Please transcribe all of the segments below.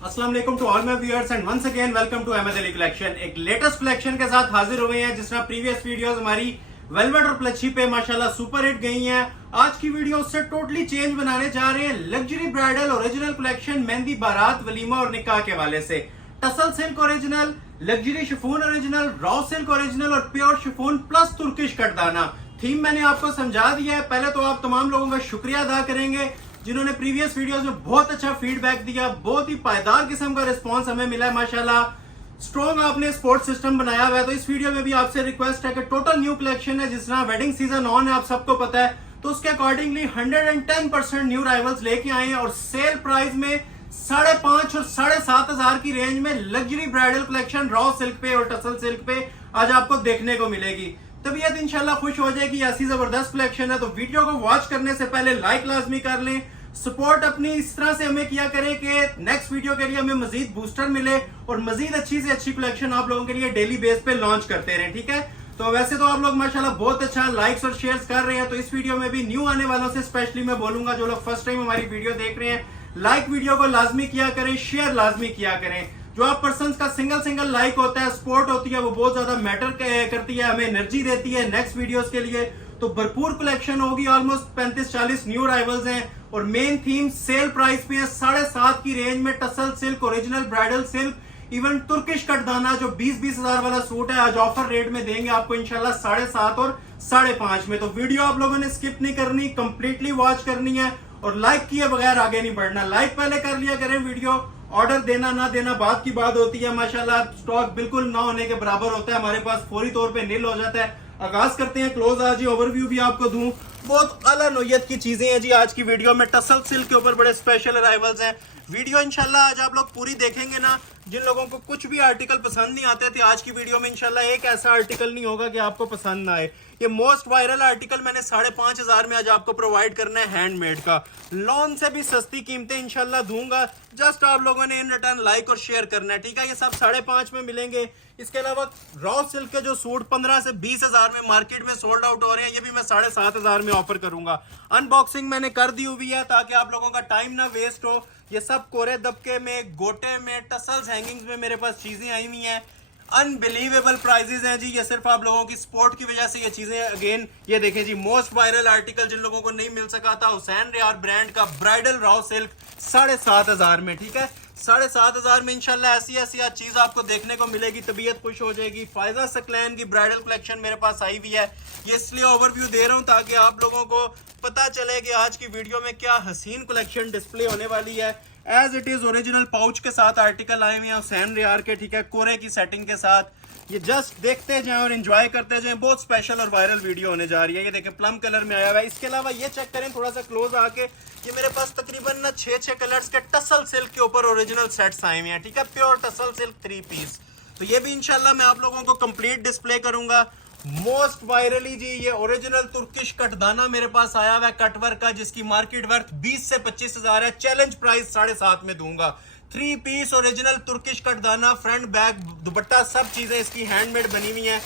अस्सलाम वालेकुम to all my viewers and once again welcome to Ahmad Ali collection. एक latest collection के साथ हाजिर हो गए हैं जिसमें प्रीवियस वीडियोस हमारी वेलवेट और प्लची पे माशाल्लाह सुपर हिट गई हैं। आज की वीडियो उससे टोटली चेंज बनाने जा रहे हैं। लग्जरी ब्राइडल ओरिजिनल कलेक्शन मेहंदी बारात वलीमा और निकाह के हवाले से। Tussle silk original, luxury chiffon original, raw silk original और प्योर शिफॉन प्लस तुर्किश कटदाना। थीम मैंने आपको समझा दिया है। पहले तो आप तमाम लोगों का शुक्रिया अदा करेंगे जिन्होंने प्रीवियस वीडियोस में बहुत अच्छा फीडबैक दिया। बहुत ही पायदार किस्म का रिस्पांस हमें मिला है माशाल्लाह। स्ट्रॉन्ग आपने सपोर्ट सिस्टम बनाया हुआ है। तो इस वीडियो में भी आपसे रिक्वेस्ट है कि टोटल न्यू कलेक्शन है, जिस तरह वेडिंग सीजन ऑन है आप सबको पता है, तो उसके अकॉर्डिंगली 110% न्यू राइवल्स लेके आए हैं और सेल प्राइस में 5,500 और 7,500 की रेंज में luxury bridal collection raw silk पे और टसल सिल्क पे आज आपको देखने को मिलेगी। तबीयत इंशाल्लाह खुश हो जाएगी। ऐसी जबरदस्त कलेक्शन है तो वीडियो को वॉच करने से पहले लाइक लाजमी कर लें। सपोर्ट अपनी इस तरह से हमें किया करें कि नेक्स्ट वीडियो के लिए हमें मजीद बूस्टर मिले और मजीद अच्छी से अच्छी कलेक्शन आप लोगों के लिए डेली बेस पे लॉन्च करते रहें। ठीक है, तो वैसे तो आप लोग माशाल्लाह बहुत अच्छा लाइक्स और शेयर्स कर रहे हैं, तो इस वीडियो में भी न्यू आने वालों से स्पेशली मैं बोलूंगा जो लोग फर्स्ट टाइम हमारी वीडियो देख रहे हैं, लाइक वीडियो को लाजमी किया करें, शेयर लाजमी किया करें। जो आप पर्सन का सिंगल लाइक होता है, सपोर्ट होती है, वो बहुत ज्यादा मैटर करती है, हमें एनर्जी देती है नेक्स्ट वीडियोस के लिए। तो भरपूर कलेक्शन होगी, ऑलमोस्ट 35-40 न्यू राइवल्स हैं और मेन थीम सेल प्राइस पे है 7,500 की रेंज में tussle silk original bridal silk, even Turkish कटदाना जो 20-20 हजार वाला सूट है आज ऑफर रेट में देंगे आपको इंशाल्लाह 7,500 और 5,500 में। तो वीडियो आप लोगों ने स्किप नहीं करनी, कंप्लीटली वॉच करनी है और लाइक किए बगैर आगे नहीं बढ़ना। लाइक पहले कर लिया करें, वीडियो ऑर्डर देना ना देना बात की बात होती है। माशाल्लाह स्टॉक बिल्कुल ना होने के बराबर होता है, हमारे पास फौरी तौर पे नील हो जाता है। आगाज करते हैं क्लोज। आज ओवरव्यू भी आपको दूं, बहुत अला नोयत की चीजें हैं जी आज की वीडियो में। टसल सिल्क के ऊपर बड़े स्पेशल अराइवल्स हैं। वीडियो इंशाल्लाह आज आप लोग पूरी देखेंगे ना, जिन लोगों को कुछ भी आर्टिकल पसंद नहीं आते थे, आज की वीडियो में इंशाल्लाह एक ऐसा आर्टिकल नहीं होगा कि आपको पसंद ना आए। ये मोस्ट वायरल आर्टिकल मैंने 5,500 में आज आपको प्रोवाइड करना है, हैंडमेड का। लॉन से भी सस्ती कीमतें इंशाल्लाह दूंगा, जस्ट आप लोगों ने इन रिटर्न लाइक और शेयर करना है। ठीक है, ये सब 5,500 में मिलेंगे। इसके अलावा रॉ सिल्क के जो सूट 15 से 20 हजार में मार्केट में सोल्ड आउट हो रहे हैं, ये भी मैं 7,500 में ऑफर करूंगा। अनबॉक्सिंग मैंने कर दी हुई है ताकि आप लोगों का टाइम ना वेस्ट हो। ये सब कोरे दबके में, गोटे में, टसल्स हैंगिंग्स में मेरे पास चीजें आई हुई हैं। अनबिलीवेबल प्राइजेस हैं जी, ये सिर्फ आप लोगों की सपोर्ट की वजह से ये चीजें। अगेन ये देखें जी, मोस्ट वायरल आर्टिकल जिन लोगों को नहीं मिल सका था, हुसैन रियार ब्रांड का ब्राइडल रॉ सिल्क 7,500 में। ठीक है, 7,500 में इंशाल्लाह ऐसी चीज आपको देखने को मिलेगी, तबीयत खुश हो जाएगी। फायदा सकलैन की ब्राइडल कलेक्शन मेरे पास आई हुई है, ये इसलिए ओवरव्यू दे रहा हूं ताकि आप लोगों को पता चले कि आज की वीडियो में क्या हसीन कलेक्शन डिस्प्ले होने वाली है। As it is original pouch के साथ आर्टिकल आए हुए हैं हुसैन रियार के। ठीक है, कोरे की सेटिंग के साथ। ये जस्ट देखते जाएं और एंजॉय करते जाएं। बहुत स्पेशल और वायरल वीडियो होने जा रही है। ये देखें प्लम कलर में आया हुआ है। इसके अलावा ये चेक करें थोड़ा सा क्लोज आके, ये मेरे पास तकरीबन ना 6 कलर्स के टसल सिल्क के ऊपर ओरिजिनल सेट्स आए हुए हैं। ठीक है, प्योर टसल सिल्क 3 पीस। तो ये भी इंशाल्लाह मैं आप लोगों को कंप्लीट डिस्प्ले करूंगा। मोस्ट वायरली जी ये ओरिजिनल तुर्किश कटदाना मेरे पास आया हुआ है कटवर्क का, जिसकी मार्केट वर्थ 20 से 25 हजार है। चैलेंज प्राइस 7,500 में दूंगा। 3 पीस ओरिजिनल तुर्किश कटदाना, फ्रंट बैक दुपट्टा सब चीजें इसकी हैंडमेड बनी हुई हैं।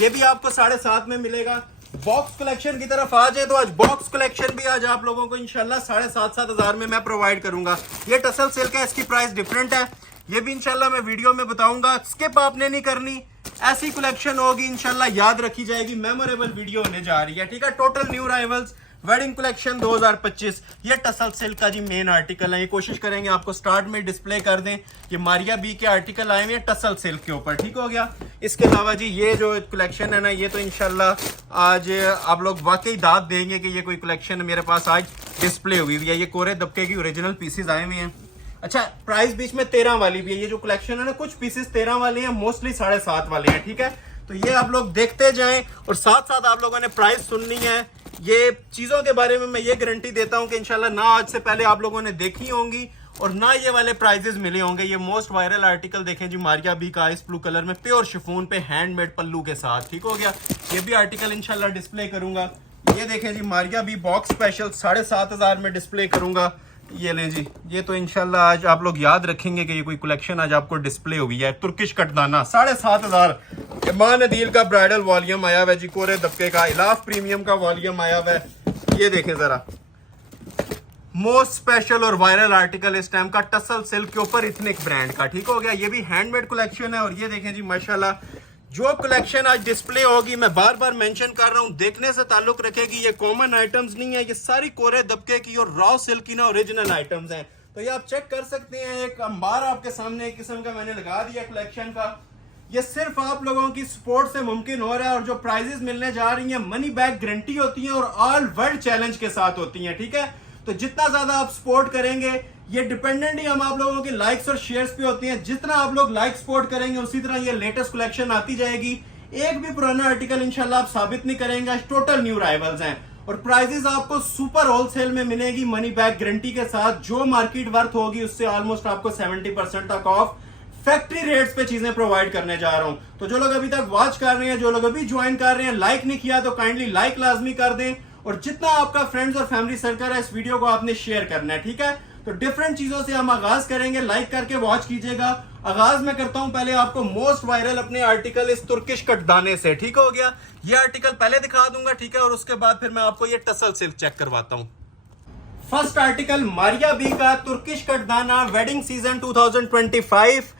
ये भी आपको 7,500 में मिलेगा। बॉक्स कलेक्शन की तरफ आ जाए तो आज बॉक्स कलेक्शन भी आज आप लोगों को इंशाल्लाह 7,500 में मैं प्रोवाइड करूंगा। ये टसल सिल्क है, इसकी प्राइस डिफरेंट है। ये भी इंशाल्लाह मैं वीडियो में बताऊंगा, स्किप आपने नहीं करनी। ऐसी कलेक्शन होगी इंशाल्लाह याद रखी जाएगी, मेमोरेबल वीडियो होने जा रही है। ठीक है, total new rivals wedding collection 2025। ये टसल सिल्क का जी मेन आर्टिकल है। ये कोशिश करेंगे आपको स्टार्ट में डिस्प्ले कर दें। ये मारिया बी के आर्टिकल आए हुए हैं टसल सिल्क के ऊपर। ठीक हो गया। इसके अलावा जी ये जो कलेक्शन है ना, ये तो इंशाल्लाह आज आप लोग वाकई दाद देंगे कि ये कोई कलेक्शन मेरे पास आज डिस्प्ले हुई है। ये कोरे दबके की ओरिजिनल पीसेज आए हुए हैं। अच्छा, प्राइस बीच में 13 वाली भी है। ये जो कलेक्शन है ना, कुछ पीसेस 13 वाले हैं, मोस्टली 7.5 वाले हैं। ठीक है, तो ये आप लोग देखते जाएं और साथ साथ आप लोगों ने प्राइस सुननी है। ये चीजों के बारे में मैं ये गारंटी देता हूं कि इंशाल्लाह ना आज से पहले आप लोगों ने देखी होंगी और ना ये वाले प्राइजेस मिले होंगे। ये मोस्ट वायरल आर्टिकल देखें जी, मारिया बी का आइस ब्लू कलर में प्योर शिफॉन पे हैंडमेड पल्लू के साथ। ठीक हो गया, ये भी आर्टिकल इंशाल्लाह डिस्प्ले करूंगा। ये देखें जी, मारिया बी बॉक्स स्पेशल 7,500 में डिस्प्ले करूंगा। ये लें जी, ये तो इंशाल्लाह आज आप लोग याद रखेंगे कि ये कोई कलेक्शन आज आपको डिस्प्ले हुई है। तुर्किश कटदाना 7,500। इमान अदील का ब्राइडल वॉल्यूम आया हुआ है जी, कोरे दबके का। इलाफ प्रीमियम का वॉल्यूम आया हुआ है। ये देखें जरा, मोस्ट स्पेशल और वायरल आर्टिकल इस टाइम का टसल सिल्क के ऊपर इथनिक ब्रांड का, ठीक हो गया। ये भी हैंडमेड कलेक्शन है और ये देखें जी माशाल्लाह जो कलेक्शन आज डिस्प्ले होगी, मैं बार बार मेंशन कर रहा हूँ, देखने से ताल्लुक रखेगी। ये कॉमन आइटम्स नहीं है, ये सारी कोरे दबके की और रॉ सिल्क की ना ओरिजिनल आइटम्स हैं। तो ये आप चेक कर सकते हैं। एक अंबार आपके सामने एक किस्म का मैंने लगा दिया कलेक्शन का। ये सिर्फ आप लोगों की सपोर्ट से मुमकिन हो रहा है और जो प्राइजेस मिलने जा रही हैं मनी बैक गारंटी होती है और ऑल वर्ल्ड चैलेंज के साथ होती हैं, ठीक है। तो जितना ज्यादा आप सपोर्ट करेंगे, ये डिपेंडेंट ही हम आप लोगों के लाइक्स और शेयर्स पे होती हैं। जितना आप लोग लाइक सपोर्ट करेंगे उसी तरह ये लेटेस्ट कलेक्शन आती जाएगी। एक भी पुराना आर्टिकल इंशाल्लाह आप साबित नहीं करेंगे, टोटल न्यू राइवल्स हैं। और प्राइजेस आपको सुपर होलसेल में मिलेगी मनी बैक गारंटी के साथ। जो मार्केट वर्थ होगी उससे ऑलमोस्ट आपको 70% तक ऑफ फैक्ट्री रेट्स पे चीजें प्रोवाइड करने जा रहा हूं। तो जो लोग अभी तक वॉच कर रहे हैं, जो लोग अभी ज्वाइन कर रहे हैं, लाइक नहीं किया तो काइंडली लाइक लाजमी कर दें। और जितना आपका फ्रेंड्स और फैमिली सर्कल है, इस वीडियो को आपने शेयर करना है, ठीक है। तो डिफरेंट चीजों से हम आगाज करेंगे, लाइक करके वॉच कीजिएगा। आगाज मैं करता हूं पहले आपको मोस्ट वायरल अपने आर्टिकल इस तुर्किश कटदाने से, ठीक हो गया। ये आर्टिकल पहले दिखा दूंगा, ठीक है, और उसके बाद फिर मैं आपको ये टसल सिल्क चेक करवाता हूं। फर्स्ट आर्टिकल मारिया बी का तुर्किश कटदाना wedding season 2025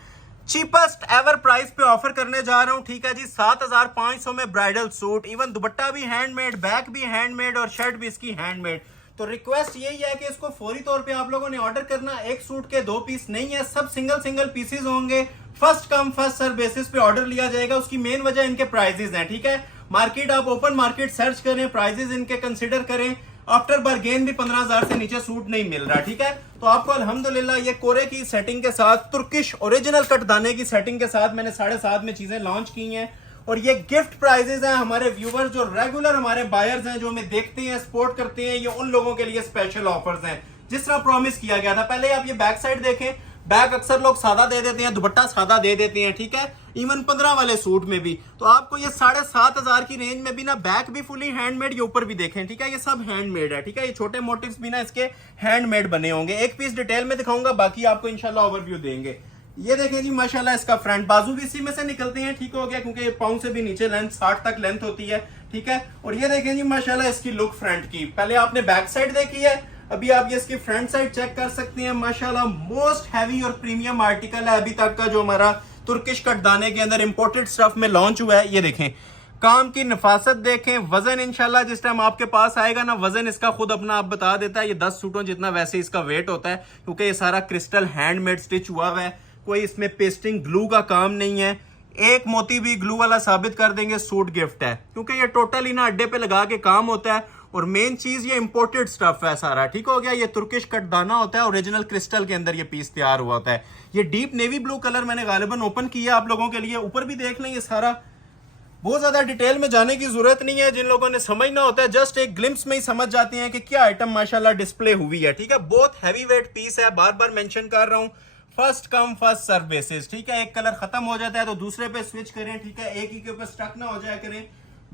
cheapest ever price पे ऑफर करने जा रहा हूं, ठीक है जी। 7500 में ब्राइडल सूट, इवन दुपट्टा भी हैंडमेड, बैक भी हैंडमेड और शर्ट भी इसकी हैंडमेड। तो रिक्वेस्ट यही है कि इसको फौरी तौर पे आप लोगों ने ऑर्डर करना। एक सूट के 2 पीस नहीं है, सब सिंगल सिंगल पीसेस होंगे। First come first serve basis पे ऑर्डर लिया जाएगा। उसकी मेन वजह इनके प्राइजेस हैं, ठीक है। मार्केट आप ओपन मार्केट सर्च करें, प्राइजेस इनके कंसिडर करें। आफ्टर बारगेन भी 15,000 से नीचे सूट नहीं मिल रहा, ठीक है। तो आपको अल्हम्दुलिल्लाह ये कोरे की सेटिंग के साथ, तुर्किश ओरिजिनल कटदाने की सेटिंग के साथ मैंने 7.5 में चीजें लॉन्च की हैं। और ये गिफ्ट प्राइजेस हैं। हमारे व्यूवर्स जो रेगुलर हमारे बायर्स हैं, जो हमें देखते हैं, सपोर्ट करते हैं, ये उन लोगों के लिए स्पेशल ऑफर्स हैं जिस तरह प्रॉमिस किया गया था। पहले आप ये बैक साइड देखें, बैक अक्सर लोग सादा दे देते हैं, दुपट्टा सादा दे देते हैं, ठीक है। इवन 15 वाले सूट में भी तो आपको ये 7,500 की रेंज में भी ना बैक भी फुली हैंडमेड, ये ऊपर भी देखें, ठीक है, ये सब हैंडमेड है, ठीक है। ये छोटे मोटिव्स भी ना इसके हैंडमेड बने होंगे। एक पीस डिटेल में दिखाऊंगा, बाकी आपको इंशाल्लाह ओवरव्यू देंगे। ये देखें जी माशाल्लाह इसका फ्रंट बाजू भी इसी में से निकलते हैं, ठीक हो गया, क्योंकि ये पाउंड से भी नीचे लेंथ 60 तक लेंथ होती है, ठीक है। और ये देखें जी माशाल्लाह इसकी लुक फ्रंट की। पहले आपने बैक साइड देखी है, अभी आप ये इसकी फ्रंट साइड चेक कर सकते हैं। माशाल्लाह मोस्ट हैवी और प्रीमियम आर्टिकल है अभी तक का जो हमारा तुर्किश कटदाने के अंदर इंपोर्टेड स्टफ में लॉन्च हुआ है। ये देखें काम की नफासत देखें। वजन इंशाल्लाह जिस टाइम आपके पास आएगा ना, वजन इसका खुद अपना आप बता देता है। ये 10 सूटों जितना वैसे इसका वेट होता है, क्योंकि ये सारा क्रिस्टल हैंडमेड स्टिच हुआ हुआ है। कोई इसमें पेस्टिंग ग्लू का काम नहीं है। एक मोती भी ग्लू वाला साबित कर देंगे सूट गिफ्ट है, क्योंकि ये टोटल ही ना अड्डे पे लगा के काम होता है। और मेन चीज ये इंपोर्टेड स्टफ है सारा, ठीक हो गया। ये तुर्किश कटदाना होता है, ओरिजिनल क्रिस्टल के अंदर ये पीस तैयार हुआ होता है। ये डीप नेवी ब्लू कलर मैंने गालिबन ओपन किया आप लोगों के लिए। ऊपर भी देख लें, ये सारा बहुत ज्यादा डिटेल में जाने की जरूरत नहीं है। जिन लोगों ने समझना होता है जस्ट एक ग्लिम्स में ही समझ जाते हैं कि क्या आइटम माशाल्लाह डिस्प्ले हुई है, ठीक है। बहुत हैवी वेट पीस है, बार बार मेंशन कर रहा हूं। First come first serve basis, ठीक है। एक कलर खत्म हो जाता है तो दूसरे पे स्विच करें, ठीक है, एक ही के ऊपर स्टक ना हो जाए करें।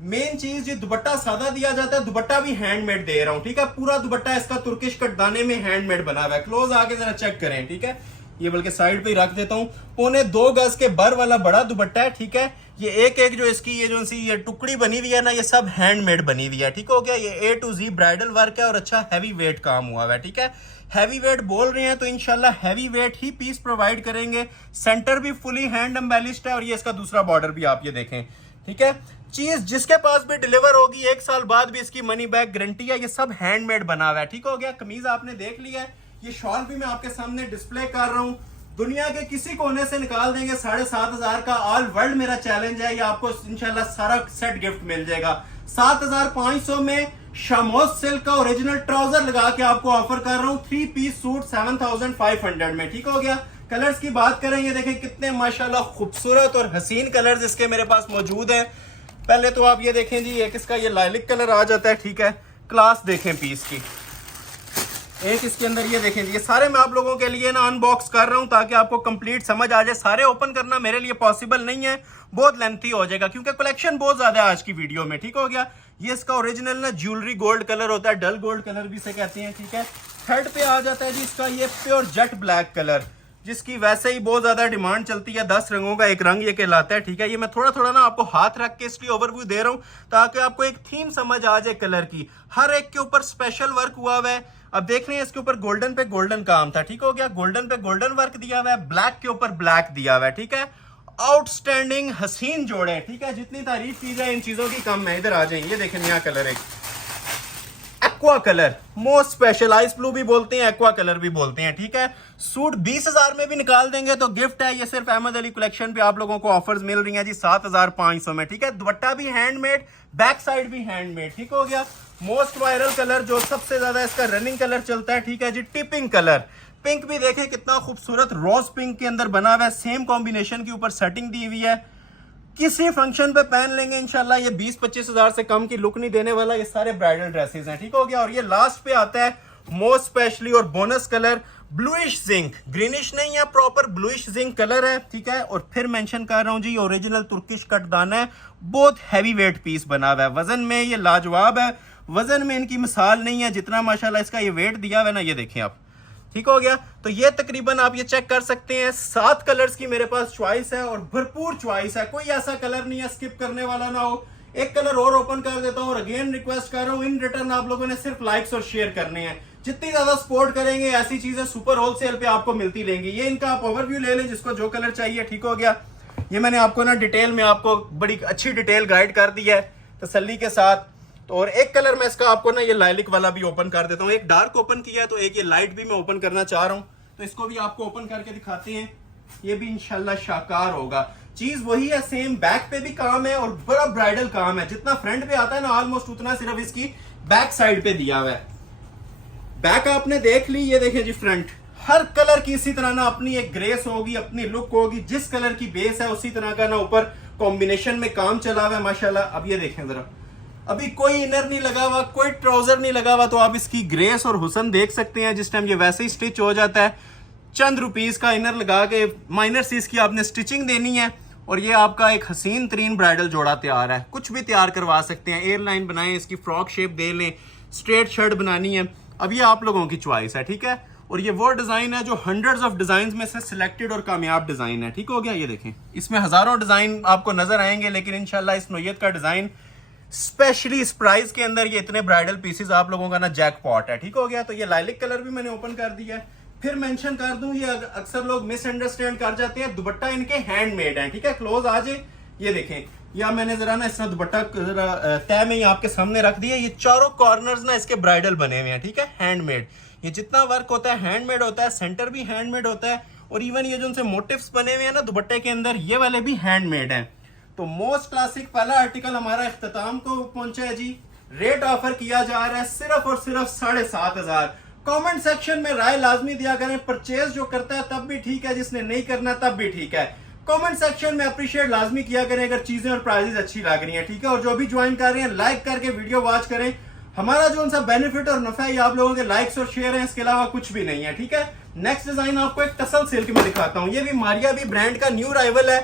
मेन चीज ये दुपट्टा सादा दिया जाता है, दुपट्टा भी हैंडमेड दे रहा हूं, ठीक है। पूरा दुपट्टा इसका तुर्किश कटदाने में हैंडमेड बना हुआ है। क्लोज आके जरा चेक करें, ठीक है। ये बल्कि साइड पे ही रख देता हूं। 1.25 गज के बर वाला बड़ा दुपट्टा है, ठीक है। ये एक एक जो इसकी ये जो सी ये टुकड़ी बनी हुई है ना, ये सब हैंडमेड बनी हुई है, ठीक हो गया। ये A to Z bridal work है और अच्छा हैवी वेट काम हुआ है, ठीक है। हैवी वेट बोल रहे हैं तो इंशाल्लाह हैवी वेट ही पीस प्रोवाइड करेंगे। सेंटर भी फुली हैंड एम्बेलिश्ड है और ये इसका दूसरा बॉर्डर भी आप ये देखें, ठीक है। चीज जिसके पास भी डिलीवर होगी 1 साल बाद भी इसकी मनी बैक गारंटी है। ये सब हैंडमेड बना हुआ है, ठीक हो गया। कमीज आपने देख लिया है, ये शॉल भी मैं आपके सामने डिस्प्ले कर रहा हूं। दुनिया के किसी कोने से निकाल देंगे 7,500 का, ऑल वर्ल्ड मेरा चैलेंज है। ये आपको इंशाल्लाह सारा सेट गिफ्ट मिल जाएगा। 7,500 में शामोस सिल्क का ओरिजिनल ट्राउजर लगा के आपको ऑफर कर रहा हूं। 3 पीस सूट 7,500 में, ठीक हो गया। कलर्स की बात करें, ये देखें कितने माशाल्लाह खूबसूरत और हसीन कलर्स इसके मेरे पास मौजूद हैं। पहले तो आप ये देखें जी, एक इसका ये लाइलिक कलर आ जाता है, ठीक है। क्लास देखें पीस की। एक इसके अंदर ये देखें, ये सारे मैं आप लोगों के लिए ना अनबॉक्स कर रहा हूं ताकि आपको कंप्लीट समझ आ जाए। सारे ओपन करना मेरे लिए पॉसिबल नहीं है, बहुत लेंथी हो जाएगा क्योंकि कलेक्शन बहुत ज्यादा है आज की वीडियो में, ठीक हो गया। ये इसका ओरिजिनल ना ज्वेलरी गोल्ड कलर होता है, डल गोल्ड कलर भी इसे कहते हैं, ठीक है। थर्ड पे आ जाता है जी इसका ये प्योर जेट ब्लैक कलर, जिसकी वैसे ही बहुत ज्यादा डिमांड चलती है। 10 रंगों का एक रंग ये कहलाता है, ठीक है। ये मैं थोड़ा थोड़ा ना आपको हाथ रख के इसलिए ओवरव्यू दे रहा हूं ताकि आपको एक थीम समझ आ जाए कलर की। हर एक के ऊपर स्पेशल वर्क हुआ है। अब देख रहे हैं इसके ऊपर गोल्डन पे गोल्डन काम था, ठीक हो गया, गोल्डन पे गोल्डन वर्क दिया हुआ है, ब्लैक के ऊपर ब्लैक दिया हुआ है, ठीक है। आउटस्टैंडिंग हसीन जोड़े, ठीक है, जितनी तारीफ की जाए इन चीजों की कम है। इधर आ जाए, ये देखें नया कलर है, aqua colour, most specialised blue भी बोलते हैं, एक्वा कलर भी बोलते हैं, ठीक है। सूट 20,000 में भी निकाल देंगे तो गिफ्ट है। ये सिर्फ अहमद अली कलेक्शन पे आप लोगों को ऑफर्स मिल रही हैं जी 7,500 में, ठीक है। दुपट्टा भी हैंडमेड, बैक साइड भी हैंडमेड, ठीक हो गया। मोस्ट वायरल कलर जो सबसे ज्यादा इसका रनिंग कलर चलता है, ठीक है जी, टिपिंग कलर। पिंक भी देखें कितना खूबसूरत रोज पिंक के अंदर बना हुआ है, सेम कॉम्बिनेशन के ऊपर सेटिंग दी हुई है। किसी फंक्शन पे पहन लेंगे इंशाल्लाह, ये 20-25 हजार से कम की लुक नहीं देने वाला। ये सारे ब्राइडल ड्रेसेस हैं, ठीक हो गया। और ये लास्ट पे आता है मोस्ट स्पेशली और bonus colour, bluish zinc, greenish नहीं है, प्रॉपर ब्लूइश जिंक कलर है, ठीक है। और फिर मेंशन कर रहा हूं जी, ओरिजिनल तुर्किश कट दाना है, बहुत हैवी वेट पीस बना हुआ है। वजन में ये लाजवाब है, वजन में इनकी मिसाल नहीं है, जितना माशाल्लाह इसका ये वेट दिया हुआ है ना, ये देखें आप, ठीक हो गया। तो ये तकरीबन आप ये चेक कर सकते हैं, 7 कलर्स की मेरे पास चॉइस है और भरपूर चॉइस है, कोई ऐसा कलर नहीं है स्किप करने वाला ना हो। एक कलर और ओपन कर देता हूं और अगेन रिक्वेस्ट कर रहा हूं, इन रिटर्न आप लोगों ने सिर्फ लाइक्स और शेयर करने हैं। जितनी ज्यादा सपोर्ट करेंगे ऐसी चीजें सुपर होलसेल पे आपको मिलती रहेंगी। ये इनका आप ओवरव्यू ले लें, जिसको जो कलर चाहिए, ठीक हो गया। ये मैंने आपको ना डिटेल में आपको बड़ी अच्छी डिटेल गाइड कर दी है तसल्ली के साथ। तो और एक कलर मैं इसका आपको ना ये लाइलिक वाला भी ओपन कर देता हूँ, एक डार्क ओपन किया है तो एक ये लाइट भी मैं ओपन करना चाह रहा हूँ, तो इसको भी आपको ओपन करके दिखाते हैं। ये भी इंशाल्लाह शाकार होगा, चीज वही है सेम, बैक पे भी काम है और बड़ा ब्राइडल काम है। जितना फ्रंट पे आता है ना ऑलमोस्ट उतना सिर्फ इसकी बैक साइड पे दिया हुआ है। बैक आपने देख ली, ये देखें जी फ्रंट, हर कलर की इसी तरह ना अपनी एक ग्रेस होगी, अपनी लुक होगी, जिस कलर की बेस है उसी तरह का ना ऊपर कॉम्बिनेशन में काम चला हुआ है माशाल्लाह। अब ये देखें जरा, अभी कोई इनर नहीं लगा हुआ, कोई ट्राउजर नहीं लगा हुआ, तो आप इसकी ग्रेस और हुसन देख सकते हैं। जिस टाइम ये वैसे ही स्टिच हो जाता है, चंद रुपीस का इनर लगा के माइनर सी इसकी आपने स्टिचिंग देनी है और ये आपका एक हसीन तरीन ब्राइडल जोड़ा तैयार है। कुछ भी तैयार करवा सकते हैं, एयरलाइन बनाएं, इसकी फ्रॉक शेप दे लें, स्ट्रेट शर्ट बनानी है, अब ये आप लोगों की चॉइस है, ठीक है। और ये वो डिजाइन है जो हंड्रेड्स ऑफ डिजाइन में से सिलेक्टेड और कामयाब डिजाइन है, ठीक हो गया। ये देखें, इसमें हजारों डिजाइन आपको नजर आएंगे, लेकिन इंशाल्लाह इस नोयत का डिजाइन स्पेशली इस प्राइस के अंदर ये इतने ब्राइडल पीसेस आप लोगों का ना जैकपॉट है, ठीक हो गया। तो ये लाइलिक कलर भी मैंने ओपन कर दिया है। फिर मेंशन कर दूं, ये अक्सर लोग मिसअंडरस्टैंड कर जाते हैं, दुपट्टा इनके हैंडमेड है, ठीक है। क्लोज आ जाए, ये देखें, या मैंने जरा ना इसका दुपट्टा जरा तय में ही आपके सामने रख दिया। ये चारों कॉर्नर्स ना इसके ब्राइडल बने हुए हैं, ठीक है, हैंडमेड। ये जितना वर्क होता है हैंडमेड होता है, सेंटर भी हैंडमेड होता है, और इवन ये जो उनसे मोटिव्स बने हुए हैं ना दुपट्टे के अंदर, ये वाले भी हैंडमेड हैं। तो मोस्ट क्लासिक पहला आर्टिकल हमारा इख्तिताम को पहुंचा है जी। रेट ऑफर किया जा रहा है सिर्फ और सिर्फ 7,500। कमेंट सेक्शन में राय लाजमी दिया करें, परचेज जो करता है तब भी ठीक है, जिसने नहीं करना तब भी ठीक है। कमेंट सेक्शन में अप्रिशिएट लाजमी किया करें अगर चीजें और प्राइजेस अच्छी लग रही हैं, ठीक है। और जो भी ज्वाइन कर रहे हैं लाइक करके वीडियो वॉच करें। हमारा जो उनसा बेनिफिट और नफा है आप लोगों के लाइक्स और शेयर है, इसके अलावा कुछ भी नहीं है, ठीक है। नेक्स्ट डिजाइन आपको एक टसल सिल्क में दिखाता हूँ। ये भी मारिया भी ब्रांड का न्यू राइवल है,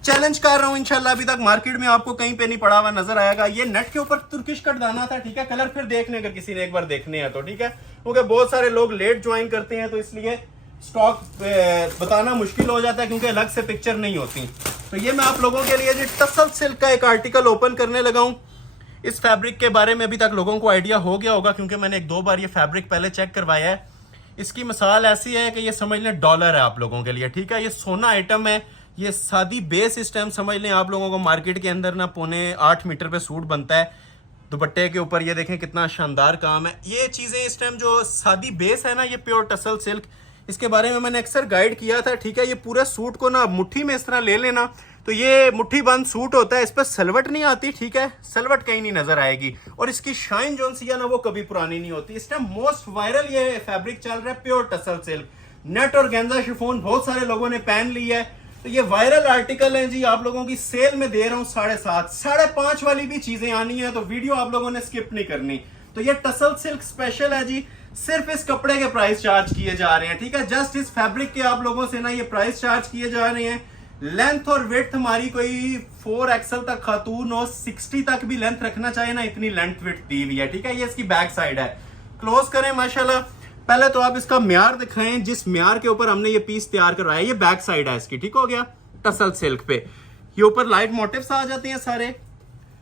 चैलेंज कर रहा हूं इंशाल्लाह, अभी तक मार्केट में आपको कहीं पे नहीं पड़ा हुआ नजर आएगा। ये नेट के ऊपर तुर्किश कट दाना था, ठीक है। कलर फिर देखने अगर किसी ने एक बार देखने हैं तो, ठीक है, क्योंकि बहुत सारे लोग लेट ज्वाइन करते हैं तो इसलिए स्टॉक बताना मुश्किल हो जाता है क्योंकि अलग से पिक्चर नहीं होती। तो ये मैं आप लोगों के लिए जी टसल सिल्क का एक आर्टिकल ओपन करने लगा हूं। इस फैब्रिक के बारे में अभी तक लोगों को आइडिया हो गया होगा क्योंकि मैंने 1-2 बार ये फैब्रिक पहले चेक करवाया है। इसकी मिसाल ऐसी है कि ये समझ लें डॉलर है आप लोगों के लिए, ठीक है। ये सोना आइटम है, ये सादी बेस इस टाइम समझ लें आप लोगों को मार्केट के अंदर ना 7.25 मीटर पे सूट बनता है। दुपट्टे के ऊपर ये देखें कितना शानदार काम है। ये चीजें इस टाइम जो सादी बेस है ना, ये प्योर टसल सिल्क, इसके बारे में मैंने अक्सर गाइड किया था, ठीक है। ये पूरे सूट को ना मुट्ठी में इस तरह ले लेना तो ये मुट्ठी बंद सूट होता है, इस पर सलवट नहीं आती, ठीक है, सलवट कहीं नहीं नजर आएगी और इसकी शाइन जो सी है ना वो कभी पुरानी नहीं होती। इस टाइम मोस्ट वायरल ये फैब्रिक चल रहा है प्योर टसल सिल्क, नेट और गेंजा शिफॉन, बहुत सारे लोगों ने पहन ली है। तो ये वायरल आर्टिकल है जी, आप लोगों की सेल में दे रहा हूं 7.5, 5.5 वाली भी चीजें आनी है तो वीडियो आप लोगों ने स्किप नहीं करनी। तो ये टसल सिल्क स्पेशल है जी, सिर्फ इस कपड़े के प्राइस चार्ज किए जा रहे हैं, ठीक है। जस्ट इस फैब्रिक के आप लोगों से ना ये प्राइस चार्ज किए जा रहे हैं। लेंथ और विड्थ हमारी कोई 4XL तक खातून हो, 60 तक भी लेंथ रखना चाहिए ना, इतनी लेंथ विड्थ दी हुई है, ठीक है। ये इसकी बैक साइड है, क्लोज करें माशाल्लाह। पहले तो आप इसका म्यार दिखाएं, जिस म्यार के ऊपर हमने ये पीस तैयार करवाया, ये बैक साइड है इसकी, ठीक हो गया। टसल सिल्क पे ये ऊपर लाइट मोटिव्स आ जाते हैं सारे,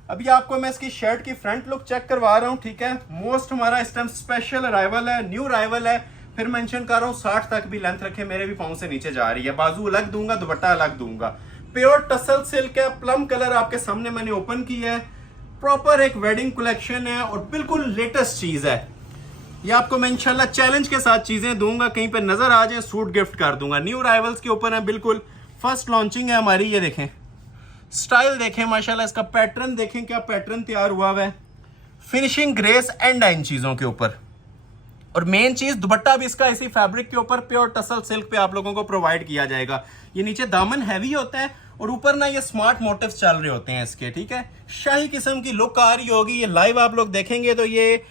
अभी आपको मैं इसकी शर्ट की फ्रंट लुक चेक करवा रहा हूँ, ठीक है। मोस्ट हमारा इस टाइम स्पेशल अराइवल है, न्यू अराइवल है। फिर मेंशन कर रहा हूँ 60 तक भी लेंथ रखे, मेरे भी पाँव से नीचे जा रही है। बाजू अलग दूंगा, दुपट्टा अलग दूंगा। प्योर टसल सिल्क है, प्लम कलर आपके सामने मैंने ओपन किया है। प्रॉपर एक वेडिंग कलेक्शन है और बिल्कुल लेटेस्ट चीज है। ये आपको मैं इंशाल्लाह चैलेंज के साथ चीजें दूंगा, कहीं पे नजर आ जाए सूट गिफ्ट कर दूंगा। न्यू अराइवल्स के ऊपर है, बिल्कुल फर्स्ट लॉन्चिंग है हमारी। ये देखें स्टाइल देखें माशाल्लाह, इसका पैटर्न देखें क्या पैटर्न तैयार हुआ है। फिनिशिंग ग्रेस एंड इन चीजों के ऊपर, और मेन चीज दुपट्टा भी इसका इसी फैब्रिक के ऊपर प्योर टसल सिल्क पे आप लोगों को प्रोवाइड किया जाएगा। ये नीचे दामन हैवी होता है और ऊपर ना ये स्मार्ट मोटिव्स चल रहे होते हैं इसके, ठीक है। शाही किस्म की लुक आ रही होगी। ये लाइव आप लोग देखेंगे तो ये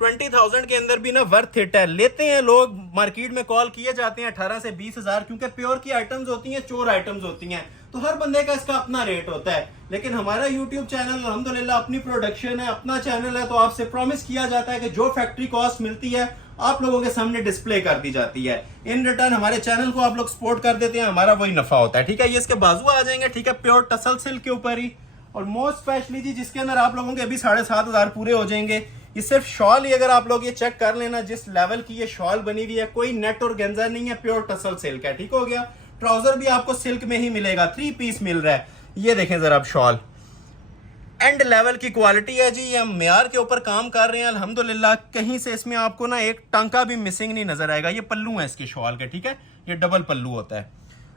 20,000 के अंदर भी ना वर्थ इट है। लेते हैं लोग, मार्केट में कॉल किए जाते हैं 18 से 20,000, क्योंकि प्योर की आइटम्स होती हैं, चोर आइटम्स होती हैं, तो हर बंदे का इसका अपना रेट होता है। लेकिन हमारा यूट्यूब चैनल अल्हम्दुलिल्लाह अपनी प्रोडक्शन है, अपना चैनल है, तो आपसे प्रॉमिस किया जाता है कि जो फैक्ट्री कॉस्ट मिलती है आप लोगों के सामने डिस्प्ले कर दी जाती है। इन रिटर्न हमारे चैनल को आप लोग सपोर्ट कर देते हैं, हमारा वही नफा होता है, ठीक है। ये इसके बाजू आ जाएंगे, ठीक है, प्योर टसल सिल्क के ऊपर ही। और मोस्ट स्पेशली जी जिसके अंदर आप लोगों के अभी 7,500 पूरे हो जाएंगे। ये सिर्फ शॉल ही अगर आप लोग ये चेक कर लेना, जिस लेवल की ये शॉल बनी हुई है, कोई नेट और गेंजा नहीं है, प्योर टसल सिल्क है, ठीक हो गया। ट्राउजर भी आपको सिल्क में ही मिलेगा, 3 पीस मिल रहा है। ये देखें जरा, अब शॉल एंड लेवल की क्वालिटी है जी। ये हम मेयार के ऊपर काम कर रहे हैं अल्हम्दुलिल्लाह। कहीं से इसमें आपको ना एक टांका भी मिसिंग नहीं नजर आएगा। ये पल्लू है इसके शॉल के, ठीक है, ये डबल पल्लू होता है।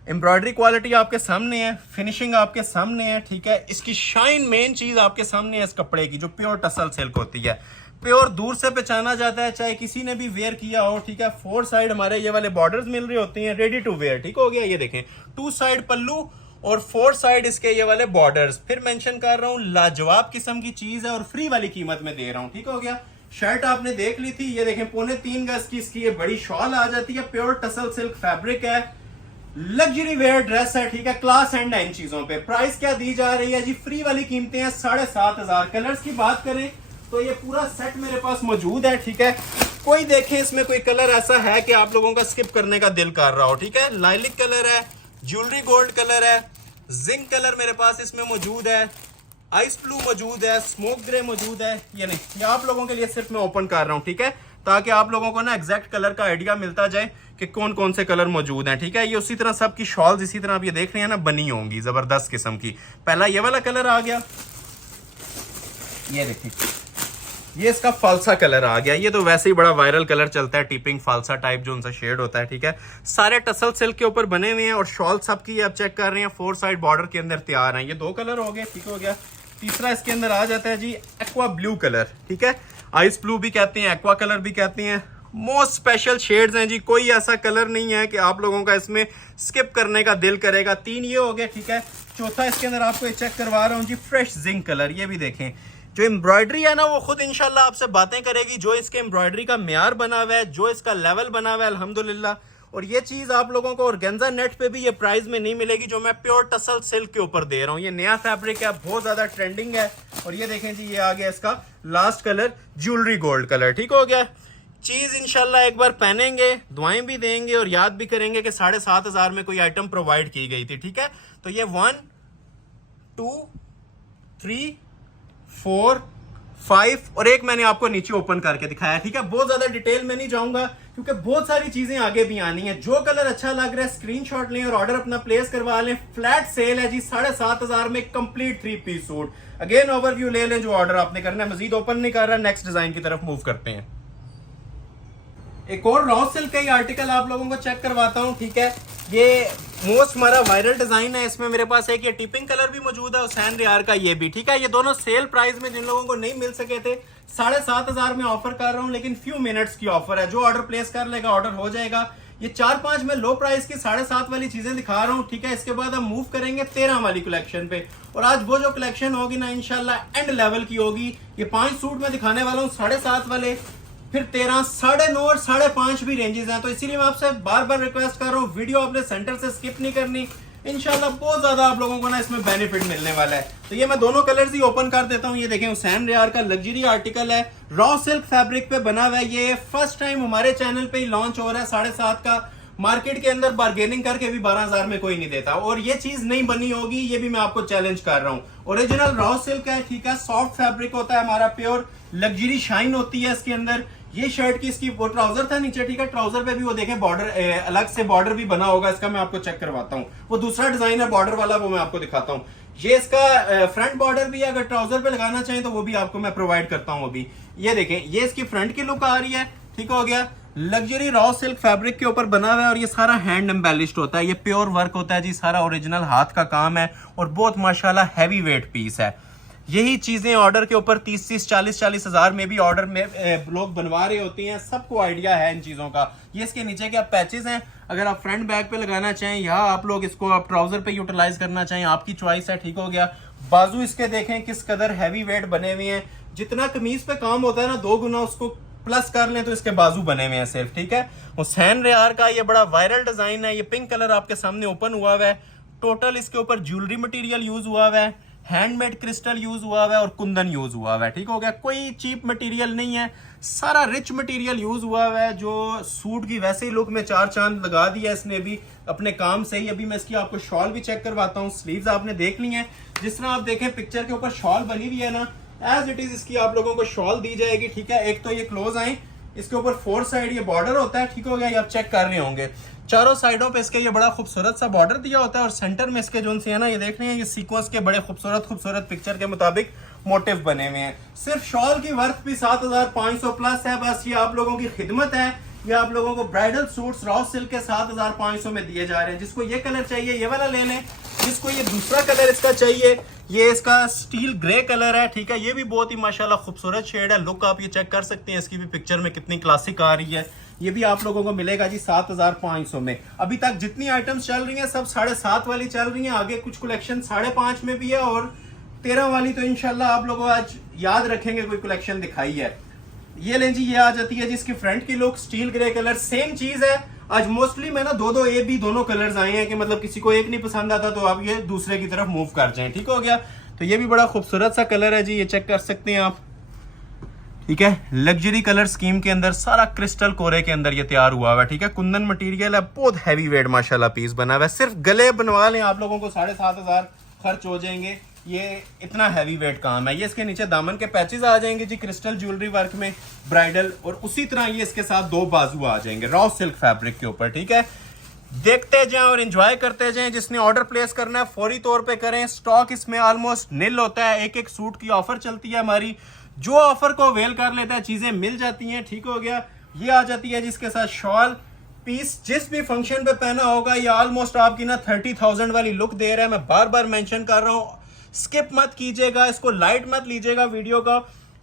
एम्ब्रॉयडरी क्वालिटी आपके सामने है, फिनिशिंग आपके सामने है, ठीक है। इसकी शाइन मेन चीज आपके सामने है इस कपड़े की, जो प्योर टसल सिल्क होती है। प्योर दूर से पहचाना जाता है, चाहे किसी ने भी वेयर किया हो, ठीक है। 4 साइड हमारे ये वाले बॉर्डर्स मिल रहे होते हैं, रेडी टू वेयर, ठीक हो गया। ये देखें 2 साइड पल्लू और 4 साइड इसके ये वाले बॉर्डर्स। फिर मेंशन कर रहा हूँ लाजवाब किस्म की चीज है और फ्री वाली कीमत में दे रहा हूँ, ठीक हो गया। शर्ट आपने देख ली थी, ये देखें 3.25 गज की इसकी ये बड़ी शॉल आ जाती है। प्योर टसल सिल्क फैब्रिक है, लग्जरी वेयर ड्रेस है, ठीक है। क्लास एंड इन चीजों पे प्राइस क्या दी जा रही है जी, फ्री वाली कीमतें हैं 7,500। कलर्स की बात करें तो ये पूरा सेट मेरे पास मौजूद है, ठीक है। कोई देखें इसमें कोई कलर ऐसा है कि आप लोगों का स्किप करने का दिल कर रहा हो, ठीक है। लाइलिक कलर है, ज्वेलरी गोल्ड कलर है, जिंक कलर मेरे पास इसमें मौजूद है, आइस ब्लू मौजूद है, स्मोक ग्रे मौजूद है। ये नहीं, ये आप लोगों के लिए सिर्फ मैं ओपन कर रहा हूँ, ठीक है, ताकि आप लोगों को ना एग्जैक्ट कलर का आइडिया मिलता जाए कि कौन कौन से कलर मौजूद हैं, ठीक है। ये उसी तरह सबकी शॉल्स इसी तरह आप ये देख रहे हैं ना बनी होंगी जबरदस्त किस्म की। पहला ये वाला कलर आ गया, ये देखिए ये इसका फालसा कलर आ गया। ये तो वैसे ही बड़ा वायरल कलर चलता है, टिपिंग फालसा टाइप जो उनका शेड होता है, ठीक है। सारे टसल सिल्क के ऊपर बने हुए हैं और शॉल सबकी आप चेक कर रहे हैं 4 साइड बॉर्डर के अंदर तैयार हैं। ये 2 कलर हो गए, ठीक हो गया। तीसरा इसके अंदर आ जाता है जी एक्वा ब्लू कलर, ठीक है। आइस ब्लू भी कहते हैं, एक्वा कलर भी कहते हैं। मोस्ट स्पेशल शेड्स हैं जी, कोई ऐसा कलर नहीं है कि आप लोगों का इसमें स्किप करने का दिल करेगा। 3 ये हो गए, ठीक है। चौथा इसके अंदर आपको चेक करवा रहा हूँ जी फ्रेश जिंक कलर। ये भी देखें, जो एम्ब्रॉयडरी है ना वो खुद इंशाल्लाह आपसे बातें करेगी, जो इसके एम्ब्रॉयडरी का म्यार बना हुआ है, जो इसका लेवल बना हुआ है अल्हम्दुलिल्लाह। और ये चीज आप लोगों को ऑर्गेन्जा नेट पे भी ये प्राइस में नहीं मिलेगी जो मैं प्योर टसल सिल्क के ऊपर दे रहा हूँ। ये नया फैब्रिक है, बहुत ज्यादा ट्रेंडिंग है। और ये देखें जी, ये आ गया इसका last colour jewellery gold colour, ठीक हो गया। चीज इंशाल्लाह एक बार पहनेंगे, दुआएं भी देंगे और याद भी करेंगे कि 7,500 में कोई आइटम प्रोवाइड की गई थी, ठीक है। तो ये 1 2 3 4 5 और एक मैंने आपको नीचे ओपन करके दिखाया, ठीक है। बहुत ज्यादा डिटेल में नहीं जाऊंगा क्योंकि बहुत सारी चीजें आगे भी आनी है। जो कलर अच्छा लग रहा है स्क्रीनशॉट लें और ऑर्डर अपना प्लेस करवा लें। फ्लैट सेल है जी 7,500 में complete 3 piece suit. Again overview ले लें जो ऑर्डर आपने करना है। मजीद ओपन नहीं कर रहा, नेक्स्ट डिजाइन की तरफ मूव करते हैं। एक और रॉ सिल्क का ही आर्टिकल आप लोगों को चेक करवाता हूँ, ठीक है। ये मोस्ट हमारा वायरल डिजाइन है। इसमें मेरे पास एक ये टिपिंग कलर भी मौजूद है, हुसैन रियार का ये भी, ठीक है। ये दोनों सेल प्राइस में जिन लोगों को नहीं मिल सके थे 7,500 में ऑफर कर रहा हूँ, लेकिन फ्यू मिनट्स की ऑफर है। जो ऑर्डर प्लेस कर लेगा ऑर्डर हो जाएगा। ये 4-5 में लो प्राइस की 7.5 वाली चीजें दिखा रहा हूँ, ठीक है। इसके बाद हम मूव करेंगे 13 वाली कलेक्शन पे। और आज वो जो कलेक्शन होगी ना इंशाल्लाह एंड लेवल की होगी। ये 5 सूट में दिखाने वाला हूँ 7.5 वाले, फिर 13, 9.5 और 5.5 भी रेंजेस हैं। तो इसीलिए मैं आपसे बार बार रिक्वेस्ट कर रहा हूँ वीडियो अपने सेंटर से स्किप नहीं करनी। इंशाल्लाह बहुत ज्यादा आप लोगों को ना इसमें बेनिफिट मिलने वाला है। तो ये मैं दोनों कलर्स ही ओपन कर देता हूँ। ये देखें हुसैन रियार का लग्जरी आर्टिकल है, रॉ सिल्क फैब्रिक पे बना हुआ है। ये फर्स्ट टाइम हमारे चैनल पे ही लॉन्च हो रहा है 7.5 का। मार्केट के अंदर बार्गेनिंग करके भी 12,000 में कोई नहीं देता, और ये चीज नहीं बनी होगी, ये भी मैं आपको चैलेंज कर रहा हूँ। ओरिजिनल रॉ सिल्क है, ठीक है, सॉफ्ट फैब्रिक होता है हमारा, प्योर लग्जरी शाइन होती है इसके अंदर। ये शर्ट की इसकी वो ट्राउजर था नीचे, ठीक है, ट्राउजर पे भी वो देखें बॉर्डर अलग से बॉर्डर भी बना होगा इसका, मैं आपको चेक करवाता हूँ। वो दूसरा डिजाइन है बॉर्डर वाला, वो मैं आपको दिखाता हूँ। ये इसका फ्रंट बॉर्डर भी है, अगर ट्राउजर पे लगाना चाहें तो वो भी आपको मैं प्रोवाइड करता हूँ अभी। ये देखें, ये इसकी फ्रंट की लुक आ रही है, ठीक हो गया, लग्जरी रॉ सिल्क फैब्रिक के ऊपर बना हुआ है, और ये सारा हैंड एम्बेलिश्ड होता है, ये प्योर वर्क होता है जी, सारा ओरिजिनल हाथ का काम है, और बहुत माशाल्लाह हैवी वेट पीस है। यही चीजें ऑर्डर के ऊपर 30-30, 40-40 हजार में भी ऑर्डर में लोग बनवा रहे होते हैं, सबको आइडिया है इन चीजों का। ये इसके नीचे के पैचेस हैं, अगर आप फ्रंट बैक पे लगाना चाहें या आप लोग इसको आप ट्राउजर पे यूटिलाइज करना चाहें, आपकी चॉइस है, ठीक हो गया। बाजू इसके देखें किस कदर हैवी वेट बने हुए हैं, जितना कमीज पे काम होता है ना 2 गुना उसको प्लस कर लें तो इसके बाजू बने हुए हैं सिर्फ, ठीक है। हुसैन रेयार का ये बड़ा वायरल डिजाइन है, ये पिंक कलर आपके सामने ओपन हुआ हुआ है। टोटल इसके ऊपर ज्वेलरी मटेरियल यूज हुआ हुआ है, हैंडमेड क्रिस्टल यूज हुआ हुआ है, और कुंदन यूज हुआ हुआ है, ठीक हो गया। कोई चीप मटेरियल नहीं है, सारा रिच मटेरियल यूज हुआ हुआ है, जो सूट की वैसे ही लुक में 4 चांद लगा दिया इसने भी अपने काम से ही। अभी मैं इसकी आपको शॉल भी चेक करवाता हूँ, स्लीव्स आपने देख ली हैं, जिस तरह आप देखें पिक्चर के ऊपर शॉल बनी हुई है ना, एज इट इज इसकी आप लोगों को शॉल दी जाएगी, ठीक है। एक तो ये क्लोज आए, इसके ऊपर 4 साइड ये बॉर्डर होता है, ठीक हो गया, ये आप चेक कर रहे होंगे। चारों साइडों पे इसके ये बड़ा खूबसूरत सा बॉर्डर दिया होता है, और सेंटर में इसके जो है ना, ये देख रहे हैं, ये सीक्वेंस के बड़े खूबसूरत पिक्चर के मुताबिक मोटिव बने हुए हैं। सिर्फ शॉल की वर्थ भी 7,500 प्लस है, बस ये आप लोगों की खिदमत है। ये आप लोगों को ब्राइडल सूट्स रॉ सिल्क के 7,500 में दिए जा रहे हैं। जिसको ये कलर चाहिए ये वाला ले लें, जिसको ये दूसरा कलर इसका चाहिए, ये इसका स्टील ग्रे कलर है, ठीक है, ये भी बहुत ही माशाल्लाह खूबसूरत शेड है। लुक आप ये चेक कर सकते हैं इसकी भी पिक्चर में कितनी क्लासिक आ रही है। ये भी आप लोगों को मिलेगा जी 7,500 में। अभी तक जितनी आइटम्स चल रही हैं सब 7.5 वाली चल रही हैं, आगे कुछ कलेक्शन 5.5 में भी है, और 13 वाली तो इंशाल्लाह आप लोगों को आज याद रखेंगे कोई कलेक्शन दिखाई है। ये लें जी, ये आ जाती है जिसकी फ्रंट की look steel grey colour, same चीज है। आज मोस्टली मैं ना दो ए बी दोनों कलर्स आए हैं कि मतलब किसी को एक नहीं पसंद आता तो आप ये दूसरे की तरफ मूव कर जाएं, ठीक हो गया। तो ये भी बड़ा खूबसूरत सा कलर है जी, ये चेक कर सकते हैं आप, ठीक है। लग्जरी कलर स्कीम के अंदर सारा क्रिस्टल कोरे के अंदर ये तैयार हुआ हुआ है, ठीक है। कुंदन मटेरियल है, बहुत हैवी वेट माशाल्लाह पीस बना हुआ है। सिर्फ गले बनवा लें आप लोगों को 7,500 खर्च हो जाएंगे, ये इतना हैवी वेट काम है। ये इसके नीचे दामन के पैचेस आ जाएंगे जी क्रिस्टल ज्वेलरी वर्क में ब्राइडल, और उसी तरह ये इसके साथ 2 बाजू आ जाएंगे रॉ सिल्क फैब्रिक के ऊपर, ठीक है। देखते जाएं और एंजॉय करते जाएं। जिसने ऑर्डर प्लेस करना है फौरी तौर पे करें, स्टॉक इसमें ऑलमोस्ट निल होता है। एक सूट की ऑफर चलती है हमारी, जो ऑफर को अवेल कर लेता है चीजें मिल जाती हैं, ठीक हो गया। ये आ जाती है जिसके साथ शॉल पीस, जिस भी फंक्शन पे पहना होगा ये ऑलमोस्ट आपकी ना 30,000 वाली लुक दे रहा है। मैं बार बार मेंशन कर रहा हूँ, स्किप मत कीजिएगा, इसको लाइट मत लीजिएगा वीडियो का।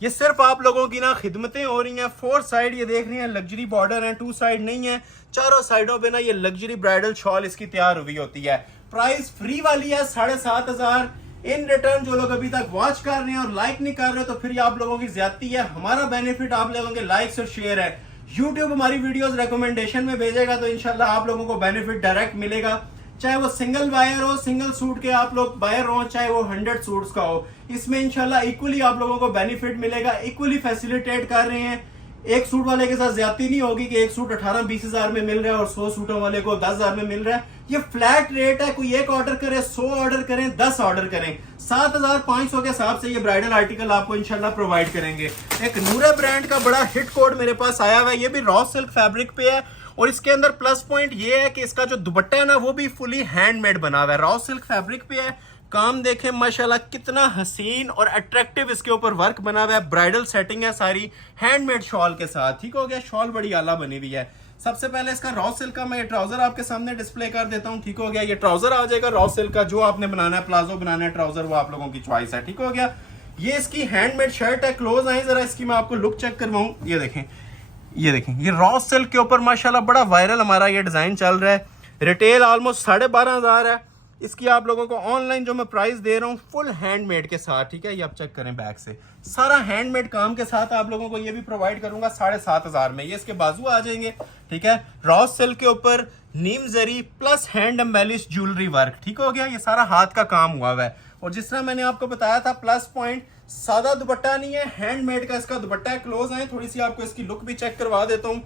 ये सिर्फ आप लोगों की ना खिदमतें हो रही हैं। 4 साइड ये देख रही हैं लग्जरी बॉर्डर है, 2 साइड नहीं है, चारों साइडों पे ना ये लग्जरी ब्राइडल शॉल इसकी तैयार हुई होती है। प्राइस फ्री वाली है 7,500। इन रिटर्न जो लोग अभी तक वॉच कर रहे हैं और लाइक नहीं कर रहे तो फिर ये आप लोगों की ज्यादती है। हमारा बेनिफिट आप लोगों के लाइक्स और शेयर है। यूट्यूब हमारी वीडियोस रिकमेंडेशन में भेजेगा तो इंशाल्लाह आप लोगों को बेनिफिट डायरेक्ट मिलेगा, चाहे वो सिंगल बायर हो, सिंगल सूट के आप लोग बायर हो, चाहे वो 100 सूट्स का हो, इसमें इंशाल्लाह इक्वली आप लोगों को बेनिफिट मिलेगा। इक्वली फैसिलिटेट कर रहे हैं, एक सूट वाले के साथ ज्यादती नहीं होगी कि एक सूट 18-20 हजार में मिल रहा है और 100 सूटों वाले को 10,000 में मिल रहा है। ये फ्लैट रेट है, कोई एक ऑर्डर करे, 100 ऑर्डर करें, 10 ऑर्डर करें, 7,500 के हिसाब से ये ब्राइडल आर्टिकल आपको इंशाल्लाह प्रोवाइड करेंगे। एक नूरे ब्रांड का बड़ा हिट कोड मेरे पास आया हुआ है, ये भी रॉ सिल्क फैब्रिक पे है और इसके अंदर प्लस पॉइंट ये है कि इसका जो दुपट्टा है ना वो भी फुली हैंडमेड बना हुआ है, रॉ सिल्क फैब्रिक पे है। काम देखें माशाल्लाह कितना हसीन और अट्रैक्टिव इसके ऊपर वर्क बना हुआ है। ब्राइडल सेटिंग है सारी हैंडमेड शॉल के साथ, ठीक हो गया। शॉल बड़ी आला बनी हुई है। सबसे पहले इसका रॉ सिल्क का मैं ये ट्राउजर आपके सामने डिस्प्ले कर देता हूँ, ठीक हो गया। ये ट्राउजर आ जाएगा रॉ सिल्क का, जो आपने बनाना है, प्लाजो बनाना है, ट्राउजर, वो आप लोगों की चॉइस है, ठीक हो गया। ये इसकी हैंडमेड शर्ट है। क्लोज आई जरा, इसकी मैं आपको लुक चेक करवाऊँ। ये देखें, ये देखें, ये रॉ सिल्क के ऊपर माशाल्लाह बड़ा वायरल हमारा ये डिजाइन चल रहा है। रिटेल ऑलमोस्ट 12,500 है। इसकी आप लोगों को ऑनलाइन जो मैं प्राइस दे रहा हूँ फुल हैंडमेड के साथ, ठीक है। ये आप चेक करें बैक से, सारा हैंडमेड काम के साथ आप लोगों को ये भी प्रोवाइड करूंगा 7,500 में। ये इसके बाजू आ जाएंगे, ठीक है। रॉ सिल्क के ऊपर नीम जरी plus hand embellish jewellery work, ठीक हो गया। ये सारा हाथ का काम हुआ है और जिस तरह मैंने आपको बताया था प्लस पॉइंट, सादा दुपट्टा नहीं है, हैंडमेड का इसका दुपट्टा है। क्लोज आए, थोड़ी सी आपको इसकी लुक भी चेक करवा देता हूँ।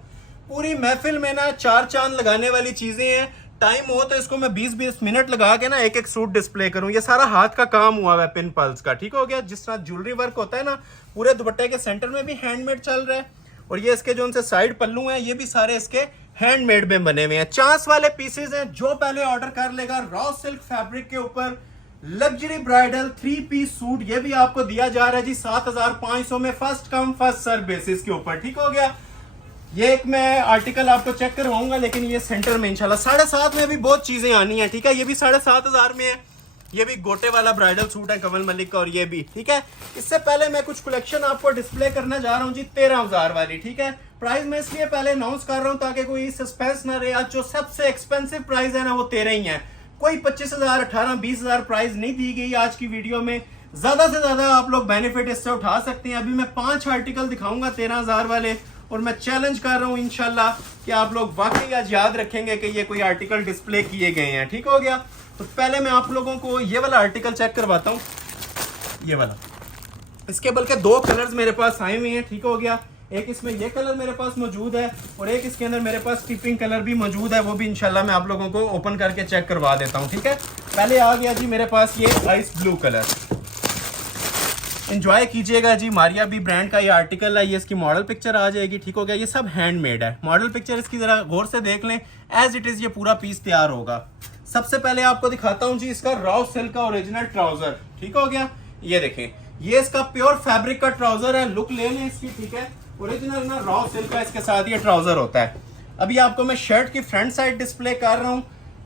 पूरी महफिल में ना चार चांद लगाने वाली चीजें हैं। टाइम हो तो इसको मैं 20-20 मिनट लगा के ना एक एक सूट डिस्प्ले करूं। ये सारा हाथ का काम हुआ है पिन पल्स का, ठीक हो गया। जिस तरह ज्वेलरी वर्क होता है ना, पूरे दुपट्टे के सेंटर में भी हैंडमेड चल रहा है। और ये इसके जो उनसे साइड पल्लू हैं ये भी सारे इसके हैंडमेड में बने हुए हैं। चांस वाले पीसेज हैं। जो पहले ऑर्डर कर लेगा रॉ सिल्क फैब्रिक के ऊपर लग्जरी ब्राइडल 3 पीस सूट, ये भी आपको दिया जा रहा है जी 7500 में, first come first serve basis के ऊपर, ठीक हो गया। ये एक मैं आर्टिकल आपको चेक करवाऊंगा, लेकिन ये सेंटर में इंशाल्लाह 7.5 में भी बहुत चीजें आनी है, ठीक है। ये भी 7500 में है। ये भी गोटे वाला ब्राइडल सूट है कमल मलिक का, और ये भी ठीक है। इससे पहले मैं कुछ कलेक्शन आपको डिस्प्ले करने जा रहा हूँ जी 13000 वाली, ठीक है। प्राइस मैं इसलिए पहले अनाउंस कर रहा हूँ ताकि कोई सस्पेंस ना रहे। आज जो सबसे एक्सपेंसिव प्राइस है ना वो 13 ही है। कोई 25,000 18 20,000 प्राइस नहीं दी गई आज की वीडियो में। ज्यादा से ज्यादा आप लोग बेनिफिट इससे उठा सकते हैं। अभी मैं 5 आर्टिकल दिखाऊंगा 13,000 वाले, और मैं चैलेंज कर रहा हूं इंशाल्लाह कि आप लोग वाकई आज याद रखेंगे कि ये कोई आर्टिकल डिस्प्ले किए गए हैं, ठीक हो गया। तो पहले मैं आप लोगों को ये वाला आर्टिकल चेक करवाता हूं, ये वाला। इसके बल्कि 2 कलर्स मेरे पास आए हुए हैं, ठीक हो गया। एक इसमें ये कलर मेरे पास मौजूद है, और एक इसके अंदर मेरे पास टिपिंग कलर भी मौजूद है। वो भी इंशाल्लाह मैं आप लोगों को ओपन करके चेक करवा देता हूं, ठीक है। पहले आ गया जी मेरे पास ये आइस ब्लू कलर। एंजॉय कीजिएगा जी। मारिया बी ब्रांड का ये आर्टिकल है। ये इसकी मॉडल पिक्चर आ जाएगी, ठीक हो गया। ये सब हैंडमेड है। मॉडल पिक्चर इसकी जरा गौर से देख लें, एज इट इज ये पूरा पीस तैयार होगा। सबसे पहले आपको दिखाता हूं जी इसका रॉ सिल्क का ओरिजिनल ट्राउजर, ठीक हो गया। ये देखें, ये इसका प्योर फैब्रिक का ट्राउजर है। लुक ले लें इसकी, ठीक है। ओरिजिनल ना रॉ सिल्क का इसके साथ ये ट्राउजर होता है। अभी आपको मैं शर्ट की फ्रंट साइड डिस्प्ले कर रहा हूँ।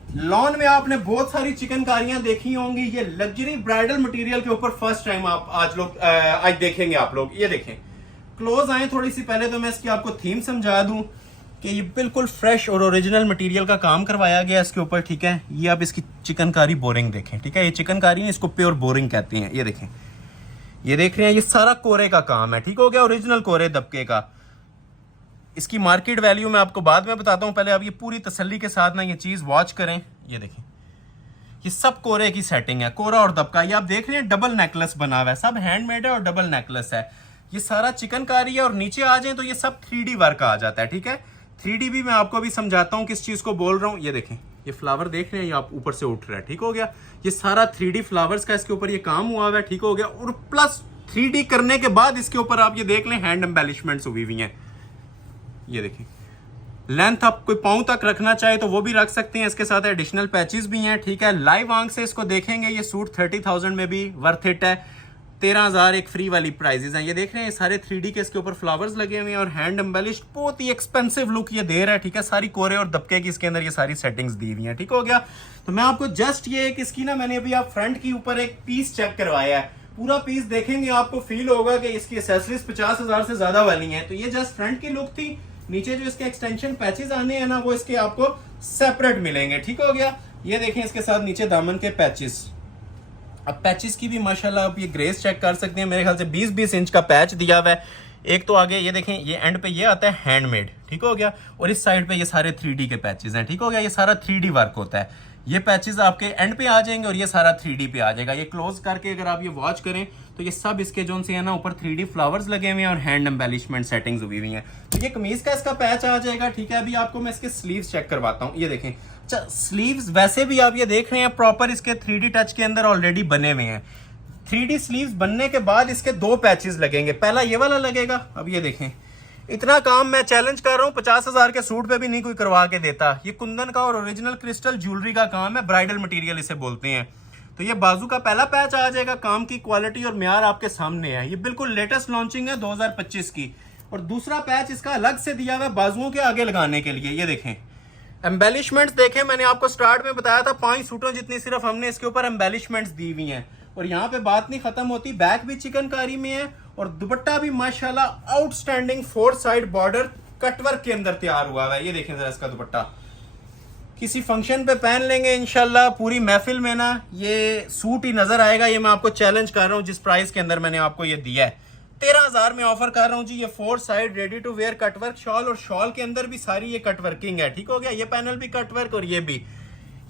लॉन में आपने बहुत सारी चिकनकारियां देखी होंगी। ये लग्जरी ब्राइडल मटेरियल के ऊपर फर्स्ट टाइम आप आज देखेंगे आप लोग। ये देखें, क्लोज आए थोड़ी सी। पहले तो मैं इसकी आपको थीम समझा दूं कि ये बिल्कुल फ्रेश और ओरिजिनल मटेरियल का काम करवाया गया इसके ऊपर, ठीक है। ये आप इसकी चिकनकारी बोरिंग देखें, ठीक है। ये चिकनकारी है, इसको प्योर बोरिंग कहते हैं। ये देखें, ये देख रहे हैं, ये सारा कोरे का काम है, ठीक हो गया। ओरिजिनल कोरे दबके का। इसकी मार्केट वैल्यू मैं आपको बाद में बताता हूं। पहले आप ये पूरी तसल्ली के साथ ना ये चीज वॉच करें। ये देखें, ये सब कोरे की सेटिंग है, कोरा और दबका। ये आप देख रहे हैं डबल नेकलेस बना हुआ है, सब हैंडमेड है और डबल नेकलेस है। ये सारा चिकनकारी है। और नीचे आ जाए तो ये सब 3D वर्क आ जाता है, ठीक है। 3D भी मैं आपको अभी समझाता हूँ किस चीज को बोल रहा हूँ। ये देखें, ये फ्लावर देख रहे हैं, ये आप ऊपर से उठ रहा है, ठीक हो गया। ये सारा 3D फ्लावर्स का इसके ऊपर ये काम हुआ हुआ है, ठीक हो गया। और प्लस 3D करने के बाद इसके ऊपर आप ये देख लें हैंड एम्बेलिशमेंट्स हुई हुई हैं। ये देखें, लेंथ आप कोई पाँव तक रखना चाहे तो वो भी रख सकते हैं। इसके साथ एडिशनल पैचेस भी हैं, ठीक है। लाइव आंख से इसको देखेंगे ये सूट 30,000 में भी वर्थ इट है। 13,000 एक फ्री वाली प्राइजेस हैं। ये देख रहे हैं, सारे 3D के इसके ऊपर फ्लावर्स लगे हुए हैं और हैंड एम्बेलिश्ड, बहुत ही एक्सपेंसिव लुक ये दे रहा है, ठीक है। सारी कोरे और दबके की इसके अंदर ये सारी सेटिंग्स दी हुई हैं, ठीक हो गया। तो मैं आपको जस्ट ये एक इसकी ना, मैंने अभी आप फ्रंट के ऊपर एक पीस चेक करवाया है। पूरा पीस देखेंगे आपको फील होगा कि इसकी एक्सेसरीज 50,000 से ज्यादा वाली हैं। तो ये जस्ट फ्रंट की लुक थी। नीचे जो इसके एक्सटेंशन पैचेस आने हैं ना, वो इसके आपको सेपरेट मिलेंगे, ठीक हो गया। ये देखें, इसके साथ नीचे दामन के पैचेस। अब पैचेस की भी माशाल्लाह आप ये ग्रेस चेक कर सकते हैं। मेरे ख्याल से 20-20 इंच का पैच दिया हुआ है। एक तो आगे ये देखें, ये एंड पे ये आता है हैंडमेड, ठीक हो गया। और इस साइड पे ये सारे 3D के पैचेस हैं, ठीक हो गया। ये सारा 3D वर्क होता है। ये पैचेस आपके एंड पे आ जाएंगे और ये सारा 3D पे आ जाएगा। ये क्लोज करके अगर आप ये वॉच करें तो ये सब इसके जो से है ना ऊपर 3D फ्लावर्स लगे हुए हैं और हैंड एम्बेलिशमेंट सेटिंग्स हुई हुई हैं। तो ये कमीज का इसका पैच आ जाएगा, ठीक है। अभी आपको मैं इसके स्लीव्स चेक करवाता हूँ। ये देखें, अच्छा स्लीव्स वैसे भी आप ये देख रहे हैं प्रॉपर इसके 3D टच के अंदर ऑलरेडी बने हुए हैं। 3D स्लीव्स बनने के बाद इसके 2 पैचेस लगेंगे। पहला ये वाला लगेगा। अब ये देखें, इतना काम मैं चैलेंज कर रहा हूँ 50,000 के सूट पे भी नहीं कोई करवा के देता। ये कुंदन का और ओरिजिनल क्रिस्टल ज्वेलरी का काम है, ब्राइडल मटेरियल इसे बोलते हैं। तो ये बाजू का पहला पैच आ जाएगा। काम की क्वालिटी और म्यार आपके सामने है। ये बिल्कुल लेटेस्ट लॉन्चिंग है 2025 की। और दूसरा पैच इसका अलग से दिया हुआ है बाजुओं के आगे लगाने के लिए। ये देखें, एम्बेलिशमेंट्स देखें, मैंने आपको स्टार्ट में बताया था 5 सूटों जितनी सिर्फ हमने इसके ऊपर एम्बेलिशमेंट्स दी हुई हैं। और यहाँ पे बात नहीं खत्म होती, बैक भी चिकनकारी में है और दुपट्टा भी माशाल्लाह आउटस्टैंडिंग 4 साइड बॉर्डर कटवर्क के अंदर तैयार हुआ है। ये देखें जरा इसका दुपट्टा, किसी फंक्शन पे पहन लेंगे इंशाल्लाह, पूरी महफिल में ना ये सूट ही नजर आएगा। ये मैं आपको चैलेंज कर रहा हूँ जिस प्राइस के अंदर मैंने आपको ये दिया है। 13,000 में ऑफर कर रहा हूँ जी। ये 4 side ready to wear cutwork shawl, और शॉल के अंदर भी सारी ये कटवर्किंग है, ठीक हो गया। ये पैनल भी कटवर्क और ये भी।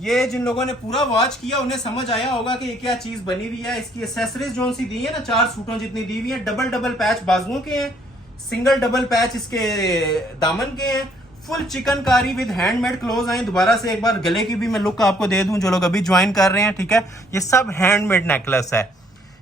ये जिन लोगों ने पूरा वॉच किया उन्हें समझ आया होगा कि ये क्या चीज बनी हुई है। इसकी एक्सेसरीज जो सी दी है ना 4 सूटों जितनी दी हुई है, डबल पैच बाजुओं के हैं, सिंगल डबल पैच इसके दामन के हैं, full chikankari with handmade close आए। दोबारा से एक बार गले की भी मैं लुक आपको दे दूं जो लोग अभी ज्वाइन कर रहे हैं, ठीक है। ये सब हैंडमेड नेकलेस है,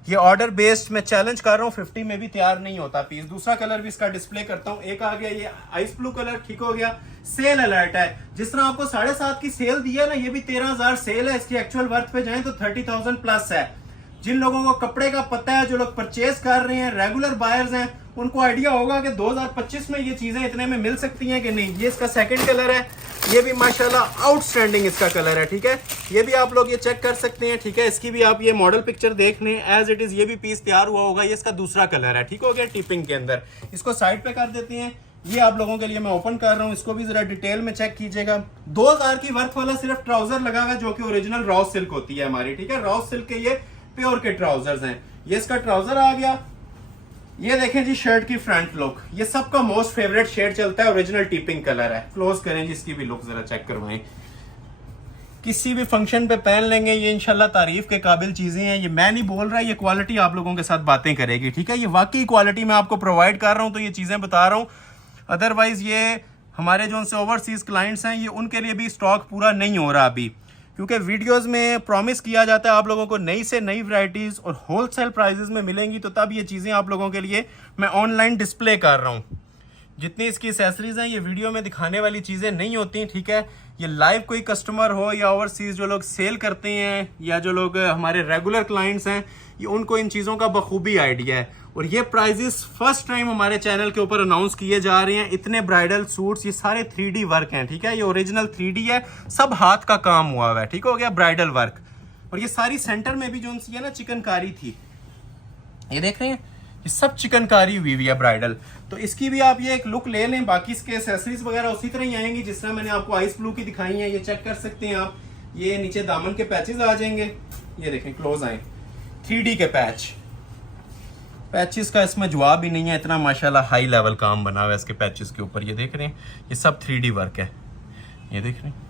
ये ऑर्डर बेस्ड मैं चैलेंज कर रहा हूँ, 50 में भी तैयार नहीं होता पीस। दूसरा कलर भी इसका डिस्प्ले करता हूँ, एक आ गया ये आइस ब्लू कलर, ठीक हो गया। सेल अलर्ट है, जिस तरह आपको 7.5 की सेल दी है ना, ये भी 13,000 सेल है। इसकी एक्चुअल वर्थ पे जाए तो 30,000 प्लस है। जिन लोगों को कपड़े का पता है, जो लोग परचेज कर रहे हैं, रेगुलर बायर्स हैं, उनको आइडिया होगा कि 2025 में ये चीजें इतने में मिल सकती हैं कि नहीं। ये इसका सेकंड कलर है, ये भी माशाल्लाह आउटस्टैंडिंग इसका कलर है, ठीक है। ये भी आप लोग ये चेक कर सकते हैं, ठीक है। इसकी भी आप ये मॉडल पिक्चर देख लें एज इट इज, ये भी पीस तैयार हुआ होगा। ये इसका दूसरा कलर है, ठीक हो गया, टिपिंग के अंदर। इसको साइड पे कर देते हैं। ये आप लोगों के लिए मैं ओपन कर रहा हूँ, इसको भी जरा डिटेल में चेक कीजिएगा। 2000 की वर्थ वाला सिर्फ ट्राउजर लगा हुआ है, जो कि ओरिजिनल रॉ सिल्क होती है हमारी, ठीक है। रॉ सिल्क के ये प्योर के ट्राउजर्स हैं। ये इसका ट्राउजर आ गया। ये देखें जी शर्ट की फ्रंट लुक, ये सबका मोस्ट फेवरेट शेड चलता है, ओरिजिनल टिपिंग कलर है। क्लोज करें जी, इसकी भी लुक जरा चेक करवाएं। किसी भी फंक्शन पे पहन लेंगे, ये इंशाल्लाह तारीफ के काबिल चीजें हैं। ये मैं नहीं बोल रहा, ये क्वालिटी आप लोगों के साथ बातें करेगी, ठीक है। ये वाकई क्वालिटी मैं आपको प्रोवाइड कर रहा हूँ, तो ये चीजें बता रहा हूँ। अदरवाइज ये हमारे जो उनसे ओवरसीज क्लाइंट्स हैं, ये उनके लिए भी स्टॉक पूरा नहीं हो रहा अभी, क्योंकि वीडियोस में प्रॉमिस किया जाता है आप लोगों को नई से नई वैरायटीज और होलसेल प्राइजेस में मिलेंगी, तो तब ये चीज़ें आप लोगों के लिए मैं ऑनलाइन डिस्प्ले कर रहा हूँ। जितनी इसकी एसेसरीज हैं, ये वीडियो में दिखाने वाली चीज़ें नहीं होती, ठीक है। ये लाइव कोई कस्टमर हो या ओवरसीज जो लोग सेल करते हैं या जो लोग हमारे रेगुलर क्लाइंट्स हैं, ये उनको इन चीज़ों का बखूबी आइडिया है। और ये प्राइजेस फर्स्ट टाइम हमारे चैनल के ऊपर अनाउंस किए जा रहे हैं। इतने ब्राइडल सूट्स, ये सारे 3D वर्क हैं, ठीक है। ये ओरिजिनल 3D है, सब हाथ का काम हुआ हुआ है, ठीक हो गया, ब्राइडल वर्क। और ये सारी सेंटर में भी जो है ना चिकनकारी थी, ये देख रहे हैं, ये सब चिकनकारी हुई हुई है ब्राइडल। तो इसकी भी आप ये एक लुक ले लें। बाकी इसके एक्सेसरीज वगैरह उसी तरह ही आएंगी जिस तरह मैंने आपको आइस ब्लू की दिखाई है, ये चेक कर सकते हैं आप। ये नीचे दामन के पैचेस आ जाएंगे, ये देखें क्लोज आए, 3D के पैचेस का इसमें जवाब ही नहीं है, इतना माशाल्लाह हाई लेवल काम बना हुआ है इसके पैचेस के ऊपर। ये देख रहे हैं, ये सब 3D वर्क है, ये देख रहे हैं।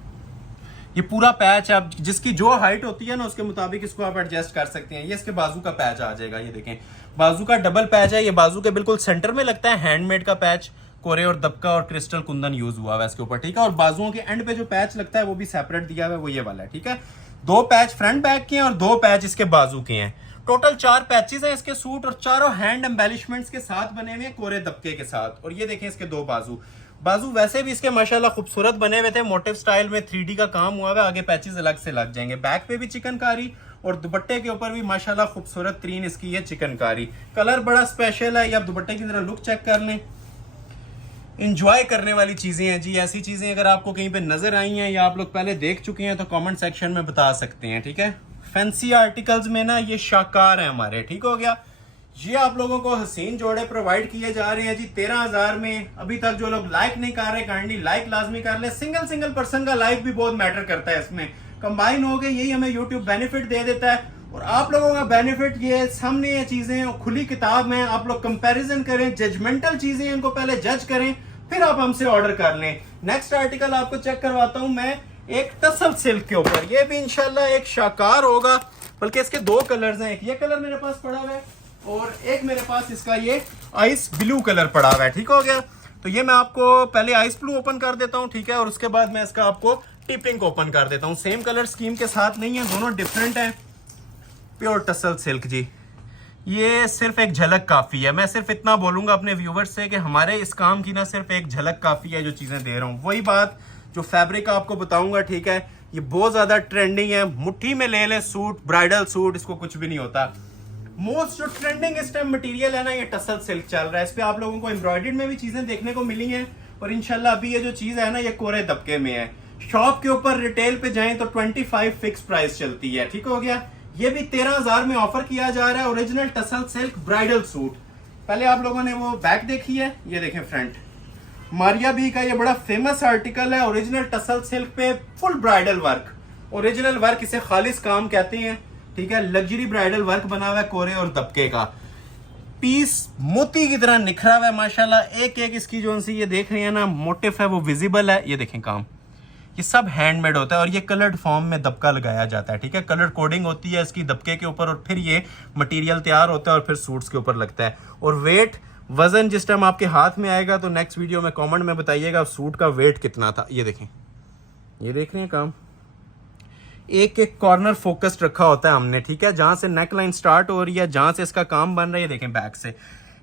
ये पूरा पैच आप जिसकी जो हाइट होती है ना, उसके मुताबिक इसको आप एडजस्ट कर सकते हैं। ये इसके बाजू का पैच आ जाएगा, ये देखें बाजू का डबल पैच है। ये बाजू के बिल्कुल सेंटर में लगता है, हैंडमेड का पैच, कोरे और दबका और क्रिस्टल कुंदन यूज हुआ है इसके ऊपर, ठीक है। और बाजुओं के एंड पे जो पैच लगता है वो भी सेपरेट दिया हुआ है, वो ये वाला है, ठीक है। 2 पैच फ्रंट बैक के हैं और 2 पैच इसके बाजू के हैं। टोटल 4 पैचेस हैं इसके सूट, और चारों हैंड एम्बेलिशमेंट्स के साथ बने हुए हैं, कोरे दबके के साथ। और ये देखें इसके 2 बाजू वैसे भी इसके माशाल्लाह खूबसूरत बने हुए थे, मोटिव स्टाइल में 3D का काम हुआ है। आगे पैचेस अलग से लग जाएंगे, बैक पे भी चिकनकारी और दुपट्टे के ऊपर भी माशाल्लाह खूबसूरत तरीन इसकी है चिकनकारी। कलर बड़ा स्पेशल है, ये आप दुपट्टे की जरा लुक चेक कर लें। इंजॉय करने वाली चीजें हैं जी। ऐसी चीजें अगर आपको कहीं पे नजर आई हैं या आप लोग पहले देख चुके हैं तो कमेंट सेक्शन में बता सकते हैं, ठीक है। फैंसी आर्टिकल्स में ना ये शाकार है हमारे, ठीक हो गया। ये आप लोगों को हसीन जोड़े प्रोवाइड किए जा रहे हैं जी 13,000 में। अभी तक जो लोग लाइक नहीं कर रहे, काइंडली लाइक लाजमी कर ले। सिंगल पर्सन का लाइक भी बहुत मैटर करता है इसमें, कंबाइन हो गए, यही हमें यूट्यूब बेनिफिट दे देता है। और आप लोगों का बेनिफिट ये सामने ये चीजें खुली किताब में, आप लोग कंपैरिजन करें, जजमेंटल चीजें इनको पहले जज करें, फिर आप हमसे ऑर्डर कर लें। नेक्स्ट आर्टिकल आपको चेक करवाता हूं मैं, एक टसल सिल्क के ऊपर। ये भी इंशाल्लाह एक शाकार होगा, बल्कि इसके 2 कलर्स हैं। एक ये कलर मेरे पास पड़ा हुआ है और एक मेरे पास इसका ये आइस ब्लू कलर पड़ा हुआ है, ठीक हो गया। तो ये मैं आपको पहले आइस ब्लू ओपन कर देता हूँ, ठीक है, और उसके बाद मैं इसका आपको टिपिंग ओपन कर देता हूँ। सेम कलर स्कीम के साथ नहीं है, दोनों डिफरेंट हैं। प्योर टसल सिल्क जी, ये सिर्फ एक झलक काफी है। मैं सिर्फ इतना बोलूंगा अपने व्यूवर्स से कि हमारे इस काम की ना सिर्फ एक झलक काफी है, जो चीजें दे रहा हूँ। वही बात जो फैब्रिक आपको बताऊंगा, ठीक है, ये बहुत ज्यादा ट्रेंडिंग है। मुट्ठी में ले ले सूट, ब्राइडल सूट, इसको कुछ भी नहीं होता। मोस्ट जो ट्रेंडिंग इस टाइम मटेरियल है ना, ये टसल सिल्क चल रहा है। इस पे आप लोगों को एम्ब्रॉयडर्ड में भी चीजें देखने को मिली हैं, और इंशाल्लाह अभी ये जो चीज है ना, ये कोरे दबके में है। शॉप के ऊपर रिटेल पे जाएं तो 25 फिक्स प्राइस चलती है, ठीक हो गया। ये भी 13,000 में ऑफर किया जा रहा है, original tussle silk bridal suit. पहले आप लोगों ने वो बैक देखी है, ये देखें फ्रंट। मारिया बी का ये बड़ा फेमस आर्टिकल है, ओरिजिनल टसल सिल्क पे full bridal work. Original work इसे खालिस काम कहते हैं, ठीक है। लग्जरी ब्राइडल वर्क बना हुआ है कोरे और दबके का। पीस मोती की तरह निखरा हुआ है माशाल्लाह। एक एक इसकी जो सी ये देख रहे हैं ना मोटिफ है वो विजिबल है। ये देखें काम, ये सब हैंडमेड होता है और ये कलर्ड फॉर्म में दबका लगाया जाता है, ठीक है। कलर कोडिंग होती है इसकी दबके के ऊपर और फिर ये मटेरियल तैयार होता है और फिर सूट्स के ऊपर लगता है। और वेट वजन जिस टाइम आपके हाथ में आएगा तो नेक्स्ट वीडियो में कमेंट में बताइएगा सूट का वेट कितना था। ये देखें, ये देख रहे हैं काम, एक एक कॉर्नर फोकस्ड रखा होता है हमने, ठीक है, जहां से नेक लाइन स्टार्ट हो रही है, जहां से इसका काम बन रहा है। ये देखें बैक से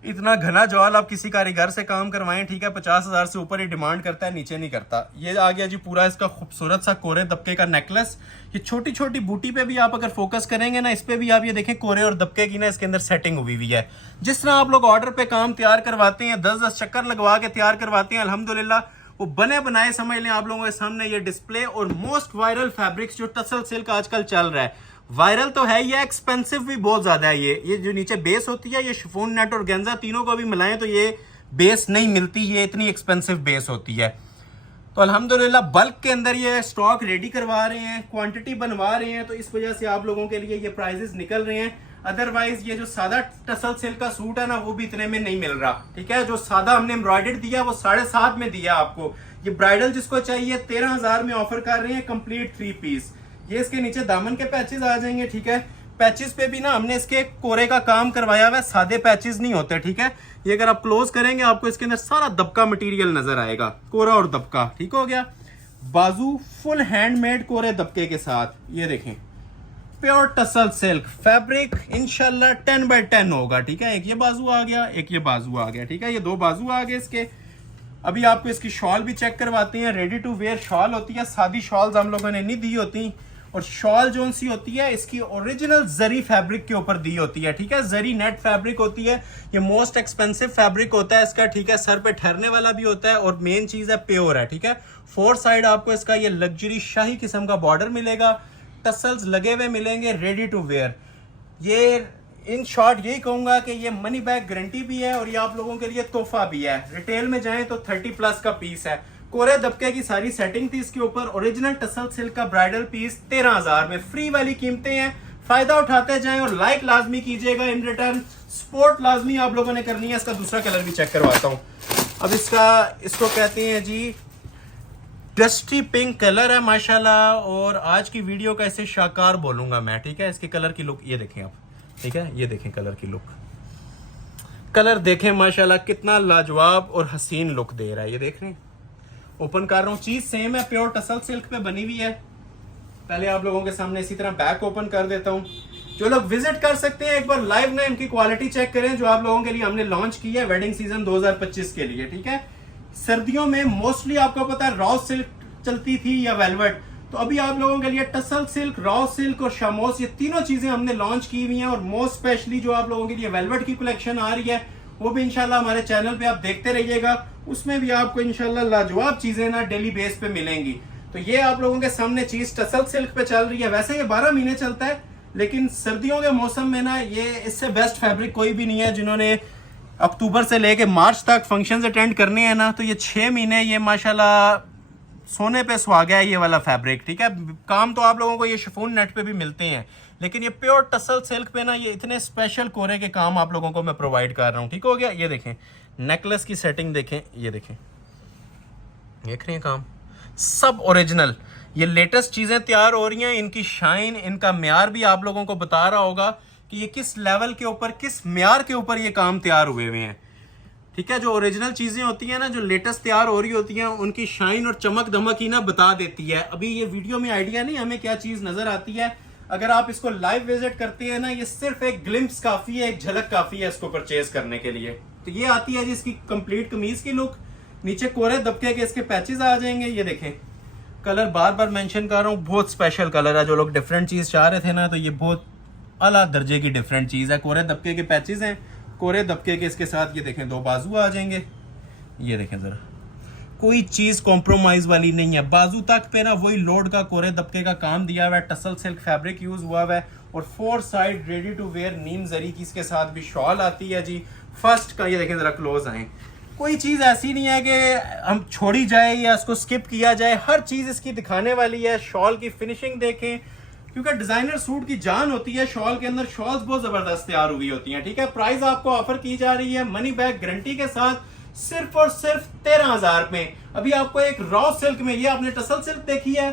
इतना घना जॉल आप किसी कारीगर से काम करवाएं, ठीक है, 50,000 से ऊपर ही डिमांड करता है, नीचे नहीं करता। ये आ गया जी पूरा इसका खूबसूरत सा कोरे दबके का नेकलेस। ये छोटी छोटी बूटी पे भी आप अगर फोकस करेंगे ना, इस पे भी आप ये देखें कोरे और दबके की ना इसके अंदर सेटिंग हुई हुई है। जिस तरह आप लोग ऑर्डर पे काम तैयार करवाते हैं, 10-10 चक्कर लगवा के तैयार करवाते हैं, अल्हम्दुलिल्लाह वो बने बनाए समझ लें आप लोगों के सामने ये डिस्प्ले। और मोस्ट वायरल फैब्रिक्स जो टसल सिल्क आजकल चल रहा है, वायरल तो है, ये एक्सपेंसिव भी बहुत ज्यादा है। ये जो नीचे बेस होती है, ये शिफॉन नेट और गेंजा तीनों को भी मिलाएं तो ये बेस नहीं मिलती, ये इतनी एक्सपेंसिव बेस होती है। तो अल्हम्दुलिल्लाह बल्क के अंदर ये स्टॉक रेडी करवा रहे हैं, क्वांटिटी बनवा रहे हैं, तो इस वजह से आप लोगों के लिए ये प्राइजेस निकल रहे हैं। अदरवाइज ये जो सादा टसल सिल्क का सूट है ना, वो भी इतने में नहीं मिल रहा, ठीक है। जो सादा हमने एम्ब्रॉयडर्ड दिया वो 7.5 में दिया आपको। ये ब्राइडल जिसको चाहिए 13,000 में ऑफर कर रहे हैं, कंप्लीट 3 पीस। ये इसके नीचे दामन के पैचेस आ जाएंगे, ठीक है। पैचेस पे भी ना हमने इसके कोरे का काम करवाया हुआ है, सादे पैचेस नहीं होते, ठीक है। ये अगर आप क्लोज करेंगे आपको इसके अंदर सारा दबका मटेरियल नजर आएगा, कोरा और दबका, ठीक हो गया। बाजू फुल हैंडमेड कोरे दबके के साथ, ये देखें प्योर टसल सिल्क फैब्रिक, इंशाल्लाह 10x10 होगा, ठीक है। एक ये बाजू आ गया, एक ये बाजू आ गया, ठीक है, ये 2 बाजू आ गए इसके। अभी आपको इसकी शॉल भी चेक करवाते हैं, रेडी टू वेयर शॉल होती है, सादी शॉल्स हम लोगों ने नहीं दी होती। और शॉल जो सी होती है इसकी ओरिजिनल जरी फैब्रिक के ऊपर दी होती है, ठीक है, जरी नेट फैब्रिक होती है। ये मोस्ट एक्सपेंसिव फैब्रिक होता है इसका, ठीक है, सर पे ठहरने वाला भी होता है और मेन चीज है प्योर है, ठीक है। 4 साइड आपको इसका ये लग्जरी शाही किस्म का बॉर्डर मिलेगा, टसल्स लगे हुए मिलेंगे, रेडी टू वेयर। ये इन शॉर्ट यही कहूंगा कि ये मनी बैक गारंटी भी है और ये आप लोगों के लिए तोहफा भी है। रिटेल में जाएं तो 30+ का पीस है। कोरे दबके की सारी सेटिंग थी इसके ऊपर। ओरिजिनल टसल सिल्क का ब्राइडल पीस 13,000 में, फ्री वाली कीमतें हैं, फायदा उठाते जाएं और लाइक लाजमी कीजिएगा। इन रिटर्न सपोर्ट लाजमी आप लोगों ने करनी है। इसका दूसरा कलर भी चेक करवाता हूं। अब इसको कहते हैं जी डस्टी पिंक कलर है माशाल्लाह। और आज की वीडियो का इसे शाकार बोलूंगा मैं, ठीक है। इसके कलर की लुक ये देखें आप, ठीक है, ये देखें कलर की लुक, कलर देखें माशाल्लाह कितना लाजवाब और हसीन लुक दे रहा है। ये देख रहे हैं, ओपन कर रहा हूँ, चीज सेम है, प्योर टसल सिल्क पे बनी हुई है। पहले आप लोगों के सामने इसी तरह बैक ओपन कर देता हूँ। जो लोग विजिट कर सकते हैं एक बार लाइव ना इनकी क्वालिटी चेक करें, जो आप लोगों के लिए हमने लॉन्च की है वेडिंग सीजन 2025 के लिए, ठीक है। सर्दियों में मोस्टली आपको पता है रॉ सिल्क चलती थी या वेलवेट, तो अभी आप लोगों के लिए टसल सिल्क, रॉ सिल्क और शामोस, ये तीनों चीजें हमने लॉन्च की हुई हैं। और मोस्ट स्पेशली जो आप लोगों के लिए वेलवेट की कलेक्शन आ रही है वो भी इंशाल्लाह हमारे चैनल पे आप देखते रहिएगा। उसमें भी आपको इंशाल्लाह लाजवाब चीजें ना डेली बेस पे मिलेंगी। तो ये आप लोगों के सामने चीज टसल सिल्क पे चल रही है। वैसे ये 12 महीने चलता है, लेकिन सर्दियों के मौसम में ना ये इससे बेस्ट फैब्रिक कोई भी नहीं है। जिन्होंने अक्टूबर से लेके मार्च तक फंक्शंस अटेंड करने हैं ना, तो ये 6 महीने ये माशाल्लाह सोने पे सुहागा है ये वाला फैब्रिक, ठीक है। काम तो आप लोगों को ये शिफॉन नेट पे भी मिलते हैं, लेकिन ये प्योर टसल सिल्क पे ना ये इतने स्पेशल कोरे के काम आप लोगों को मैं प्रोवाइड कर रहा हूँ, ठीक हो गया। ये देखें नेकलेस की सेटिंग देखें, ये देखें, देख रहे हैं काम सब ओरिजिनल। ये लेटेस्ट चीजें तैयार हो रही हैं, इनकी शाइन, इनका म्यार भी आप लोगों को बता रहा होगा कि ये किस लेवल के ऊपर, किस म्यार के ऊपर ये काम तैयार हुए हुए हैं, ठीक है। जो ओरिजिनल चीजें होती हैं ना, जो लेटेस्ट तैयार हो रही होती हैं, उनकी शाइन और चमक धमक ही ना बता देती है। अभी ये वीडियो में आइडिया नहीं हमें क्या चीज नजर आती है, अगर आप इसको लाइव विजिट करते हैं ना, ये सिर्फ एक ग्लिम्स काफी है, एक झलक काफी है इसको परचेज करने के लिए। तो ये आती है जी इसकी कंप्लीट कमीज की लुक। नीचे कोरे दबके के इसके पैचेस आ जाएंगे। ये देखें कलर बार बार मेंशन कर रहा हूँ, बहुत स्पेशल कलर है। जो लोग डिफरेंट चीज चाह रहे थे ना, तो ये बहुत आला दर्जे की डिफरेंट चीज है। कोरे दबके के पैचेस हैं, कोरे दबके के इसके साथ ये देखें 2 बाजू आ जाएंगे। ये देखें जरा, कोई चीज कॉम्प्रोमाइज वाली नहीं है। बाजू तक पे ना वही लोड का कोरे दबके का काम दिया हुआ है, टसल सिल्क फैब्रिक यूज हुआ हुआ है। और 4 साइड रेडी टू वेयर नीम जरी की इसके साथ भी शॉल आती है जी। फर्स्ट का ये देखें जरा, क्लोज आए, कोई चीज ऐसी नहीं है कि हम छोड़ी जाए या इसको स्किप किया जाए, हर चीज इसकी दिखाने वाली है। शॉल की फिनिशिंग देखें, क्योंकि डिजाइनर सूट की जान होती है शॉल के अंदर, शॉल्स बहुत जबरदस्त तैयार हुई होती हैं, ठीक है। प्राइस आपको ऑफर की जा रही है मनी बैक गारंटी के साथ, सिर्फ और सिर्फ 13,000 में। अभी आपको एक रॉ सिल्क में, ये आपने टसल सिल्क देखी है,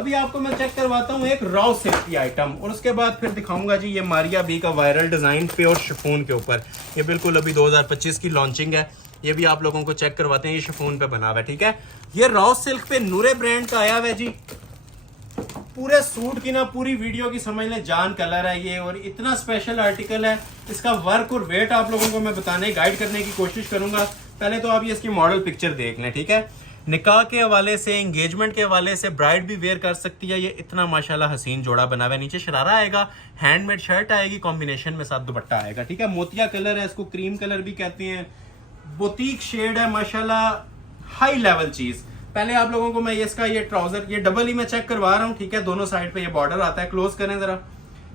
अभी आपको मैं चेक करवाता हूँ एक रॉ सिल्क की आइटम, और उसके बाद फिर दिखाऊंगा जी ये मारिया बी का वायरल डिजाइन प्योर शिफॉन के ऊपर। ये बिल्कुल अभी 2025 की लॉन्चिंग है, ये भी आप लोगों को चेक करवाते हैं। ये शिफॉन पे बना हुआ है, ठीक है। ये रॉ सिल्क पे नूरे ब्रांड का आया हुआ है जी। पूरे सूट की ना पूरी वीडियो की समझ लें जान कलर है ये, और इतना स्पेशल आर्टिकल है। इसका वर्क और वेट आप लोगों को मैं बताने गाइड करने की कोशिश करूंगा। पहले तो आप ये इसकी मॉडल पिक्चर देख लें, ठीक है। निकाह के हवाले से, एंगेजमेंट के हवाले से ब्राइड भी वेयर कर सकती है। ये इतना माशाल्लाह हसीन जोड़ा बना हुआ है। नीचे शरारा आएगा, हैंडमेड शर्ट आएगी, कॉम्बिनेशन में साथ दुपट्टा आएगा, ठीक है। मोतिया कलर है, इसको क्रीम कलर भी कहते हैं। बुटीक शेड है माशाल्लाह, हाई लेवल चीज। पहले आप लोगों को मैं ये इसका ये ट्राउजर ये डबल ही मैं चेक करवा रहा हूँ, ठीक है। दोनों साइड पे ये बॉर्डर आता है, क्लोज करें जरा।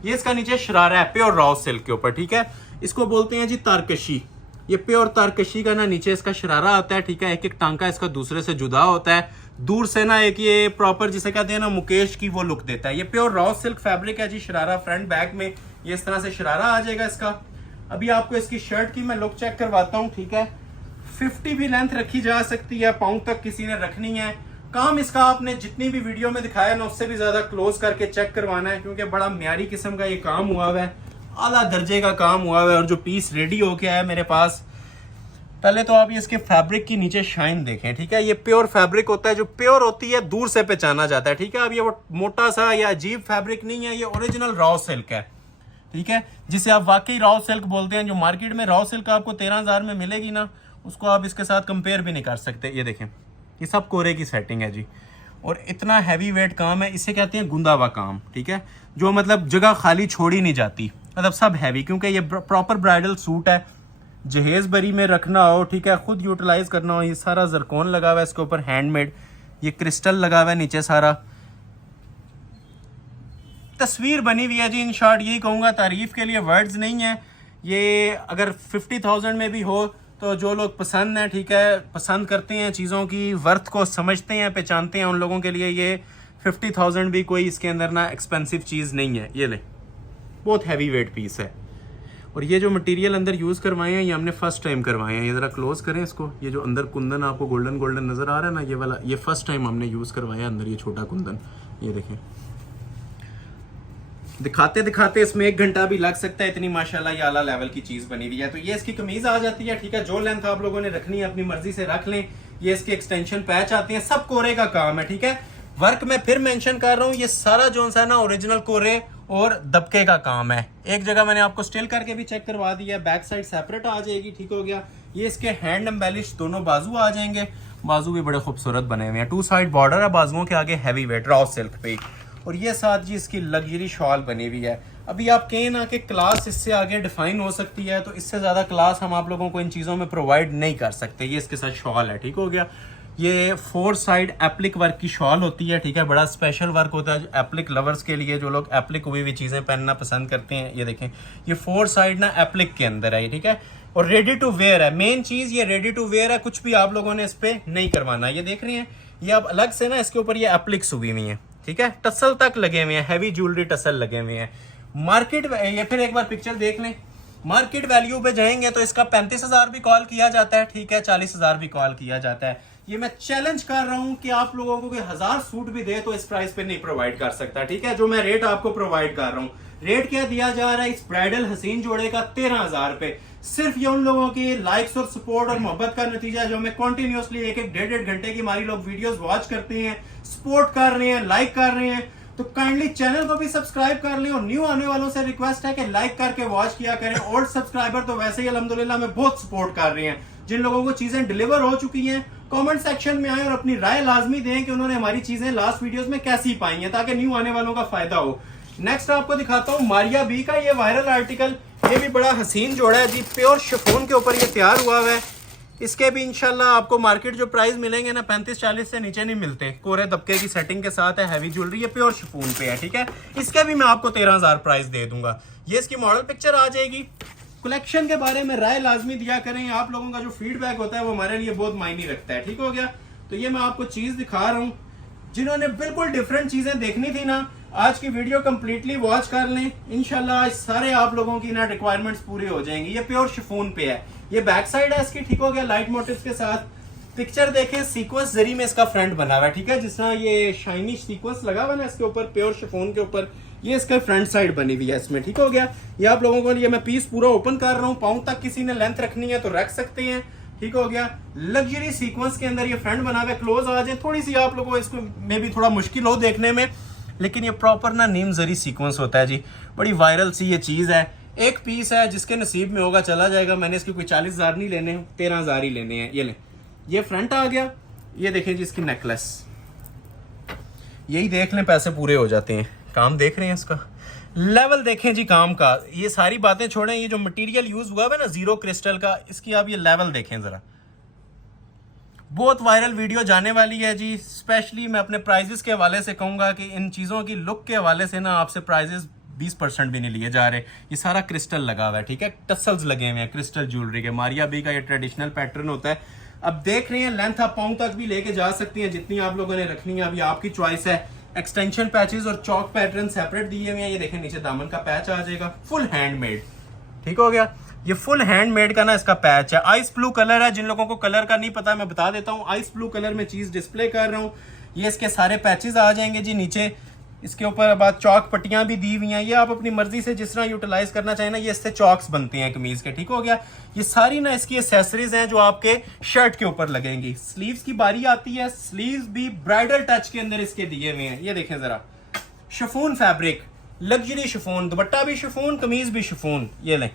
ये इसका नीचे शरारा है प्योर रॉ सिल्क के ऊपर, ठीक है। इसको बोलते हैं जी तारकशी। ये प्योर तारकशी का ना नीचे इसका शरारा आता है, ठीक है। एक एक टांका इसका दूसरे से जुदा होता है। दूर से ना एक ये प्रॉपर जिसे कहते हैं ना मुकेश की वो लुक देता है। ये प्योर रॉ सिल्क फैब्रिक है जी। शरारा फ्रंट बैक में ये इस तरह से शरारा आ जाएगा इसका। अभी आपको इसकी शर्ट की मैं लुक चेक करवाता हूँ, ठीक है। 50 भी लेंथ रखी जा सकती है, पाउंड तक किसी ने रखनी है। काम इसका आपने जितनी भी वीडियो में दिखाया ना उससे भी ज्यादा क्लोज करके चेक करवाना है, क्योंकि बड़ा म्यारी किस्म का ये काम हुआ हुआ है, आला दर्जे का काम हुआ हुआ है। और जो पीस रेडी होके आया मेरे पास, पहले तो आप ये इसके फैब्रिक की नीचे शाइन देखें, ठीक है। ये प्योर फैब्रिक होता है, जो प्योर होती है दूर से पहचाना जाता है, ठीक है। अब ये वो मोटा सा या अजीब फैब्रिक नहीं है, ये ओरिजिनल रॉ सिल्क है, ठीक है, जिसे आप वाकई रॉ सिल्क बोलते हैं। जो मार्केट में रॉ सिल्क आपको 13,000 में मिलेगी ना, उसको आप इसके साथ कंपेयर भी नहीं कर सकते। ये देखें, ये सब कोरे की सेटिंग है जी, और इतना हैवी वेट काम है। इसे कहते हैं गुंदा हुआ काम, ठीक है, जो मतलब जगह खाली छोड़ी नहीं जाती, मतलब सब हैवी, क्योंकि ये प्रॉपर ब्राइडल सूट है। जहेज बरी में रखना हो, ठीक है, खुद यूटिलाइज करना हो। ये सारा जरकोन लगा हुआ है इसके ऊपर, हैंडमेड। ये क्रिस्टल लगा हुआ है नीचे, सारा तस्वीर बनी हुई है जी। इन शॉर्ट यही कहूँगा, तारीफ के लिए वर्ड्स नहीं है। ये अगर 50,000 में भी हो तो जो लोग पसंद हैं, ठीक है, पसंद करते हैं चीज़ों की वर्थ को समझते हैं, पहचानते हैं, उन लोगों के लिए ये 50,000 भी कोई इसके अंदर ना एक्सपेंसिव चीज़ नहीं है। ये ले, बहुत हैवी वेट पीस है। और ये जो मटेरियल अंदर यूज़ करवाए हैं, ये हमने फर्स्ट टाइम करवाए हैं। ये ज़रा क्लोज करें इसको। ये जो अंदर कुंदन आपको गोल्डन गोल्डन नज़र आ रहा है ना, ये वाला, ये फर्स्ट टाइम हमने यूज़ करवाया अंदर ये छोटा कुंदन। ये देखें, दिखाते दिखाते इसमें 1 घंटा भी लग सकता है, इतनी माशाल्लाह ये आला लेवल की चीज बनी हुई है। तो ये इसकी कमीज आ जाती है, ठीक है। जो लेंथ आप लोगों ने रखनी है अपनी मर्जी से रख लें। ये इसके एक्सटेंशन पैच आते हैं, सब कोरे का काम है, ठीक है। वर्क में फिर मेंशन कर रहा हूँ, ये सारा जो है ना ओरिजिनल कोरे और दबके का काम है। एक जगह मैंने आपको स्टिल करके भी चेक करवा दिया, बैक साइड सेपरेट आ जाएगी, ठीक हो गया। ये इसके हैंड एम्बेलिश दोनों बाजू आ जाएंगे, बाजू भी बड़े खूबसूरत बने हुए हैं। 2 साइड बॉर्डर है बाजुओं के आगे, हैवी वेट रॉ सिल्क पे। और ये साथ जी इसकी लग्जरी शॉल बनी हुई है। अभी आप कहें ना कि क्लास इससे आगे डिफाइन हो सकती है, तो इससे ज़्यादा क्लास हम आप लोगों को इन चीज़ों में प्रोवाइड नहीं कर सकते। ये इसके साथ शॉल है, ठीक हो गया। ये 4 साइड एप्लिक वर्क की शॉल होती है, ठीक है। बड़ा स्पेशल वर्क होता है एप्लिक लवर्स के लिए, जो लोग एप्लिक हुई हुई चीज़ें पहनना पसंद करते हैं। ये देखें, ये 4 साइड ना एप्लिक के अंदर है, ठीक है। और रेडी टू वेयर है। मेन चीज़ ये रेडी टू वेयर है, कुछ भी आप लोगों ने इस पर नहीं करवाना। ये देख रहे हैं, ये अब अलग से ना इसके ऊपर ये एप्लिक्स हुई हुई हैं, ठीक है। टसल तक लगे हुए हैं, हैवी ज्वेलरी टसल लगे हुए हैं। मार्केट ये फिर एक बार पिक्चर देख लें, मार्केट वैल्यू पे जाएंगे तो इसका 35,000 भी कॉल किया जाता है, ठीक है, 40,000 भी कॉल किया जाता है। ये मैं चैलेंज कर रहा हूं कि आप लोगों को 1000 सूट भी दे तो इस प्राइस पे नहीं प्रोवाइड कर सकता, ठीक है। जो मैं रेट आपको प्रोवाइड कर रहा हूं, रेट क्या दिया जा रहा है इस ब्राइडल हसीन जोड़े का? 13,000 पे। सिर्फ ये उन लोगों की लाइक्स और सपोर्ट और मोहब्बत का नतीजा है, जो हमें कंटिन्यूअसली 1-1, 1.5 घंटे की हमारी लोग वीडियोस वॉच करते हैं, सपोर्ट कर रहे हैं, लाइक कर रहे हैं। तो काइंडली चैनल को भी सब्सक्राइब कर लें, और न्यू आने वालों से रिक्वेस्ट है कि लाइक करके वॉच किया करें। ओल्ड सब्सक्राइबर तो वैसे ही अल्हम्दुलिल्लाह में बहुत सपोर्ट कर रहे हैं। जिन लोगों को चीजें डिलीवर हो चुकी हैं, कमेंट सेक्शन में आए और अपनी राय लाजमी दें कि उन्होंने हमारी चीजें लास्ट वीडियोस में कैसी पाई हैं, ताकि न्यू आने वालों का फायदा हो। नेक्स्ट आपको दिखाता हूँ मारिया बी का ये वायरल आर्टिकल। ये भी बड़ा हसीन जोड़ा है जी, प्योर शिफॉन के ऊपर ये तैयार हुआ है। इसके भी इंशाल्लाह आपको मार्केट जो प्राइस मिलेंगे ना 35-40 से नीचे नहीं मिलते। कोरे दबके की सेटिंग के साथ है, हैवी ज्वेलरी, ये प्योर शिफॉन पे है, ठीक है। इसके भी मैं आपको 13,000 प्राइस दे दूंगा। ये इसकी मॉडल पिक्चर आ जाएगी। कलेक्शन के बारे में राय लाजमी दिया करें, आप लोगों का जो फीडबैक होता है वो हमारे लिए बहुत मायने रखता है, ठीक हो गया। तो ये मैं आपको चीज दिखा रहा हूँ, जिन्होंने बिल्कुल डिफरेंट चीजें देखनी थी ना, आज की वीडियो कंप्लीटली वॉच कर लें। इंशाल्लाह आज सारे आप लोगों की ना रिक्वायरमेंट्स पूरी हो जाएंगी। ये प्योर शिफॉन पे है, ये बैक साइड है इसकी, ठीक हो गया, लाइट मोटिव्स के साथ। पिक्चर देखें, सीक्वेंस जरी में इसका फ्रंट बना हुआ है, ठीक है। जिस तरह ये शाइनी सीक्वेंस लगा हुआ ना इसके ऊपर प्योर शिफॉन के ऊपर, ये इसका फ्रंट साइड बनी हुई है इसमें, ठीक हो गया। ये आप लोगों को लिए मैं पीस पूरा ओपन कर रहा हूँ, पाउं तक किसी ने लेंथ रखनी है तो रख सकते हैं, ठीक हो गया। लग्जरी सीक्वेंस के अंदर ये फ्रंट बना हुआ है। क्लोज आ जाए, थोड़ी सी आप लोगों को इसको में भी थोड़ा मुश्किल हो देखने में, लेकिन ये प्रॉपर ना नीम जरी सीक्वेंस होता है जी। बड़ी वायरल सी ये चीज़ है। एक पीस है, जिसके नसीब में होगा चला जाएगा। मैंने इसके कोई 40,000 नहीं लेने, 13,000 ही लेने हैं। ये लें, ये फ्रंट आ गया। ये देखें जी इसकी नेकलेस, यही देख लें, पैसे पूरे हो जाते हैं। काम देख रहे हैं इसका, लेवल देखें जी काम का। ये सारी बातें छोड़ें, ये जो मटेरियल यूज हुआ है ना जीरो क्रिस्टल का, इसकी आप ये लेवल देखें जरा। बहुत वायरल वीडियो जाने वाली है जी। स्पेशली मैं अपने प्राइजेस के हवाले से कहूंगा कि इन चीज़ों की लुक के हवाले से ना आपसे प्राइजेस 20% भी नहीं लिए जा रहे। ये सारा क्रिस्टल लगा हुआ है, ठीक है। टसल्स लगे हुए हैं क्रिस्टल ज्वेलरी के। मारिया बी का ये ट्रेडिशनल पैटर्न होता है। अब देख रहे हैं, लेंथ आप पाउं तक भी लेके जा सकती हैं, जितनी आप लोगों ने रखनी है अभी आपकी चॉइस है। एक्सटेंशन पैचेस और चौक पैटर्न सेपरेट दिए हुए हैं। ये देखें नीचे दामन का पैच आ जाएगा, फुल हैंडमेड, ठीक हो गया। ये फुल हैंडमेड का ना इसका पैच है। आइस ब्लू कलर है, जिन लोगों को कलर का नहीं पता मैं बता देता हूँ। आइस ब्लू कलर में चीज डिस्प्ले कर रहा हूँ। ये इसके सारे पैचेस आ जाएंगे जी नीचे। इसके ऊपर बाद चौक पट्टियां भी दी हुई हैं। ये आप अपनी मर्जी से जिस तरह यूटिलाइज करना चाहें ना, ये इससे चौक्स बनते हैं कमीज के, ठीक हो गया। ये सारी ना इसकी एसेसरीज हैं जो आपके शर्ट के ऊपर लगेंगी। स्लीव्स की बारी आती है, स्लीव्स भी ब्राइडल टच के अंदर इसके दिए हुए हैं। ये देखें जरा, शिफॉन फैब्रिक, लग्जरी शिफॉन, दुपट्टा भी शिफॉन, कमीज भी शिफॉन। ये लें,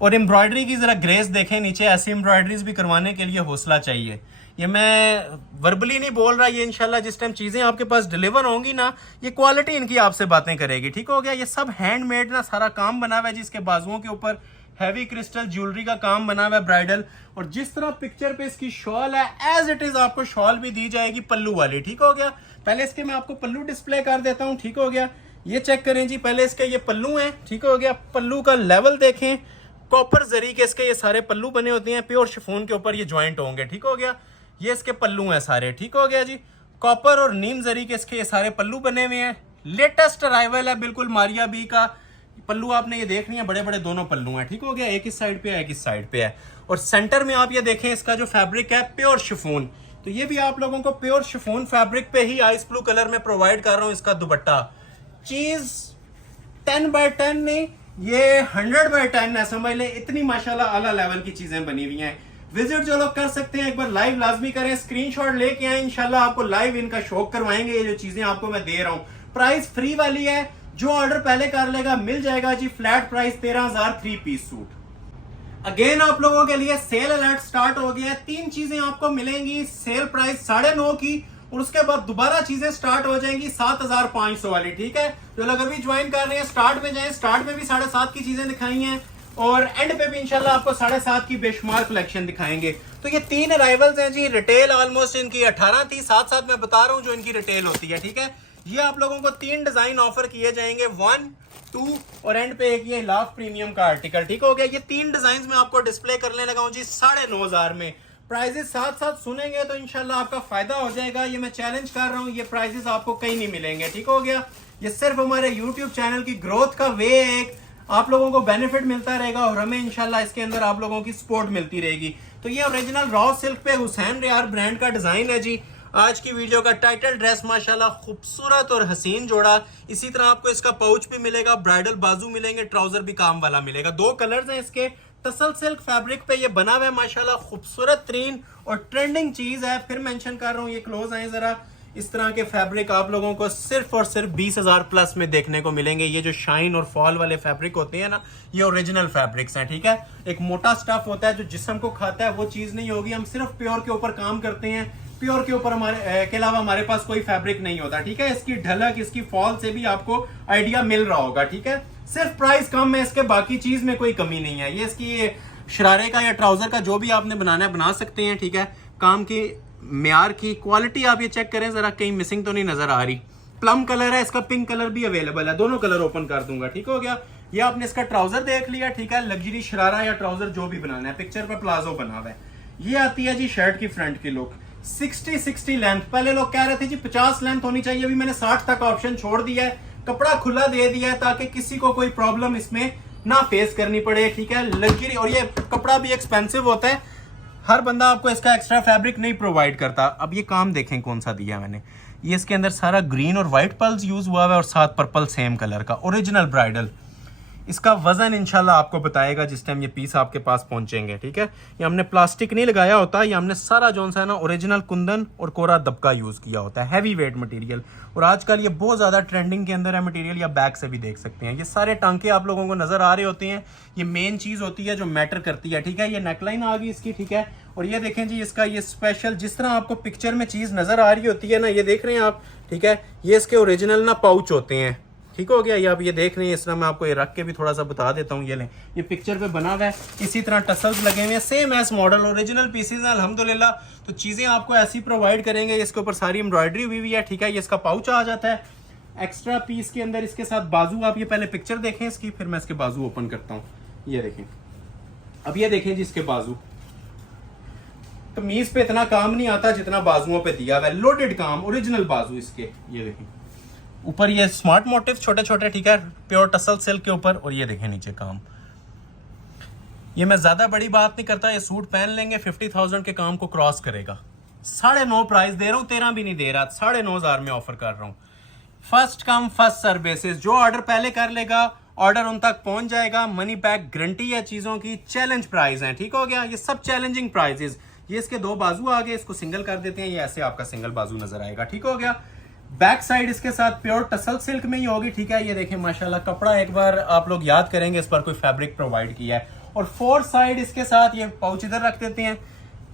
और एम्ब्रॉयडरी की जरा ग्रेस देखें नीचे। ऐसी एम्ब्रॉयडरीज भी करवाने के लिए हौसला चाहिए। ये मैं वर्बली नहीं बोल रहा, ये इंशाल्लाह जिस टाइम चीजें आपके पास डिलीवर होंगी ना, ये क्वालिटी इनकी आपसे बातें करेगी, ठीक हो गया। ये सब हैंडमेड ना सारा काम बना हुआ है, जिसके बाजुओं के ऊपर हैवी क्रिस्टल ज्वेलरी का काम बना हुआ है ब्राइडल। और जिस तरह पिक्चर पे इसकी शॉल है, एज इट इज आपको शॉल भी दी जाएगी पल्लू वाली, ठीक हो गया। पहले इसके मैं आपको पल्लू डिस्प्ले कर देता हूँ, ठीक हो गया। ये चेक करें जी, पहले इसके ये पल्लू है, ठीक हो गया। पल्लू का लेवल देखें, कॉपर जरी के इसके ये सारे पल्लू बने होते हैं। प्योर शिफॉन के ऊपर ये ज्वाइंट होंगे, ठीक हो गया। ये इसके पल्लू हैं सारे, ठीक हो गया जी। कॉपर और नीम जरी के इसके ये सारे पल्लू बने हुए हैं। लेटेस्ट अराइवल है बिल्कुल मारिया बी का। पल्लू आपने ये देख रही है, बड़े बड़े दोनों पल्लू हैं, ठीक हो गया। एक इस साइड पे है, एक इस साइड पे है। और सेंटर में आप ये देखें, इसका जो फैब्रिक है प्योर शिफॉन। तो ये भी आप लोगों को प्योर शिफॉन फैब्रिक पे ही आइस ब्लू कलर में प्रोवाइड कर रहा हूँ। इसका दुपट्टा चीज 10x10 नहीं, ये 100x10 है, समझ ले। इतनी माशाल्लाह आला लेवल की चीजें बनी हुई हैं। विजिट जो लोग कर सकते हैं, एक बार लाइव लाजमी करें, स्क्रीनशॉट लेके आए, इंशाल्लाह आपको लाइव इनका शौक करवाएंगे। ये जो चीजें आपको मैं दे रहा हूँ, प्राइस फ्री वाली है। जो ऑर्डर पहले कर लेगा मिल जाएगा जी flat price 13,000 3 piece suit. Again आप लोगों के लिए सेल अलर्ट स्टार्ट हो गया है। 3 चीजें आपको मिलेंगी सेल प्राइस 9.5 की, और उसके बाद दोबारा चीजें स्टार्ट हो जाएंगी 7,500 वाली, ठीक है। जो लोग अभी ज्वाइन कर रहे हैं स्टार्ट में जाएं, स्टार्ट में भी 7.5 की चीजें दिखाई हैं, और एंड पे भी इंशाल्लाह आपको 7.5 की बेशुमार कलेक्शन दिखाएंगे। तो ये 3 अराइवल्स हैं जी। रिटेल ऑलमोस्ट इनकी 18 थी, साथ साथ मैं बता रहा हूँ जो इनकी रिटेल होती है, ठीक है। ये आप लोगों को 3 डिजाइन ऑफर किए जाएंगे, 1, 2 और एंड पे एक ये लाफ प्रीमियम का आर्टिकल, ठीक हो गया। ये 3 डिजाइन में आपको डिस्प्ले करने लगा हूँ जी 9,500 में। प्राइजेस साथ साथ सुनेंगे तो इंशाल्लाह आपका फायदा हो जाएगा। ये मैं चैलेंज कर रहा हूँ, ये प्राइजेस आपको कहीं नहीं मिलेंगे, ठीक हो गया। ये सिर्फ हमारे YouTube चैनल की ग्रोथ का वे है, एक आप लोगों को बेनिफिट मिलता रहेगा और हमें इंशाल्लाह इसके अंदर आप लोगों की सपोर्ट मिलती रहेगी। तो ये ओरिजिनल रॉ सिल्क पे हुसैन रियार ब्रांड का डिजाइन है जी। आज की वीडियो का टाइटल ड्रेस माशाल्लाह खूबसूरत और हसीन जोड़ा। इसी तरह आपको इसका पाउच भी मिलेगा, ब्राइडल बाजू मिलेंगे, ट्राउजर भी काम वाला मिलेगा। 2 कलर्स हैं इसके। टसल सिल्क फैब्रिक पे ये बना हुआ है माशाल्लाह, खूबसूरत तरीन और ट्रेंडिंग चीज है। फिर मेंशन कर रहा हूँ, ये क्लोज आए जरा। इस तरह के फैब्रिक आप लोगों को सिर्फ और सिर्फ 20,000 प्लस में देखने को मिलेंगे। ये जो शाइन और फॉल वाले फैब्रिक होते हैं ना, ये ओरिजिनल फैब्रिक्स हैं, ठीक है। एक मोटा स्टफ होता है जो जिस्म को खाता है, वो चीज नहीं होगी। हम सिर्फ प्योर के ऊपर काम करते हैं, प्योर के ऊपर हमारे के अलावा हमारे पास कोई फैब्रिक नहीं होता, ठीक है। इसकी ढलक, इसकी फॉल से भी आपको आइडिया मिल रहा होगा, ठीक है। सिर्फ प्राइस कम है इसके, बाकी चीज में कोई कमी नहीं है। ये इसकी शरारे का या ट्राउजर का जो भी आपने बनाना है बना सकते हैं, ठीक है। काम की म्यार की क्वालिटी आप ये चेक करें जरा, कहीं मिसिंग तो नहीं नजर आ रही। प्लम कलर है इसका, पिंक कलर भी अवेलेबल है, दोनों कलर ओपन कर दूंगा, ठीक हो गया। ये आपने इसका ट्राउजर देख लिया, ठीक है। लग्जरी शरारा या ट्राउजर जो भी बनाना है, पिक्चर पर प्लाजो बना हुआ है। ये आती है जी शर्ट की फ्रंट की लुक, 60 लेंथ। पहले लोग कह रहे थे जी 50 लेंथ होनी चाहिए, अभी मैंने 60 तक ऑप्शन छोड़ दिया है। कपड़ा खुला दे दिया है ताकि किसी को कोई प्रॉब्लम इसमें ना फेस करनी पड़े, ठीक है। लग्जरी, और ये कपड़ा भी एक्सपेंसिव होता है, हर बंदा आपको इसका एक्स्ट्रा फैब्रिक नहीं प्रोवाइड करता। अब ये काम देखें कौन सा दिया मैंने, ये इसके अंदर सारा ग्रीन और वाइट पल्स यूज हुआ है और साथ पर्पल सेम कलर का ओरिजिनल ब्राइडल। इसका वजन इंशाल्लाह आपको बताएगा जिस टाइम ये पीस आपके पास पहुंचेंगे, ठीक है। ये हमने प्लास्टिक नहीं लगाया होता, ये हमने सारा जो सा ना ओरिजिनल कुंदन और कोरा दबका यूज किया होता है, हैवी वेट मटेरियल। और आजकल ये बहुत ज्यादा ट्रेंडिंग के अंदर है मटेरियल, या बैक से भी देख सकते हैं। ये सारे टांके आप लोगों को नजर आ रहे होते हैं, ये मेन चीज होती है जो मैटर करती है, ठीक है। ये नेकलाइन आ गई इसकी, ठीक है। और ये देखें जी इसका ये स्पेशल, जिस तरह आपको पिक्चर में चीज नजर आ रही होती है ना, ये देख रहे हैं आप, ठीक है। ये इसके ओरिजिनल ना पाउच होते हैं, ठीक हो गया। ये आप ये देख रहे हैं, इस तरह मैं आपको ये रख के भी थोड़ा सा बता देता हूँ। ये लें, ये पिक्चर पे बना हुआ है, इसी तरह टसल्स लगे हुए हैं, same S model, original pieces हैं अल्हम्दुलिल्लाह। तो चीजें आपको ऐसी प्रोवाइड करेंगे। इसके ऊपर सारी एम्ब्रॉयडरी हुई हुई है, ठीक है। ये इसका पाउच आ जाता है एक्स्ट्रा पीस के अंदर। इसके साथ बाजू, आप ये पहले पिक्चर देखें इसकी, फिर मैं इसके बाजू ओपन करता हूँ। ये देखें, अब ये देखें जी इसके बाजू, कमीज पे इतना काम नहीं आता जितना बाजुओं पे दिया हुआ है, लोडेड काम, ओरिजिनल बाजू इसके। ये देखें ऊपर ये स्मार्ट मोटिव छोटे छोटे, ठीक है, प्योर टसल सिल्क के ऊपर। और ये देखें नीचे काम। ये मैं ज्यादा बड़ी बात नहीं करता, ये सूट पहन लेंगे 50,000 के काम को क्रॉस करेगा। 9.5 प्राइस दे रहा हूँ, 13 भी नहीं दे रहा, 9,500 में ऑफर कर रहा हूँ। फर्स्ट कम फर्स्ट सर्विसेज, जो ऑर्डर पहले कर लेगा ऑर्डर उन तक पहुंच जाएगा। मनी बैक गारंटी है चीजों की। चैलेंज प्राइस है, ठीक हो गया। ये सब चैलेंजिंग प्राइजेस। ये इसके 2 बाजू आ गए, इसको सिंगल कर देते हैं, ये ऐसे आपका सिंगल बाजू नजर आएगा, ठीक हो गया। बैक साइड इसके साथ प्योर टसल सिल्क में ही होगी, ठीक है। ये देखें माशाल्लाह, कपड़ा एक बार आप लोग याद करेंगे, इस पर कोई फैब्रिक प्रोवाइड किया है। और 4 साइड इसके साथ ये पाउच इधर रख देते हैं,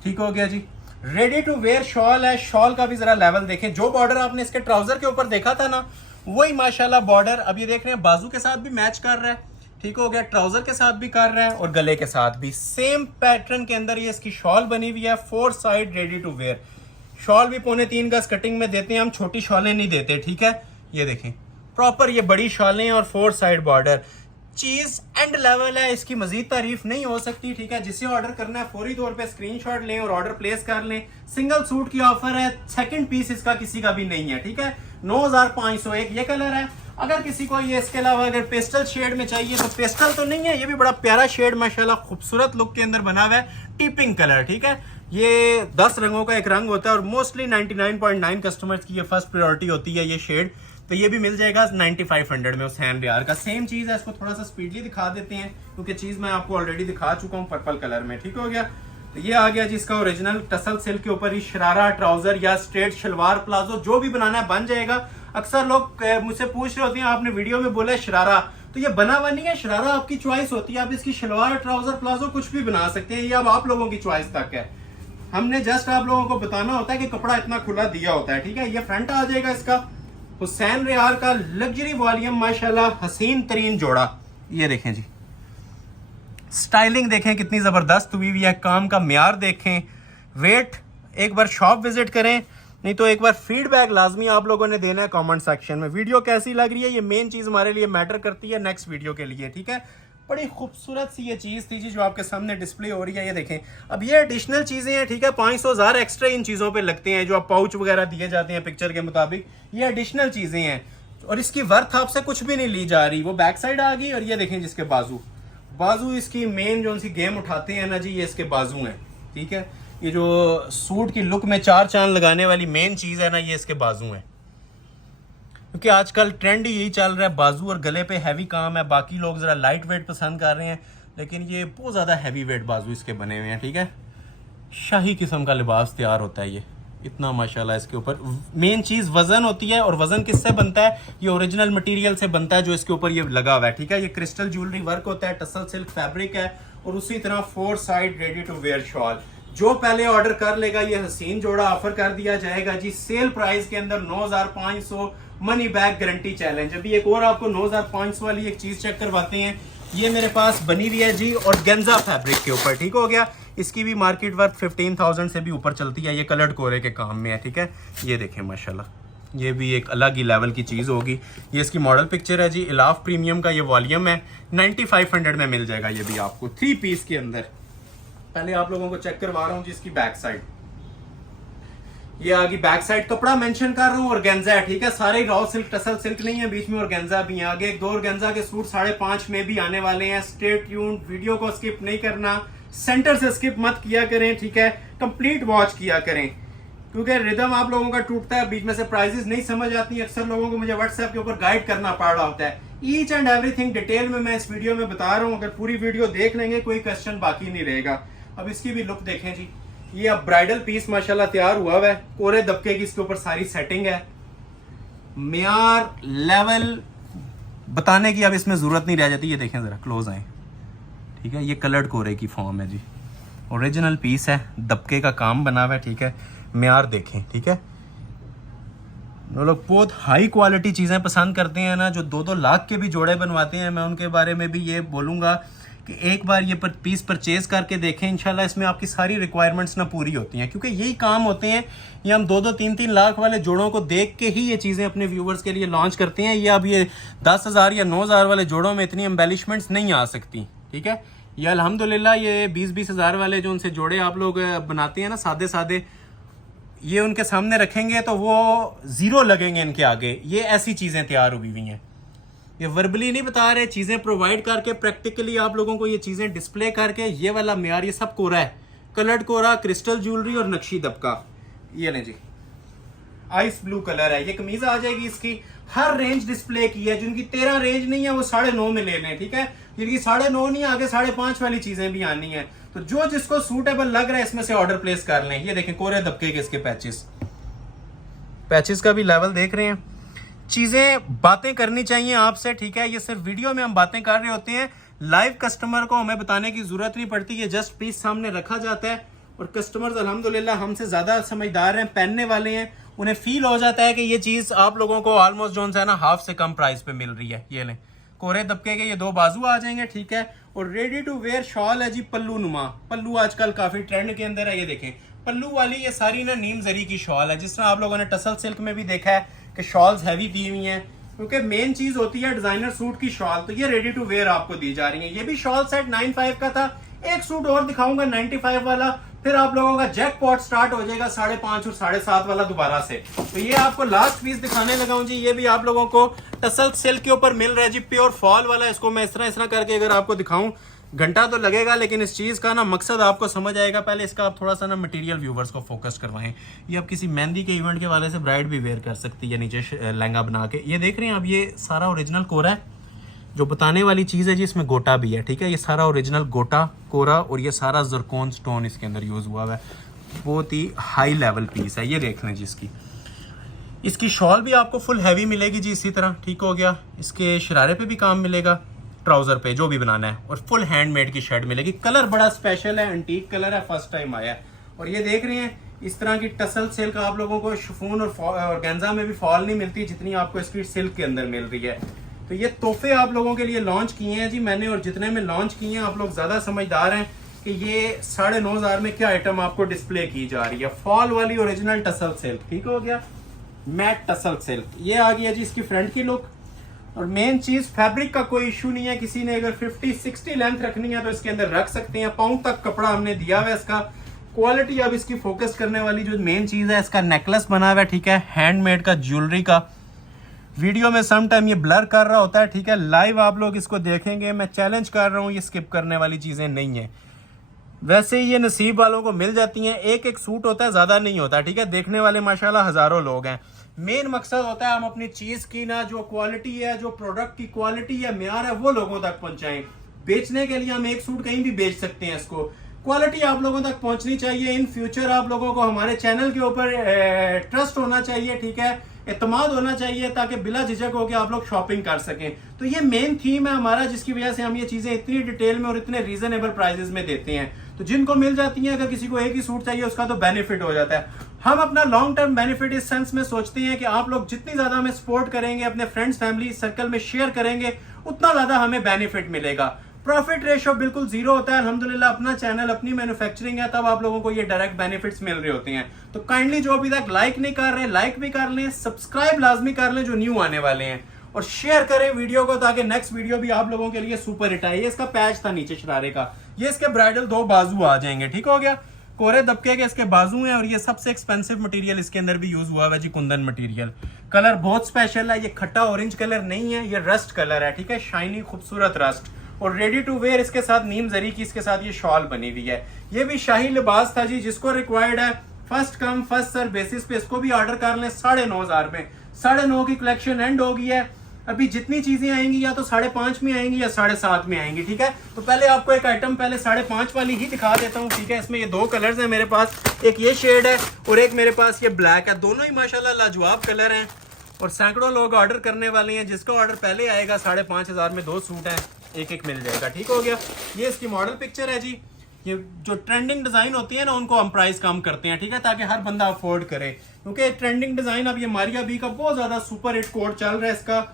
ठीक हो गया जी। रेडी टू वेयर शॉल है। शॉल का भी जरा लेवल देखें, जो बॉर्डर आपने इसके ट्राउजर के ऊपर देखा था ना, वही माशाल्लाह बॉर्डर अब ये देख रहे हैं बाजू के साथ भी मैच कर रहा है, ठीक हो गया। ट्राउजर के साथ भी कर रहा है और गले के साथ भी सेम पैटर्न के अंदर ये इसकी शॉल बनी हुई है। 4 side ready to wear. Shawl भी 3.25 गज कटिंग में देते हैं हम, छोटी शॉलें नहीं देते, ठीक है। ये देखें प्रॉपर ये बड़ी शॉलें और 4 साइड बॉर्डर। चीज एंड लेवल है, इसकी मजीद तारीफ नहीं हो सकती, ठीक है। जिसे ऑर्डर करना है फौरी तौर पे स्क्रीनशॉट लें और ऑर्डर प्लेस कर लें। सिंगल सूट की ऑफर है, सेकंड पीस इसका किसी का भी नहीं है, ठीक है। 9,501 ये कलर है। अगर किसी को ये इसके अलावा अगर पेस्टल शेड में चाहिए तो पेस्टल तो नहीं है, ये भी बड़ा प्यारा शेड माशाल्लाह खूबसूरत लुक के अंदर बना हुआ है, टिपिंग कलर, ठीक है। ये 10 रंगों का एक रंग होता है और मोस्टली 99.9 कस्टमर्स की ये फर्स्ट प्रायोरिटी होती है ये शेड। तो ये भी मिल जाएगा 9500 में हुसैन रियार का। सेम चीज है, इसको थोड़ा सा स्पीडली दिखा देते हैं क्योंकि चीज मैं आपको ऑलरेडी दिखा चुका हूँ पर्पल कलर में, ठीक हो गया। तो ये आ गया जिसका ओरिजिनल टसल सिल्क के ऊपर ही शरारा ट्राउजर या स्ट्रेट शलवार प्लाजो जो भी बनाना है बन जाएगा। अक्सर लोग मुझसे पूछ रहे होते हैं, आपने वीडियो में बोला शरारा, तो ये बना हुआ नहीं है, शरारा आपकी चॉइस होती है। आप इसकी शलवार ट्राउजर प्लाजो कुछ भी बना सकते हैं, ये अब आप लोगों की चॉइस तक है। हमने जस्ट आप लोगों को बताना होता है कि कपड़ा इतना खुला दिया होता है, ठीक है। ये फ्रंट आ जाएगा इसका हुसैन रियार का लग्जरी वॉल्यूम, माशाल्लाह हसीन तरीन जोड़ा। ये देखें जी, स्टाइलिंग देखें कितनी जबरदस्त हुई हुई है, काम का म्यार देखें। वेट एक बार शॉप विजिट करें, नहीं तो एक बार फीडबैक लाजमी आप लोगों ने देना है कमेंट सेक्शन में। वीडियो कैसी लग रही है, ये मेन चीज हमारे लिए मैटर करती है नेक्स्ट वीडियो के लिए, ठीक है। बड़ी खूबसूरत सी ये चीज थी जी जो आपके सामने डिस्प्ले हो रही है। ये देखें, अब ये एडिशनल चीजें हैं, ठीक है। 500,000 एक्स्ट्रा इन चीजों पे लगते हैं, जो आप पाउच वगैरह दिए जाते हैं पिक्चर के मुताबिक, ये एडिशनल चीजें हैं और इसकी वर्थ आपसे कुछ भी नहीं ली जा रही। वो बैक साइड आ गई और ये देखें जिसके बाजू इसकी मेन जो सी गेम उठाते हैं ना जी, ये इसके बाजू हैं, ठीक है। ये जो सूट की लुक में 4 चांद लगाने वाली मेन चीज है ना, ये इसके बाजू हैं, क्योंकि आजकल ट्रेंड ही यही चल रहा है, बाजू और गले पे हैवी काम है। बाकी लोग जरा लाइट वेट पसंद कर रहे हैं, लेकिन ये बहुत ज्यादा हैवी वेट बाजू इसके बने हुए हैं, ठीक है। शाही किस्म का लिबास तैयार होता है ये, इतना माशाल्लाह। इसके ऊपर मेन चीज वजन होती है, और वजन किससे बनता है, ये ओरिजिनल मटेरियल से बनता है जो इसके ऊपर ये लगा हुआ है, ठीक है। ये क्रिस्टल ज्वेलरी वर्क होता है, टसल सिल्क फैब्रिक है, और उसी तरह 4 side ready to wear shawl. जो पहले ऑर्डर कर लेगा ये हसीन जोड़ा ऑफर कर दिया जाएगा जी सेल प्राइस के अंदर 9,500, मनी बैक गारंटी चैलेंज। अभी एक और आपको 9,500 वाली एक चीज चेक करवाते हैं। ये मेरे पास बनी हुई है जी और गेंजा फैब्रिक के ऊपर, ठीक हो गया। इसकी भी मार्केट वर्थ 15,000 से भी ऊपर चलती है, ये कलर्ड कोरे के काम में है, ठीक है। ये देखें माशाल्लाह, ये भी एक अलग ही लेवल की चीज होगी। ये इसकी मॉडल पिक्चर है जी, इलाफ प्रीमियम का ये वॉल्यूम है, 9500 में मिल जाएगा ये भी आपको 3 पीस के अंदर। पहले आप लोगों को चेक करवा रहा हूँ जिसकी बैक साइड, ये आगे बैक साइड कपड़ा मेंशन कर रहा हूँ ऑर्गेन्जा है, ठीक है। सारे रॉ सिल्क टसल सिल्क नहीं है, बीच में ऑर्गेन्जा भी है। आगे 1-2 ऑर्गेन्जा के सूट 5.5 में भी आने वाले हैं। स्टे ट्यून्ड, वीडियो को स्किप नहीं करना, सेंटर से स्किप मत किया करें, ठीक है, कंप्लीट वॉच किया करें, क्योंकि रिदम आप लोगों का टूटता है, बीच में से प्राइजेस नहीं समझ आती। अक्सर लोगों को मुझे व्हाट्सएप के ऊपर गाइड करना पड़ रहा होता है। ईच एंड एवरीथिंग डिटेल में मैं इस वीडियो में बता रहा हूं। अगर पूरी वीडियो देख लेंगे कोई क्वेश्चन बाकी नहीं रहेगा। अब इसकी भी लुक देखें जी, ये अब ब्राइडल पीस माशाल्लाह तैयार हुआ है, कोरे दबके की इसके ऊपर सारी सेटिंग है। म्यार लेवल बताने की अब इसमें जरूरत नहीं रह जाती। ये देखें जरा, क्लोज आए, ठीक है, ये कलर्ड कोरे की फॉर्म है जी, ओरिजिनल पीस है, दबके का काम बना हुआ है, ठीक है, म्यार देखें, ठीक है। वो लोग बहुत हाई क्वालिटी चीज़ें पसंद करते हैं ना, जो 2-2 लाख के भी जोड़े बनवाते हैं। मैं उनके बारे में भी ये बोलूँगा कि एक बार ये पीस परचेज करके देखें, इंशाल्लाह इसमें आपकी सारी रिक्वायरमेंट्स ना पूरी होती हैं, क्योंकि यही काम होते हैं। ये हम 2-2, 3-3 लाख वाले जोड़ों को देख के ही ये चीज़ें अपने व्यूवर्स के लिए लॉन्च करते हैं। ये अब ये 10,000 या 9,000 वाले जोड़ों में इतनी एम्बेलिशमेंट्स नहीं आ सकती, ठीक है। ये अल्हम्दुलिल्लाह ये 20-20 हज़ार वाले जो उनसे जोड़े आप लोग बनाते हैं ना, सादे सादे, ये उनके सामने रखेंगे तो वो जीरो लगेंगे इनके आगे। ये ऐसी चीज़ें तैयार हुई हुई हैं। ये वर्बली नहीं बता रहे, चीज़ें प्रोवाइड करके प्रैक्टिकली आप लोगों को ये चीज़ें डिस्प्ले करके, ये वाला म्यार, ये सब कोरा है, कलर्ड कोरा, क्रिस्टल ज्वेलरी और नक्शी दबका। ये लें जी, आइस ब्लू कलर है। ये कमीज आ जाएगी इसकी, हर रेंज डिस्प्ले की है। जिनकी 13 रेंज नहीं है वो 9.5 में ले लें, ठीक है। जिनकी 9.5 नहीं, आगे 5.5 वाली चीजें भी आनी है। तो जो जिसको सूटेबल लग रहा है इसमें से ऑर्डर प्लेस कर लें। ये देखें कोरे दबके के इसके पैचेस का भी लेवल देख रहे हैं। चीजें बातें करनी चाहिए आपसे, ठीक है। ये सिर्फ वीडियो में हम बातें कर रहे होते हैं, लाइव कस्टमर को हमें बताने की जरूरत नहीं पड़ती। ये जस्ट पीस सामने रखा जाता है और कस्टमर्स अल्हम्दुलिल्लाह हमसे ज्यादा समझदार हैं, पहनने वाले हैं, उन्हें फील हो जाता है कि ये चीज आप लोगों को ऑलमोस्ट जो है ना हाफ से कम प्राइस पे मिल रही है। ये लें, कोरे दबके के ये 2 बाजू आ जाएंगे, ठीक है। और रेडी टू वेयर शॉल है जी, पल्लू नुमा। पल्लू आजकल काफी ट्रेंड के अंदर है। ये देखें पल्लू वाली ये सारी ना नीम जरी की शॉल है, जिस तरह आप लोगों ने टसल सिल्क में भी देखा है कि शॉल्स हैवी दी हुई हैं, क्योंकि मेन चीज होती है डिजाइनर सूट की शॉल। तो ये रेडी टू वेयर आपको दी जा रही है। ये भी शॉल सेट 95 का था। एक सूट और दिखाऊंगा 95 वाला, फिर आप लोगों का जैकपॉट स्टार्ट हो जाएगा 5.5 और 7.5 वाला दोबारा से। तो ये आपको लास्ट पीस दिखाने लगा हूं जी। ये भी आप लोगों को टसल सिल्क के ऊपर मिल रहा है जी, प्योर फॉल वाला। इसको मैं इस तरह करके अगर आपको दिखाऊं घंटा तो लगेगा, लेकिन इस चीज का ना मकसद आपको समझ आएगा। पहले इसका आप थोड़ा सा ना मटेरियल व्यूवर्स को फोकस करवाएं। ये आप किसी मेहंदी के इवेंट के वाले से ब्राइड भी वेयर कर सकती है, नीचे लहंगा बना के। ये देख रहे हैं आप, ये सारा ओरिजिनल कोरा है। जो बताने वाली चीज है जी, इसमें गोटा भी है, ठीक है। ये सारा ओरिजिनल गोटा कोरा और ये सारा जरकोन स्टोन इसके अंदर यूज हुआ है। बहुत ही हाई लेवल पीस है। ये देख लें जी, इसकी शॉल भी आपको फुल हैवी मिलेगी जी, इसी तरह, ठीक हो गया। इसके शरारे पे भी काम मिलेगा, ट्राउजर पे जो भी बनाना है, और फुल हैंडमेड की शर्ट मिलेगी। कलर बड़ा स्पेशल है, एंटीक कलर है, फर्स्ट टाइम आया है। और ये देख रहे हैं इस तरह की टसल सिल्क आप लोगों को शिफॉन और गेंजा में भी फॉल नहीं मिलती जितनी आपको इसकी सिल्क के अंदर मिल रही है। तो ये तोहफे आप लोगों के लिए लॉन्च किए हैं जी मैंने, और जितने में लॉन्च किए हैं आप लोग ज्यादा समझदार हैं कि ये 9,500 में क्या आइटम आपको डिस्प्ले की जा रही है। फॉल वाली ओरिजिनल टसल सिल्क, ठीक हो गया, मैट टसल सिल्क। ये आ गया जी इसकी फ्रंट की लुक। और मेन चीज फैब्रिक का कोई इशू नहीं है। किसी ने अगर 50-60 लेंथ रखनी है तो इसके अंदर रख सकते हैं। पाउंड तक कपड़ा हमने दिया हुआ है इसका। क्वालिटी अब इसकी फोकस करने वाली जो मेन चीज है, इसका नेकलेस बना हुआ है, ठीक है, हैंडमेड का ज्वेलरी का। वीडियो में सम टाइम ये ब्लर कर रहा होता है, ठीक है। लाइव आप लोग इसको देखेंगे, मैं चैलेंज कर रहा हूँ, ये स्किप करने वाली चीजें नहीं है। वैसे ही ये नसीब वालों को मिल जाती हैं। एक एक सूट होता है, ज्यादा नहीं होता, ठीक है। देखने वाले माशाल्लाह हजारों लोग हैं। मेन मकसद होता है हम अपनी चीज की ना जो क्वालिटी है, जो प्रोडक्ट की क्वालिटी है, म्यार है, वो लोगों तक पहुंचाएं। बेचने के लिए हम एक सूट कहीं भी बेच सकते हैं, इसको क्वालिटी आप लोगों तक पहुंचनी चाहिए। इन फ्यूचर आप लोगों को हमारे चैनल के ऊपर ट्रस्ट होना चाहिए, ठीक है, एतमाद होना चाहिए, ताकि बिला झिझक होकर आप लोग शॉपिंग कर सकें। तो ये मेन थीम है हमारा, जिसकी वजह से हम ये चीजें इतनी डिटेल में और इतने रीजनेबल प्राइसेस में देते हैं। तो जिनको मिल जाती हैं, अगर किसी को एक ही सूट चाहिए उसका तो बेनिफिट हो जाता है। हम अपना लॉन्ग टर्म बेनिफिट इस सेंस में सोचते हैं कि आप लोग जितनी ज्यादा हमें सपोर्ट करेंगे, अपने फ्रेंड्स फैमिली सर्कल में शेयर करेंगे, उतना ज्यादा हमें बेनिफिट मिलेगा। प्रॉफिट रेशो बिल्कुल जीरो होता है। अल्हम्दुलिल्लाह अपना चैनल, अपनी मैन्युफैक्चरिंग है, तब आप लोगों को ये डायरेक्ट बेनिफिट्स मिल रहे होते हैं। तो काइंडली जो अभी तक लाइक नहीं कर रहे, लाइक भी कर लें, सब्सक्राइब लाजमी कर लें जो न्यू आने वाले हैं, और शेयर करें वीडियो को, ताकि नेक्स्ट वीडियो भी आप लोगों के लिए सुपर हिट आए। इसका पैच था नीचे शरारे का, ये इसके ब्राइडल 2 बाजू आ जाएंगे, ठीक हो गया। कोरे दबके के इसके बाजू हैं, और ये सबसे एक्सपेंसिव मटेरियल इसके अंदर भी यूज हुआ है जी, कुंदन मटेरियल। कलर बहुत स्पेशल है, ये खट्टा ऑरेंज कलर नहीं है, ये रस्ट कलर है, ठीक है, शाइनी खूबसूरत रस्ट। और रेडी टू वेयर इसके साथ नीम जरी की इसके साथ ये शॉल बनी हुई है। ये भी शाही लिबास था जी, जिसको रिक्वायर्ड है first come first serve basis पे इसको भी ऑर्डर कर लें 9,500 में। 9,500 की कलेक्शन एंड हो गई है। अभी जितनी चीजें आएंगी या तो 5.5 में आएंगी या 7.5 में आएंगी, ठीक है। तो पहले आपको एक आइटम पहले 5.5 वाली ही दिखा देता हूँ, ठीक है। इसमें ये 2 कलर्स हैं मेरे पास, एक ये शेड है और एक मेरे पास ये ब्लैक है। दोनों ही माशाल्लाह लाजवाब कलर हैं और सैकड़ों लोग ऑर्डर करने वाले हैं। जिसका ऑर्डर पहले आएगा 5,500 में 2 सूट हैं, एक मिल जाएगा, ठीक हो गया। ये इसकी मॉडल पिक्चर है जी। ये जो ट्रेंडिंग डिजाइन होती है ना, उनको हम प्राइस कम करते हैं, ठीक है, ताकि हर बंदा अफोर्ड करे, क्योंकि ट्रेंडिंग डिजाइन अब ये मारिया बी का बहुत ज्यादा सुपर हिट कोड चल रहा है। इसका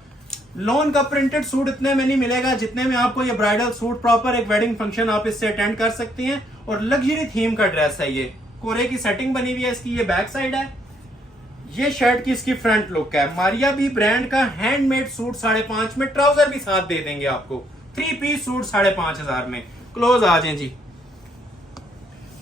लॉन का प्रिंटेड सूट इतने में नहीं मिलेगा जितने में आपको ये ब्राइडल सूट प्रॉपर एक वेडिंग फंक्शन आप इससे अटेंड कर सकती हैं। और लग्जरी थीम का ड्रेस है ये, कोरे की सेटिंग बनी हुई है इसकी। ये बैक साइड है, ये शर्ट की इसकी फ्रंट लुक है। मारिया बी ब्रांड का हैंडमेड सूट 5.5 में, ट्राउजर भी साथ दे देंगे आपको। 3 पीस सूट 5,500 में। क्लोज आ जाए जी।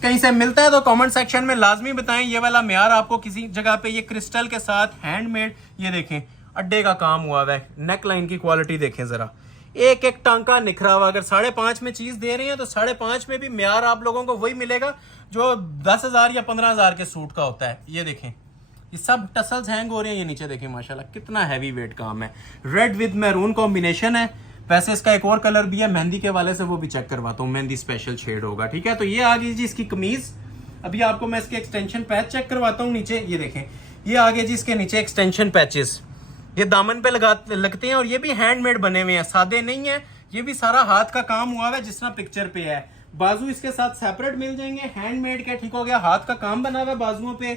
कहीं से मिलता है तो कमेंट सेक्शन में लाजमी बताएं। ये वाला म्यार आपको किसी जगह पे ये क्रिस्टल के साथ हैंडमेड, ये देखें अड्डे का काम हुआ है। नेक लाइन की क्वालिटी देखें जरा, एक एक टांका निखरा हुआ। अगर 5.5 में चीज दे रहे हैं तो 5.5 में भी म्यार आप लोगों को वही मिलेगा जो 10,000 या 15,000 के सूट का होता है। ये देखें, ये सब टसल्स हैंग हो रहे हैं। ये नीचे देखें माशाल्लाह कितना हैवी वेट काम है। रेड विद मैरून कॉम्बिनेशन है। वैसे इसका एक और कलर भी है मेहंदी के वाले से, वो भी चेक करवाता हूँ, मेहंदी स्पेशल शेड होगा, ठीक है। तो ये आ गई जी इसकी कमीज। अभी आपको मैं इसके एक्सटेंशन पैच चेक करवाता हूँ नीचे। ये देखें, ये आगे जी इसके नीचे एक्सटेंशन पैचेस, ये दामन पे लगते हैं और ये भी हैंडमेड बने हुए हैं, सादे नहीं है। ये भी सारा हाथ का काम हुआ है जिस तरह पिक्चर पे है। बाजू इसके साथ सेपरेट मिल जाएंगे, हैंडमेड के, ठीक हो गया। हाथ का काम बना हुआ है बाजुओं पे।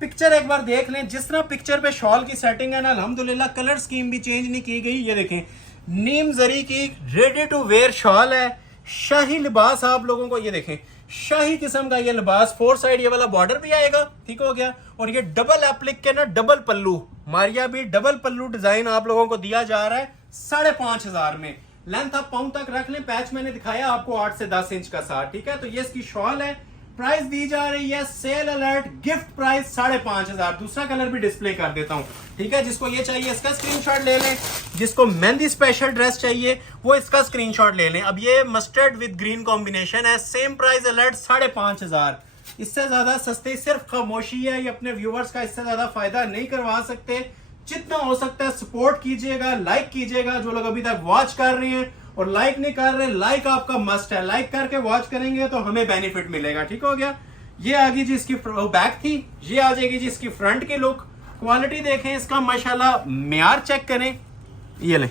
पिक्चर एक बार देख लें, जिस तरह पिक्चर पे शॉल की सेटिंग है ना, अल्हम्दुलिल्लाह कलर स्कीम भी चेंज नहीं की गई। ये देखें, नीम जरी की रेडी टू वेयर शॉल है। शाही लिबास आप लोगों को, ये देखें शाही किस्म का ये लिबास। 4 साइड ये वाला बॉर्डर भी आएगा, ठीक हो गया। और ये डबल एप्लिक के ना डबल पल्लू, मारिया भी डबल पल्लू डिजाइन आप लोगों को दिया जा रहा है 5,500 में। लेंथ आप पाउंड तक रख लें। पैच मैंने दिखाया आपको 8 से 10 इंच का साथ, ठीक है। तो ये इसकी शॉल है। प्राइस दी जा रही है सेल अलर्ट गिफ्ट प्राइस 5,500। दूसरा कलर भी डिस्प्ले कर देता हूं, ठीक है। जिसको ये चाहिए इसका स्क्रीनशॉट ले लें। जिसको मेहंदी स्पेशल ड्रेस चाहिए वो इसका स्क्रीनशॉट ले लें। अब ये मस्टर्ड विद ग्रीन कॉम्बिनेशन है। Same price alert 5,500। इससे ज्यादा सस्ते सिर्फ खामोशी है। ये अपने व्यूवर्स का इससे ज्यादा फायदा नहीं करवा सकते। जितना हो सकता है सपोर्ट कीजिएगा, लाइक कीजिएगा। जो लोग अभी तक वॉच कर रहे हैं और लाइक नहीं कर रहे, लाइक आपका मस्ट है। लाइक करके वॉच करेंगे तो हमें बेनिफिट मिलेगा, ठीक हो गया। ये आ गई जी इसकी बैक थी। ये आ जाएगी जी इसकी फ्रंट की लुक। क्वालिटी देखें इसका माशाल्लाह, म्यार चेक करें। ये ले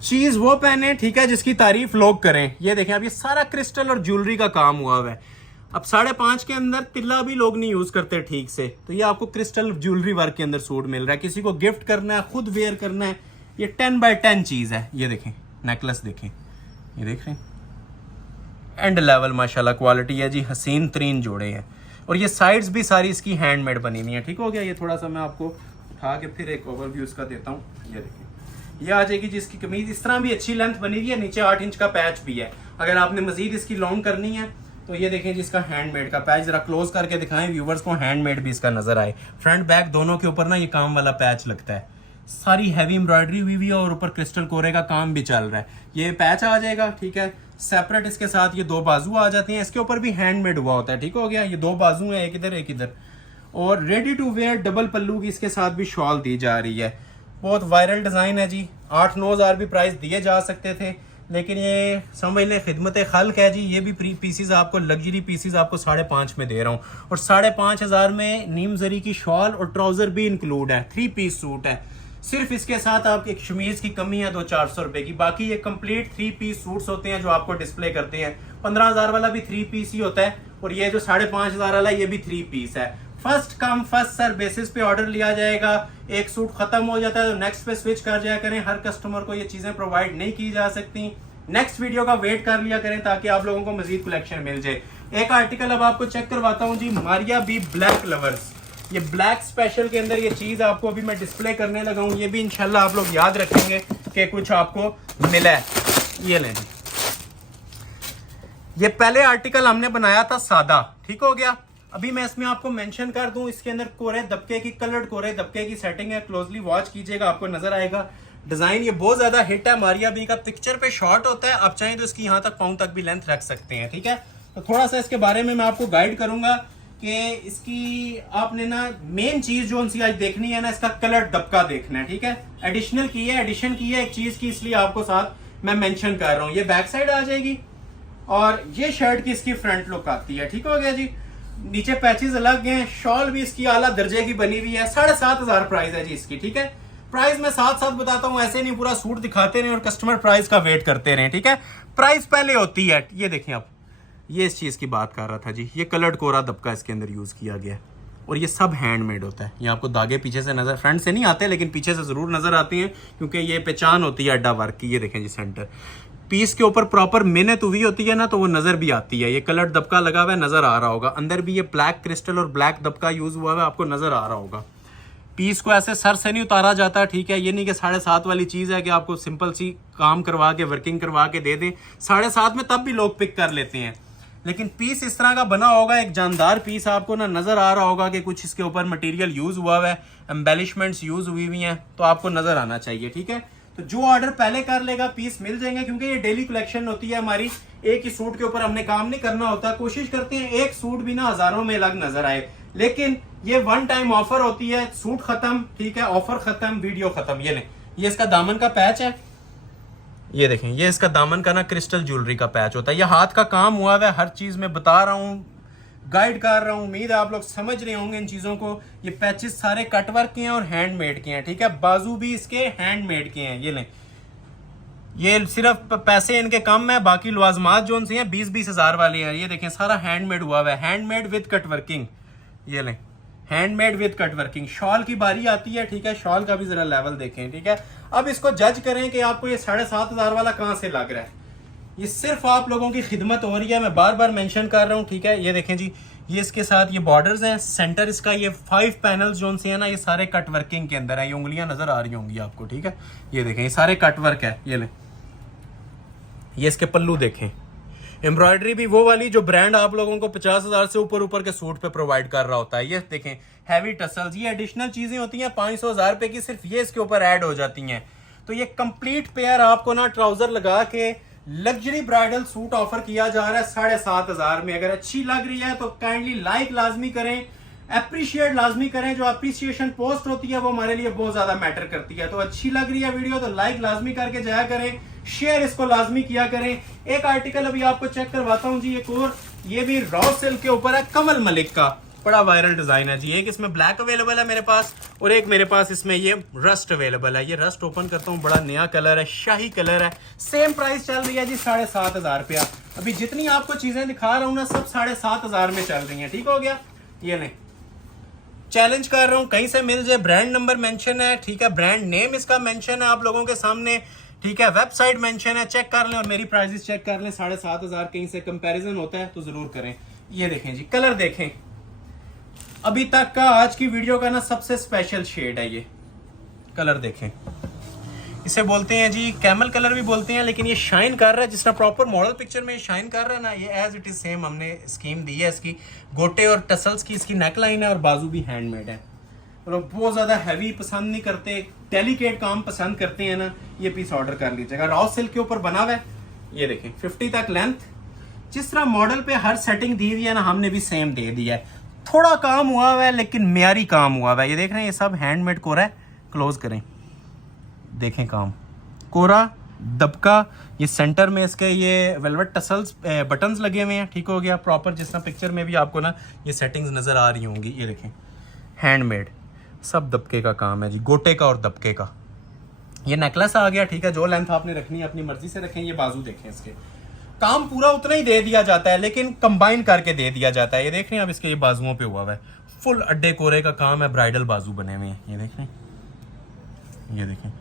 चीज वो पहने, ठीक है, जिसकी तारीफ लोग करें। ये देखें, अब ये सारा क्रिस्टल और ज्वेलरी का काम हुआ हुआ है। अब 5.5 के अंदर तिल्ला भी लोग नहीं यूज करते ठीक से, तो ये आपको क्रिस्टल ज्वेलरी वर्क के अंदर सूट मिल रहा है। किसी को गिफ्ट करना है, खुद वेयर करना है, ये 10x10 चीज है। ये देखें नेकलेस देखें, ये देख रहे हैं एंड लेवल माशाल्लाह क्वालिटी है जी। हसीन तरीन जोड़े हैं और ये साइड्स भी सारी इसकी हैंडमेड बनी हुई है, ठीक हो गया। ये थोड़ा सा मैं आपको उठा के फिर एक ओवरव्यू इसका देता हूँ। ये देखें, ये आ जाएगी जिसकी कमीज। इस तरह भी अच्छी लेंथ बनी हुई है। नीचे 8 इंच का पैच भी है। अगर आपने मजीद इसकी लॉन्ग करनी है तो ये देखें जिसका हैंडमेड का पैच। जरा क्लोज करके दिखाएं व्यूवर्स को, हैंडमेड भी इसका नजर आए। फ्रंट बैक दोनों के ऊपर ना ये काम वाला पैच लगता है। सारी हैवी एम्ब्रॉयडरी हुई हुई है और ऊपर क्रिस्टल कोरे का काम भी चल रहा है। ये पैच आ जाएगा, ठीक है। सेपरेट इसके साथ ये 2 बाजू आ जाती हैं। इसके ऊपर भी हैंडमेड हुआ होता है, ठीक हो गया। ये 2 बाजू हैं, एक इधर एक इधर। और रेडी टू वेयर डबल पल्लू की इसके साथ भी शॉल दी जा रही है। बहुत वायरल डिजाइन है जी। 8-9 हज़ार भी प्राइस दिए जा सकते थे, लेकिन ये समझ लें खिदमत खल्क है जी। ये भी पीसीज आपको, लग्जरी पीसीज आपको 5.5 में दे रहा हूँ। और 5,500 में नीम जरी की शॉल और ट्राउजर भी इंक्लूड है। 3 पीस सूट है। सिर्फ इसके साथ आपकी एक शमीज की कमी है 200-400 रुपए की। बाकी ये कंप्लीट 3 पीस सूट्स होते हैं जो आपको डिस्प्ले करते हैं। 15,000 वाला भी 3 पीस ही होता है और ये जो 5,500 वाला ये भी 3 पीस है। First come first serve basis पे ऑर्डर लिया जाएगा। एक सूट खत्म हो जाता है तो नेक्स्ट पे स्विच कर जाया करें। हर कस्टमर को ये चीजें प्रोवाइड नहीं की जा सकती। नेक्स्ट वीडियो का वेट कर लिया करें ताकि आप लोगों को मजीद कलेक्शन मिल जाए। एक आर्टिकल अब आपको चेक करवाता हूँ जी, मारिया बी ब्लैक लवर्स। ये ब्लैक स्पेशल के अंदर ये चीज आपको अभी मैं डिस्प्ले करने लगा हूँ। ये भी इंशाल्लाह आप लोग याद रखेंगे कि कुछ आपको मिला है। ये लें, ये पहले आर्टिकल हमने बनाया था सादा, ठीक हो गया। अभी मैं इसमें आपको मेंशन कर दूं, इसके अंदर कोरे दबके की, कलर्ड कोरे दबके की सेटिंग है। क्लोजली वॉच कीजिएगा, आपको नजर आएगा। डिजाइन ये बहुत ज्यादा हिट है। मारिया बी का पिक्चर पे शॉर्ट होता है, आप चाहें तो इसकी यहाँ तक पाँव तक भी लेंथ रख सकते हैं, ठीक है। तो थोड़ा सा इसके बारे में मैं आपको गाइड करूंगा कि इसकी आपने ना मेन चीज जो उनसी आज देखनी है ना, इसका कलर दबका देखना है, ठीक है। एडिशनल की है, एडिशन की है एक चीज की, इसलिए आपको साथ मैं मेंशन कर रहा हूँ। ये बैक साइड आ जाएगी और ये शर्ट की इसकी फ्रंट लुक आती है, ठीक हो गया जी। नीचे पैचेस अलग हैं, शॉल भी इसकी आला दर्जे की बनी हुई है। 7,500 प्राइस है जी इसकी, ठीक है। प्राइस मैं साथ साथ बताता हूं, ऐसे नहीं पूरा सूट दिखाते रहे और कस्टमर प्राइस का वेट करते रहे, ठीक है। प्राइस पहले होती है, ये देखें आप, ये इस चीज की बात कर रहा था जी। ये कलर्ड कोरा दबका इसके अंदर यूज किया गया है और ये सब हैंडमेड होता है। ये आपको धागे पीछे से नजर, फ्रंट से नहीं आते लेकिन पीछे से जरूर नजर आती हैं, क्योंकि ये पहचान होती है अड्डा वर्क की। ये देखें जी, सेंटर पीस के ऊपर प्रॉपर मिहनत हुई होती है ना, तो वो नजर भी आती है। ये कलर दबका लगा हुआ है, नजर आ रहा होगा। अंदर भी ये ब्लैक क्रिस्टल और ब्लैक दबका यूज हुआ है, आपको नजर आ रहा होगा। पीस को ऐसे सर से नहीं उतारा जाता, ठीक है। ये नहीं कि 7.5 वाली चीज है कि आपको सिंपल सी काम करवा के वर्किंग करवा के दे दें। 7.5 में तब भी लोग पिक कर लेते हैं, लेकिन पीस इस तरह का बना होगा, एक जानदार पीस आपको ना नजर आ रहा होगा कि कुछ इसके ऊपर मटेरियल यूज हुआ है, एम्बेलिशमेंट्स यूज हुई हुई हैं, तो आपको नजर आना चाहिए, ठीक है। तो जो ऑर्डर पहले कर लेगा पीस मिल जाएंगे, क्योंकि ये डेली कलेक्शन होती है हमारी। एक ही सूट के ऊपर हमने काम नहीं करना होता, कोशिश करते हैं एक सूट भी ना हजारों में अलग नजर आए, लेकिन ये वन टाइम ऑफर होती है। सूट खत्म, ठीक है, ऑफर खत्म, वीडियो खत्म। ये नहीं, ये इसका दामन का पैच है, ये देखें, ये इसका दामन का ना क्रिस्टल ज्वेलरी का पैच होता है। ये हाथ का काम हुआ है, हर चीज में बता रहा हूँ, गाइड कर रहा हूँ। उम्मीद है आप लोग समझ रहे होंगे इन चीजों को। ये पैचेस सारे कटवर्क के हैं और हैंडमेड के हैं, ठीक है। बाजू भी इसके हैंडमेड के हैं। ये लें, ये सिर्फ पैसे इनके कम है, बाकी लवाजमात जो उनसे हैं 20-20 हजार वाले हैं। ये देखें, सारा हैंडमेड हुआ है, हैंडमेड विद कटवर्किंग। ये लें, हैंडमेड विद कटवर्किंग। शॉल की बारी आती है, ठीक है। शॉल का भी जरा लेवल देखें, ठीक है। अब इसको जज करें कि आपको ये 7,500 वाला कहां से लग रहा है। ये सिर्फ आप लोगों की खिदमत हो रही है, मैं बार बार मेंशन कर रहा हूँ, ठीक है। ये देखें जी, ये इसके साथ ये बॉर्डर्स हैं, सेंटर इसका ये 5 पैनल जो से है ना, ये सारे कट वर्किंग के अंदर है। ये उंगलियां नजर आ रही होंगी आपको, ठीक है। ये देखें, ये सारे कट वर्क है। ये लें, ये इसके पल्लू देखें, एम्ब्रॉयडरी भी वो वाली जो ब्रांड आप लोगों को 50,000 से ऊपर के सूट पे प्रोवाइड कर रहा होता है। ये देखें, हैवी टसल्स, ये एडिशनल चीजें होती हैं 500,000 रुपए की, सिर्फ ये इसके ऊपर ऐड हो जाती हैं। तो ये कंप्लीट पेयर आपको ना ट्राउजर लगा के लग्जरी ब्राइडल सूट ऑफर किया जा रहा है 7,500 में। अगर अच्छी लग रही है तो काइंडली लाइक लाजमी करें, अप्रिशिएट लाजमी करें। जो अप्रिसिएशन पोस्ट होती है वो हमारे लिए बहुत ज्यादा मैटर करती है। तो अच्छी लग रही है वीडियो तो लाइक लाजमी करके जाया करें, शेयर इसको लाजमी किया करें। एक आर्टिकल अभी आपको चेक करवाता हूं जी, एक और, ये भी रॉ सिल्क के ऊपर है, कमल मलिक का, बड़ा वायरल डिजाइन है जी। एक इसमें ब्लैक अवेलेबल है मेरे पास और एक मेरे पास इसमें ये रस्ट अवेलेबल है। ये रस्ट ओपन करता हूँ, बड़ा नया कलर है, शाही कलर है। सेम प्राइस चल रही है जी 7,500 रुपया। अभी जितनी आपको चीजें दिखा रहा हूँ ना, सब 7,500 में चल रही है, ठीक हो गया। ये नहीं, चैलेंज कर रहा हूँ, कहीं से मिल जाए। ब्रांड नंबर मेंशन है, ठीक है, ब्रांड नेम इसका मेंशन है आप लोगों के सामने, ठीक है, वेबसाइट मेंशन है, चेक कर लें और मेरी प्राइसेस चेक कर लें। 7,500 कहीं से कंपैरिजन होता है तो जरूर करें। ये देखें जी, कलर देखें, अभी तक का आज की वीडियो का ना सबसे स्पेशल शेड है। ये कलर देखें, इसे बोलते हैं जी कैमल कलर भी बोलते हैं, लेकिन ये शाइन कर रहा है जिस तरह प्रॉपर मॉडल पिक्चर में शाइन कर रहा है ना, ये एज इट इज सेम हमने स्कीम दी है इसकी। गोटे और टसल्स की इसकी नेक लाइन है और बाजू भी हैंडमेड है। लोग बहुत ज्यादा हैवी पसंद नहीं करते, डेलिकेट काम पसंद करते हैं ना, ये पीस ऑर्डर कर लीजिएगा। रॉ सिल्क के ऊपर बना हुआ है। ये देखें, 50 तक लेंथ, जिस तरह मॉडल पे हर सेटिंग दी हुई है ना, हमने भी सेम दे दिया है। थोड़ा काम हुआ हुआ है लेकिन म्यारी काम हुआ हुआ है। ये देख रहे हैं, ये सब हैंडमेड कोरा है। क्लोज करें, देखें काम कोरा दबका। ये सेंटर में इसके ये वेलवेट टसल्स बटन्स लगे हुए हैं, ठीक हो गया प्रॉपर, जिस तरह पिक्चर में भी आपको ना ये सेटिंग्स नजर आ रही होंगी। ये देखें, हैंडमेड, सब दबके का काम है जी, गोटे का और दबके का। ये नेकलेस आ गया, ठीक है, जो लेंथ आपने रखनी है अपनी मर्जी से रखें। ये बाजू देखें, इसके काम पूरा उतना ही दे दिया जाता है लेकिन कंबाइन करके दे दिया जाता है। ये देख रहे हैं, अब इसके ये बाजुओं पे हुआ है, फुल अड्डे कोरे का काम है, ब्राइडल बाजू बने हुए हैं। ये देख रहे हैं, ये देखें,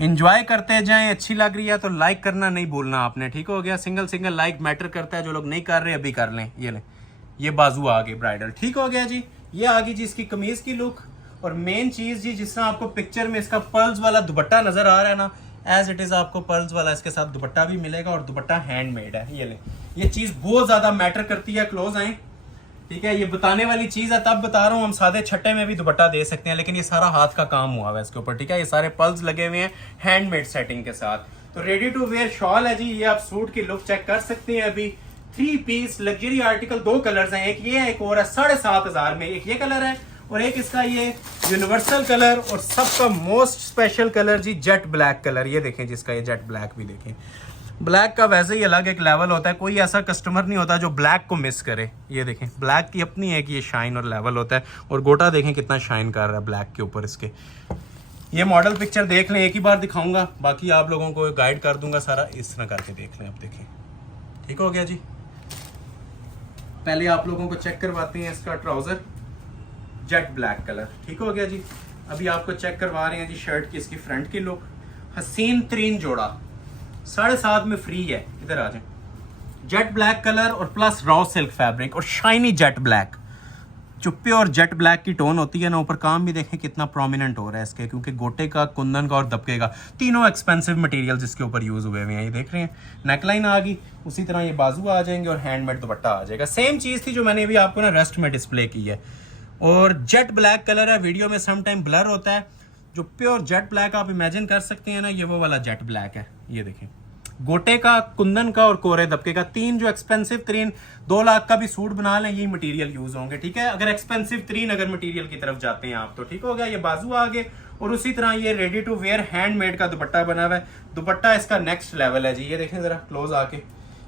इंजॉय करते जाएं। अच्छी लग रही है तो लाइक करना नहीं भूलना आपने, ठीक हो गया। सिंगल लाइक मैटर करता है, जो लोग नहीं कर रहे अभी कर लें। ये लें, ये बाजू आ गई ब्राइडल, ठीक हो गया जी। ये आ गई जी इसकी कमीज की लुक। और मेन चीज जी, जिस तरह आपको पिक्चर में इसका पर्ल्स वाला दुपट्टा नजर आ रहा है ना, एज इट इज आपको पर्ल्स वाला इसके साथ दुपट्टा भी मिलेगा और दुपट्टा हैंडमेड है। ये ले, ये चीज बहुत ज्यादा मैटर करती है। क्लोज आए, ठीक है, ये बताने वाली चीज है, तब बता रहा हूँ। हम सादे छट्टे में भी दुपट्टा दे सकते हैं, लेकिन ये सारा हाथ का काम हुआ है इसके ऊपर। ठीक है, ये सारे पल्स लगे हुए हैं हैंडमेड सेटिंग के साथ। तो रेडी टू वेयर शॉल है जी। ये आप सूट की लुक चेक कर सकते हैं। अभी 3 पीस लग्जरी आर्टिकल, 2 कलर्स हैं, एक ये है, एक और है 7,500 में। एक ये कलर है और एक इसका ये यूनिवर्सल कलर, और सबका मोस्ट स्पेशल कलर जी जेट ब्लैक कलर। ये देखें जिसका ये जेट ब्लैक भी देखें। ब्लैक का वैसे ही अलग एक लेवल होता है, कोई ऐसा कस्टमर नहीं होता जो ब्लैक को मिस करे। ये देखें ब्लैक की अपनी एक ये शाइन और लेवल होता है, और गोटा देखें कितना शाइन कर रहा है ब्लैक के ऊपर इसके। ये मॉडल पिक्चर देख लें, एक ही बार दिखाऊंगा, बाकी आप लोगों को गाइड कर दूंगा सारा। इस तरह करके देख लें, अब देखें। ठीक हो गया जी। पहले आप लोगों को चेक करवाते हैं इसका ट्राउजर, जेट ब्लैक कलर। ठीक हो गया जी। अभी आपको चेक करवा रहे हैं जी शर्ट की इसकी फ्रंट की लुक। हसीन तरीन जोड़ा 7.5 में फ्री है। इधर आ जाए। जेट ब्लैक कलर और प्लस रॉ सिल्क फैब्रिक और शाइनी जेट ब्लैक। जो प्योर जेट ब्लैक की टोन होती है ना, ऊपर काम भी देखें कितना प्रोमिनेंट हो रहा है इसके, क्योंकि गोटे का, कुंदन का और दबके का, तीनों एक्सपेंसिव मटेरियल जिसके ऊपर यूज हुए हुए हैं। ये देख रहे हैं नेकलाइन आ गई, उसी तरह ये बाजू आ जाएंगे और हैंडमेड दुपट्टा आ जाएगा। सेम चीज थी जो मैंने अभी आपको ना रेस्ट में डिस्प्ले की है। और जेट ब्लैक कलर है, वीडियो में सम टाइम ब्लर होता है। जो प्योर जेट ब्लैक आप इमेजिन कर सकते हैं ना, ये वो वाला जेट ब्लैक है। ये देखें गोटे का, कुंदन का और कोरे दबके का, 3 जो एक्सपेंसिव तरीन 2 लाख का भी सूट बना लें, यही मटेरियल यूज होंगे। ठीक है, अगर एक्सपेंसिव तरीन अगर मटेरियल की तरफ जाते हैं आप तो। ठीक हो गया। ये बाजू आगे, और उसी तरह ये रेडी टू वेयर हैंडमेड का दुपट्टा बना हुआ है। दुपट्टा इसका नेक्स्ट लेवल है जी। ये देखें जरा क्लोज आके,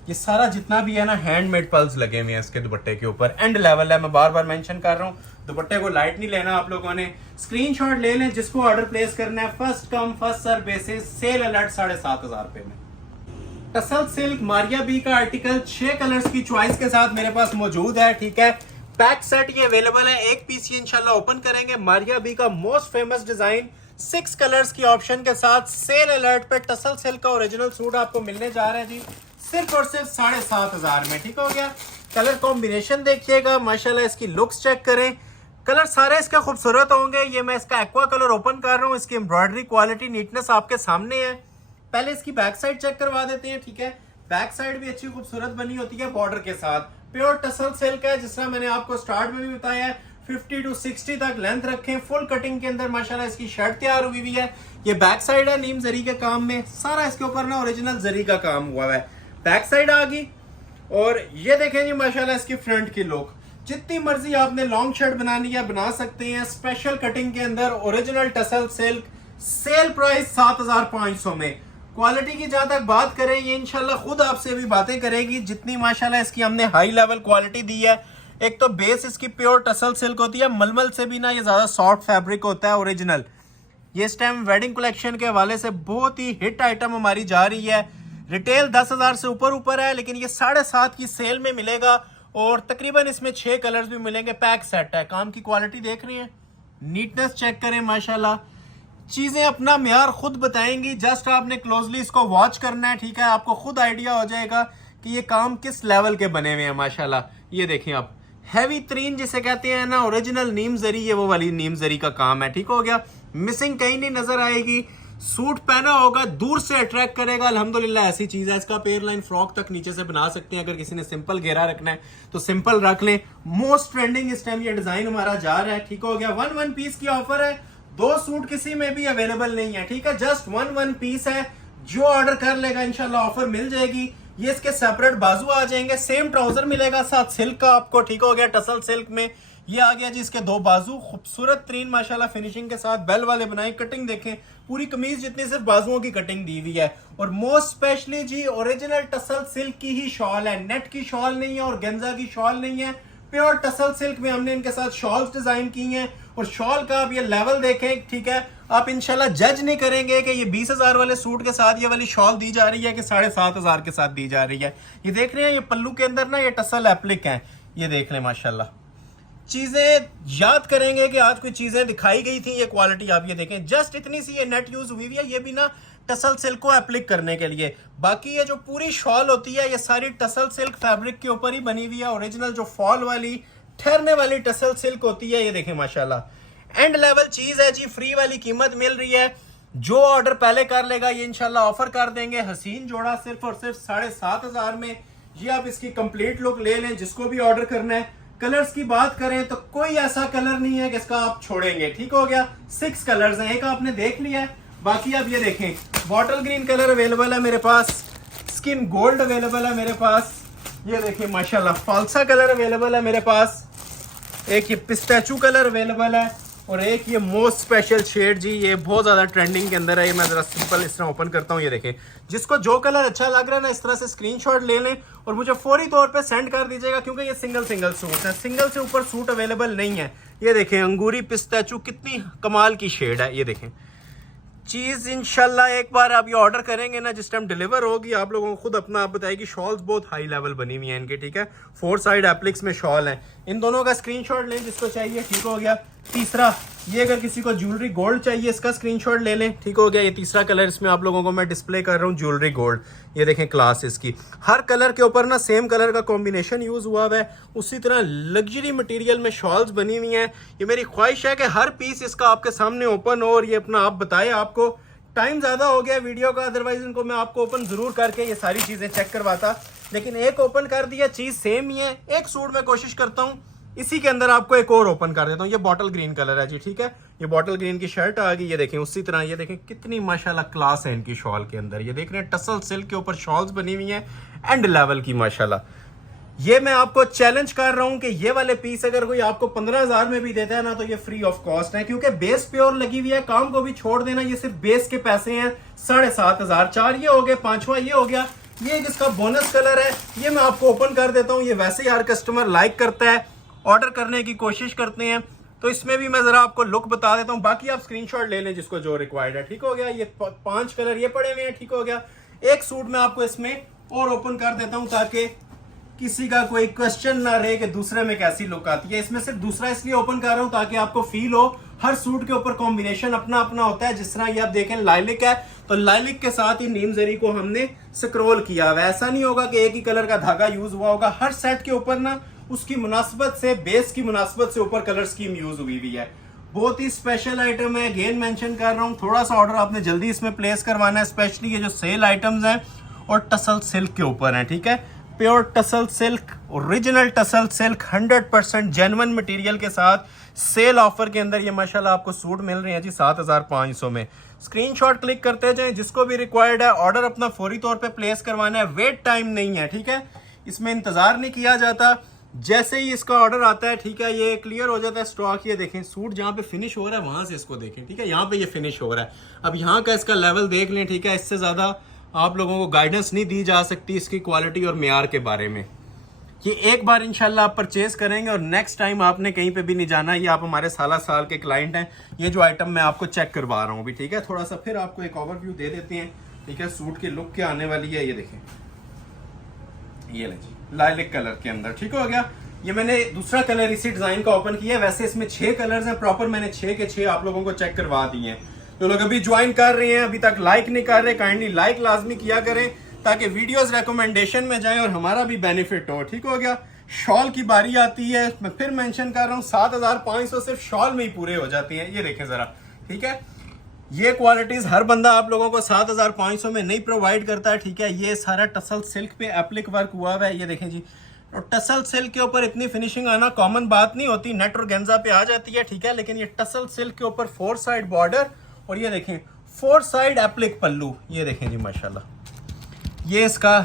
ये सारा जितना भी है ना हैंडमेड पल्स लगे हुए हैं इसके दुपट्टे के ऊपर। एंड लेवल है, मैं बार बार मेंशन कर रहा हूँ। दुपट्टे को लाइट नहीं लेना आप लोगों ने, स्क्रीनशॉट ले लें। जिसको ऑर्डर प्लेस करना है first come first serve basis, sale alert 7,500 रुपए में। टसल सिल्क मारिया बी का आर्टिकल 6 कलर्स की चॉइस के साथ मेरे पास मौजूद है। ठीक है, पैक सेट ये अवेलेबल है। एक पीस ये इंशाल्लाह ओपन करेंगे। मारिया बी का मोस्ट फेमस डिजाइन 6 कलर्स की ऑप्शन के साथ सेल अलर्ट पे टसल सिल्क का ओरिजिनल सूट आपको मिलने जा रहा है जी, सिर्फ और सिर्फ 7,500 में। ठीक हो गया। कलर कॉम्बिनेशन देखिएगा, माशाल्लाह इसकी लुक्स चेक करें। कलर सारे इसके खूबसूरत होंगे। ये मैं इसका एक्वा कलर ओपन कर रहा हूँ। इसकी एम्ब्रॉयडरी क्वालिटी, नीटनेस आपके सामने है। पहले इसकी बैक साइड चेक करवा देते हैं। ठीक है, बैक साइड भी अच्छी खूबसूरत बनी होती है बॉर्डर के साथ। प्योर टसल सिल्क है, जिस तरह मैंने आपको स्टार्ट में भी बताया है। 50 to 60 तक लेंथ रखें। फुल कटिंग के अंदर माशाल्लाह इसकी शर्ट तैयार हुई हुई है। ये बैक साइड है, नीम जरी के काम में सारा इसके ऊपर ना ओरिजिनल जरी का काम हुआ है। बैक साइड आ गई, और ये देखें जी माशाल्लाह इसकी फ्रंट की लुक। जितनी मर्जी आपने लॉन्ग शर्ट बनानी है बना सकते हैं। स्पेशल कटिंग के अंदर original tussle silk, sale price 7,500 में। क्वालिटी की जहां तक बात करें, ये इंशाल्लाह खुद आपसे भी बातें करेगी। जितनी माशाल्लाह इसकी हमने हाई लेवल क्वालिटी दी है। एक तो बेस इसकी प्योर टसल सिल्क होती है, मलमल से भी ना ये ज्यादा सॉफ्ट फैब्रिक होता है ओरिजिनल। ये इस टाइम वेडिंग कलेक्शन के हवाले से बहुत ही हिट आइटम हमारी जा रही है। रिटेल 10,000 से ऊपर है, लेकिन ये 7.5 की सेल में मिलेगा, और तकरीबन इसमें 6 कलर्स भी मिलेंगे। पैक सेट है। काम की क्वालिटी देख रही है, नीटनेस चेक करें माशाल्लाह। चीजें अपना म्यार खुद बताएंगी, जस्ट आपने क्लोजली इसको वॉच करना है। ठीक है, आपको खुद आइडिया हो जाएगा कि ये काम किस लेवल के बने हुए हैं माशाल्लाह। ये देखें आप, हैवी तरीन जिसे कहते हैं ना, ओरिजिनल नीम जरी, ये वो वाली नीम जरी का काम है। ठीक हो गया, मिसिंग कहीं नहीं नजर आएगी। सूट पहना होगा दूर से अट्रैक्ट करेगा। अल्हम्दुलिल्लाह ऐसी चीज है। इसका पेयरलाइन फ्रॉक तक नीचे से बना सकते हैं। अगर किसी ने सिंपल घेरा रखना है तो सिंपल रख लें। मोस्ट ट्रेंडिंग इस टाइम ये डिजाइन हमारा जा रहा है। ठीक हो गया, 1 पीस की ऑफर है। 2 सूट किसी में भी अवेलेबल नहीं है। ठीक है, जस्ट 1 पीस है। जो ऑर्डर कर लेगा इंशाल्लाह ऑफर मिल जाएगी। ये इसके सेपरेट बाजू आ जाएंगे। सेम ट्राउजर मिलेगा साथ सिल्क का आपको। ठीक हो गया, टसल सिल्क में ये आ गया जी इसके 2 बाजू, खूबसूरत तरीन माशाल्लाह फिनिशिंग के साथ बेल वाले बनाए। कटिंग देखें, पूरी कमीज जितनी सिर्फ बाजुओं की कटिंग दी हुई है। और मोस्ट स्पेशली जी ओरिजिनल टसल सिल्क की ही शॉल है, नेट की शॉल नहीं है और गेंजा की शॉल नहीं है। प्योर टसल सिल्क में हमने इनके साथ शॉल्स डिजाइन की हैं, और शॉल का आप ये लेवल देखें। ठीक है, आप इंशाल्लाह जज नहीं करेंगे कि ये 20,000 वाले सूट के साथ ये वाली शॉल दी जा रही है कि 7,500 के साथ दी जा रही है। ये देख रहे हैं, ये पल्लू के अंदर ना ये टसल एप्लिक है। ये देख लें माशाल्लाह। चीजें याद करेंगे कि आज कोई चीजें दिखाई गई थी। ये क्वालिटी आप ये देखें, जस्ट इतनी सी ये नेट यूज हुई है। ये भी ना टसल सिल्क को एप्लिक करने के लिए। बाकी ये जो पूरी शॉल होती है ये सारी टसल सिल्क फैब्रिक के ऊपर ही बनी हुई है। ओरिजिनल जो फॉल वाली ठहरने वाली टसल सिल्क होती है। ये देखें माशाल्लाह एंड लेवल चीज है जी। फ्री वाली कीमत मिल रही है। जो ऑर्डर पहले कर लेगा ये इंशाल्लाह ऑफर कर देंगे। हसीन जोड़ा सिर्फ और सिर्फ 7,500 में। ये आप इसकी कंप्लीट लुक ले लें, जिसको भी ऑर्डर करना है कलर्स की बात करें तो कोई ऐसा कलर नहीं है जिसका आप छोड़ेंगे, ठीक हो गया। 6 कलर्स हैं, एक आपने देख लिया है, बाकी आप ये देखें, बॉटल ग्रीन कलर अवेलेबल है मेरे पास, स्किन गोल्ड अवेलेबल है मेरे पास, ये देखिए माशाल्लाह फाल्सा कलर अवेलेबल है मेरे पास, एक ये पिस्ताचू कलर अवेलेबल है, और एक ये मोस्ट स्पेशल शेड जी, ये बहुत ज़्यादा ट्रेंडिंग के अंदर है। ये मैं ज़रा सिंपल इस तरह ओपन करता हूँ, ये देखें। जिसको जो कलर अच्छा लग रहा है ना, इस तरह से स्क्रीनशॉट ले लें और मुझे फौरी तौर पे सेंड कर दीजिएगा, क्योंकि ये सिंगल सूट है, सिंगल से ऊपर सूट अवेलेबल नहीं है। ये देखें अंगूरी पिस्ताचू, कितनी कमाल की शेड है। ये देखें चीज़ इंशाल्लाह एक बार आप ये ऑर्डर करेंगे ना, जिस टाइम डिलीवर होगी आप लोगों को खुद अपना आप बताएगी। शॉल्स बहुत हाई लेवल बनी हुई हैं इनके, ठीक है। 4 साइड एप्लिक्स में शॉल हैं। इन दोनों का स्क्रीनशॉट लें जिसको चाहिए, ठीक हो गया। तीसरा, ये अगर किसी को ज्वेलरी गोल्ड चाहिए, इसका स्क्रीनशॉट ले लें, ठीक हो गया। ये तीसरा कलर इसमें आप लोगों को मैं डिस्प्ले कर रहा हूँ, ज्वेलरी गोल्ड। ये देखें क्लास इसकी, हर कलर के ऊपर ना सेम कलर का कॉम्बिनेशन यूज हुआ है। उसी तरह लग्जरी मटेरियल में शॉल्स बनी हुई हैं। ये मेरी ख्वाहिश है कि हर पीस इसका आपके सामने ओपन हो और ये अपना आप बताए। आपको टाइम ज़्यादा हो गया वीडियो का, अदरवाइज इनको मैं आपको ओपन ज़रूर करके ये सारी चीज़ें चेक करवाता, लेकिन एक ओपन कर दिया, चीज़ सेम ही है। एक सूट मैं कोशिश करता हूँ इसी के अंदर आपको एक और ओपन कर देता हूँ। ये बॉटल ग्रीन कलर है जी, ठीक है। ये बॉटल ग्रीन की शर्ट आ गई, ये देखें। उसी तरह ये देखें कितनी माशाल्लाह क्लास है इनकी शॉल के अंदर। ये देख रहे हैं टसल सिल्क के ऊपर शॉल्स बनी हुई हैं, एंड लेवल की माशाल्लाह। ये मैं आपको चैलेंज कर रहा हूं कि ये वाले पीस अगर कोई आपको 15,000 में भी देता है ना, तो ये फ्री ऑफ कॉस्ट है, क्योंकि बेस प्योर लगी हुई है। काम को भी छोड़ देना, ये सिर्फ बेस के पैसे हैं। 7,500। 4 ये हो गए, 5वां ये हो गया। ये जिसका बोनस कलर है, ये मैं आपको ओपन कर देता हूँ। ये वैसे ही हर कस्टमर लाइक करता है, ऑर्डर करने की कोशिश करते हैं, तो इसमें भी मैं जरा आपको लुक बता देता हूँ। बाकी आप स्क्रीनशॉट ले लें जिसको जो रिक्वायर्ड है, ठीक हो गया। ये 5 कलर ये पड़े हुए हैं, ठीक हो गया। एक सूट मैं आपको इसमें और ओपन कर देता हूँ ताकि किसी का कोई क्वेश्चन ना रहे कि दूसरे में कैसी लुक आती है। इसमें सिर्फ दूसरा इसलिए ओपन कर रहा हूं ताकि आपको फील हो, हर सूट के ऊपर कॉम्बिनेशन अपना अपना होता है। जिस तरह ये आप देखें लाइलिक है, तो लाइलिक के साथ ही नीम जरी को हमने स्क्रॉल किया हुआ है। ऐसा नहीं होगा कि एक ही कलर का धागा यूज हुआ होगा। हर सेट के ऊपर ना उसकी मुनासबत से, बेस की मुनासबत से ऊपर कलर स्कीम यूज हुई हुई है। बहुत ही स्पेशल आइटम है, अगेन मेंशन कर रहा हूँ। थोड़ा सा ऑर्डर आपने जल्दी इसमें प्लेस करवाना है, स्पेशली ये जो सेल आइटम्स हैं और टसल सिल्क के ऊपर हैं, ठीक है। Pure tussle silk, original tussle silk, 100% genuine material के साथ सेल ऑफर के अंदर ये माशाल्लाह आपको सूट मिल रहे हैं जी 7,500 में। स्क्रीनशॉट क्लिक करते जाएं, जिसको भी रिक्वायर्ड है ऑर्डर अपना फौरी तौर पे प्लेस करवाना है। वेट टाइम नहीं है, ठीक है। इसमें इंतजार नहीं किया जाता, जैसे ही इसका ऑर्डर आता है, ठीक है, ये क्लियर हो जाता है स्टॉक। ये देखें सूट जहाँ पे फिनिश हो रहा है वहां से इसको देखें, ठीक है। यहाँ पे ये फिनिश हो रहा है, अब यहाँ का इसका लेवल देख लें, ठीक है। इससे ज्यादा आप लोगों को गाइडेंस नहीं दी जा सकती इसकी क्वालिटी और मेयार के बारे में। ये एक बार इंशाल्लाह आप परचेज करेंगे और नेक्स्ट टाइम आपने कहीं पे भी नहीं जाना। ये आप हमारे साल के क्लाइंट हैं। ये जो आइटम मैं आपको चेक करवा रहा हूँ अभी, ठीक है। थोड़ा सा फिर आपको एक ओवरव्यू दे देते हैं, ठीक है। सूट की लुक क्या आने वाली है, ये देखें। ये ले जी, लाइलिक कलर के अंदर, ठीक हो गया। ये मैंने दूसरा कलर इसी डिजाइन का ओपन किया है। वैसे इसमें 6 कलर्स हैं प्रॉपर, मैंने 6 के 6 आप लोगों को चेक करवा दिए हैं। जो लोग अभी ज्वाइन कर रहे हैं, अभी तक लाइक नहीं कर रहे, काइंडली लाइक लाजमी किया करें ताकि वीडियोस रिकमेंडेशन में जाएं और हमारा भी बेनिफिट हो, ठीक हो गया। शॉल की बारी आती है, मैं फिर मेंशन कर रहा हूँ 7,500 सिर्फ शॉल में ही पूरे हो जाते हैं। ये देखें जरा, ठीक है। ये क्वालिटीज हर बंदा आप लोगों को 7,500 में नहीं प्रोवाइड करता है, ठीक है। ये सारा टसल सिल्क पे एप्लिक वर्क हुआ हुआ है, ये देखें जी। और टसल सिल्क के ऊपर इतनी फिनिशिंग आना कॉमन बात नहीं होती, नेट और गेंजा पे आ जाती है, ठीक है। लेकिन ये टसल सिल्क के ऊपर 4 साइड बॉर्डर और ये देखें 4 साइड एप्लिक पल्लू, ये देखें जी माशाल्लाह। ये इसका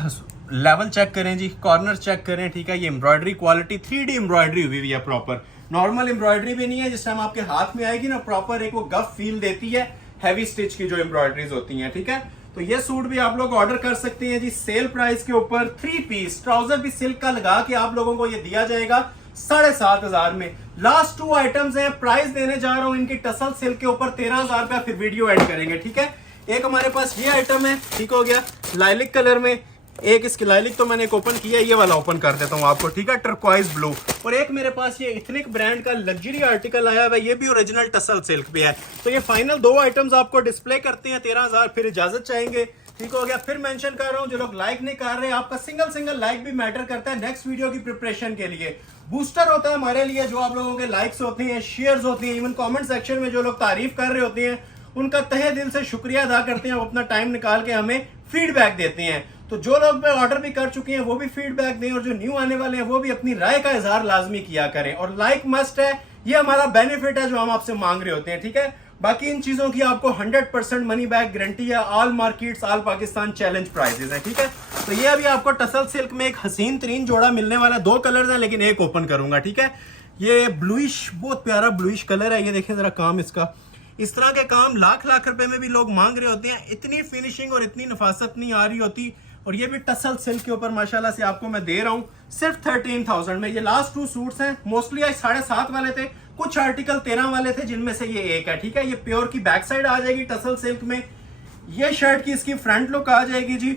लेवल चेक करें जी, कॉर्नर चेक करें, ठीक है। ये एम्ब्रॉयडरी क्वालिटी 3D एम्ब्रॉयडरी हुई हुई है प्रॉपर, नॉर्मल एम्ब्रॉयडरी भी नहीं है। जिस टाइम आपके हाथ में आएगी ना, प्रॉपर एक वो गफ फील देती है हैवी स्टिच की जो एम्ब्रॉयडरीज होती हैं, ठीक है। तो ये सूट भी आप लोग ऑर्डर कर सकते हैं जी सेल प्राइस के ऊपर। 3 पीस ट्राउजर भी सिल्क का लगा के आप लोगों को ये दिया जाएगा 7,500 में। लास्ट 2 आइटम्स हैं, प्राइस देने जा रहा हूं इनकी टसल सिल्क के ऊपर 13,000 रुपया, फिर वीडियो एड करेंगे, ठीक है। एक हमारे पास ये आइटम है, ठीक हो गया, लाइलिक कलर में। एक इसकी लाइलिक तो मैंने एक ओपन किया, ये वाला ओपन कर देता हूँ आपको, ठीक है, टर्क्वाइज ब्लू। और एक मेरे पास ये इथनिक ब्रांड का लग्जरी आर्टिकल आया हुआ है, ये भी ओरिजिनल टसल सिल्क पे है। तो ये फाइनल 2 आइटम्स आपको डिस्प्ले करते हैं 13,000, फिर इजाजत चाहेंगे, ठीक हो गया। फिर मेंशन कर रहा हूँ, जो लोग लाइक नहीं कर रहे, आपका सिंगल लाइक भी मैटर करता है नेक्स्ट वीडियो की प्रिपरेशन के लिए। बूस्टर होता है हमारे लिए जो आप लोगों के लाइक्स होते हैं, शेयर्स होती हैं, इवन कमेंट सेक्शन में जो लोग तारीफ कर रहे होते हैं उनका तहे दिल से शुक्रिया अदा करते हैं। वो अपना टाइम निकाल के हमें फीडबैक देते हैं। तो जो लोग ऑर्डर भी कर चुके हैं वो भी फीडबैक दें, और जो न्यू आने वाले हैं वो भी अपनी राय का इजहार लाजमी किया करें। और लाइक मस्ट है, ये हमारा बेनिफिट है जो हम आपसे मांग रहे होते हैं, ठीक है। बाकी इन चीजों की आपको 100% मनी बैक गारंटी है। All markets, all Pakistan challenge prices है, ठीक है। तो ये अभी आपको टसल सिल्क में एक हसीन तरीन जोड़ा मिलने वाला है। 2 कलर्स हैं लेकिन एक ओपन करूंगा, ठीक है। ये ब्लूइश, बहुत प्यारा ब्लूइश कलर है। ये देखें जरा काम इसका, इस तरह के काम लाख लाख रुपए में भी लोग मांग रहे होते हैं। इतनी फिनिशिंग और इतनी नफासत नहीं आ रही होती। और ये भी टसल सिल्क के ऊपर माशाल्लाह से आपको मैं दे रहा हूँ सिर्फ 13,000 में। ये लास्ट 2 सूट्स हैं, मोस्टली आज 7.5 वाले थे, कुछ आर्टिकल 13 वाले थे, जिनमें से ये एक है, ठीक है। ये प्योर की बैक साइड आ जाएगी टसल सिल्क में। ये शर्ट की इसकी फ्रंट लुक आ जाएगी जी,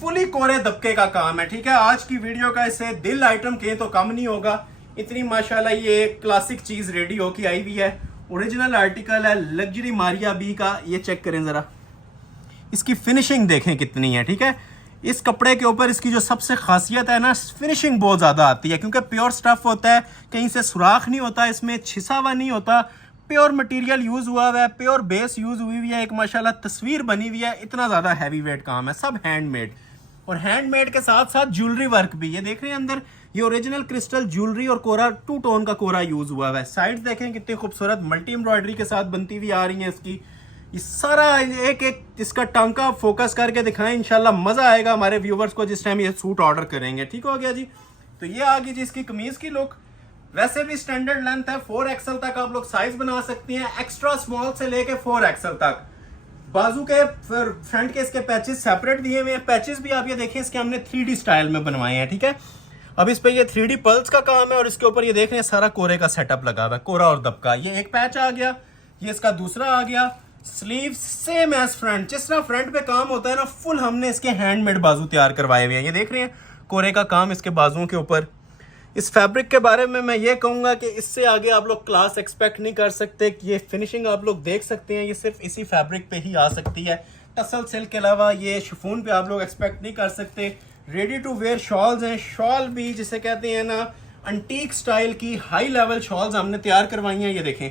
फुली कोरे दबके का काम है, ठीक है। आज की वीडियो का इससे दिल आइटम कहें तो कम नहीं होगा। इतनी माशाल्लाह ये क्लासिक चीज रेडी होके आई हुई है। ओरिजिनल आर्टिकल है, लग्जरी मारिया बी का। ये चेक करें जरा, इसकी फिनिशिंग देखें कितनी है, ठीक है। इस कपड़े के ऊपर इसकी जो सबसे खासियत है ना, फिनिशिंग बहुत ज्यादा आती है, क्योंकि प्योर स्टफ होता है, कहीं से सुराख नहीं होता, इसमें छिसा हुआ नहीं होता, प्योर मटेरियल यूज हुआ है, प्योर बेस यूज हुई हुई है। एक माशाल्लाह तस्वीर बनी हुई है। इतना ज्यादा हैवी वेट काम है, सब हैंडमेड। और हैंडमेड के साथ साथ ज्वेलरी वर्क भी, ये देख रहे हैं अंदर, ये ओरिजिनल क्रिस्टल ज्वेलरी और कोरा 2 टोन का कोरा यूज हुआ है। साइड देखें कितनी खूबसूरत मल्टी एम्ब्रॉयडरी के साथ बनती हुई आ रही है इसकी। ये सारा एक एक इसका टांका फोकस करके दिखाएं, इंशाल्लाह मजा आएगा हमारे व्यूवर्स को जिस टाइम ये सूट ऑर्डर करेंगे, ठीक हो गया जी। तो ये आ गई जी इसकी कमीज की लुक। वैसे भी स्टैंडर्ड लेंथ है, 4XL तक आप लोग साइज बना सकती हैं, एक्स्ट्रा स्मॉल से लेके 4XL तक। बाजू के फ्रंट के इसके पैचेस सेपरेट दिए हुए हैं। पैचेस भी आप ये देखें इसके हमने 3D स्टाइल में बनवाए हैं, ठीक है। अब इस पे ये 3D पल्स का काम है, और इसके ऊपर ये देख रहे हैं सारा कोरे का सेटअप लगा हुआ है, कोरा और दबका। ये एक पैच आ गया, ये इसका दूसरा आ गया। स्लीव सेम एज फ्रंट, जिस तरह फ्रंट पे काम होता है ना, फुल हमने इसके हैंडमेड बाजू तैयार करवाए हुए हैं। ये देख रहे हैं कोरे का काम इसके बाजुओं के ऊपर। इस फैब्रिक के बारे में मैं ये कहूंगा कि इससे आगे आप लोग क्लास एक्सपेक्ट नहीं कर सकते। कि ये फिनिशिंग आप लोग देख सकते हैं, ये सिर्फ इसी फैब्रिक पे ही आ सकती है। टसल सिल्क के अलावा ये शिफॉन पे आप लोग एक्सपेक्ट नहीं कर सकते। रेडी टू वेयर शॉल्स हैं, शॉल भी जिसे कहते हैं ना अंटीक स्टाइल की हाई लेवल शॉल्स हमने तैयार करवाई हैं। ये देखें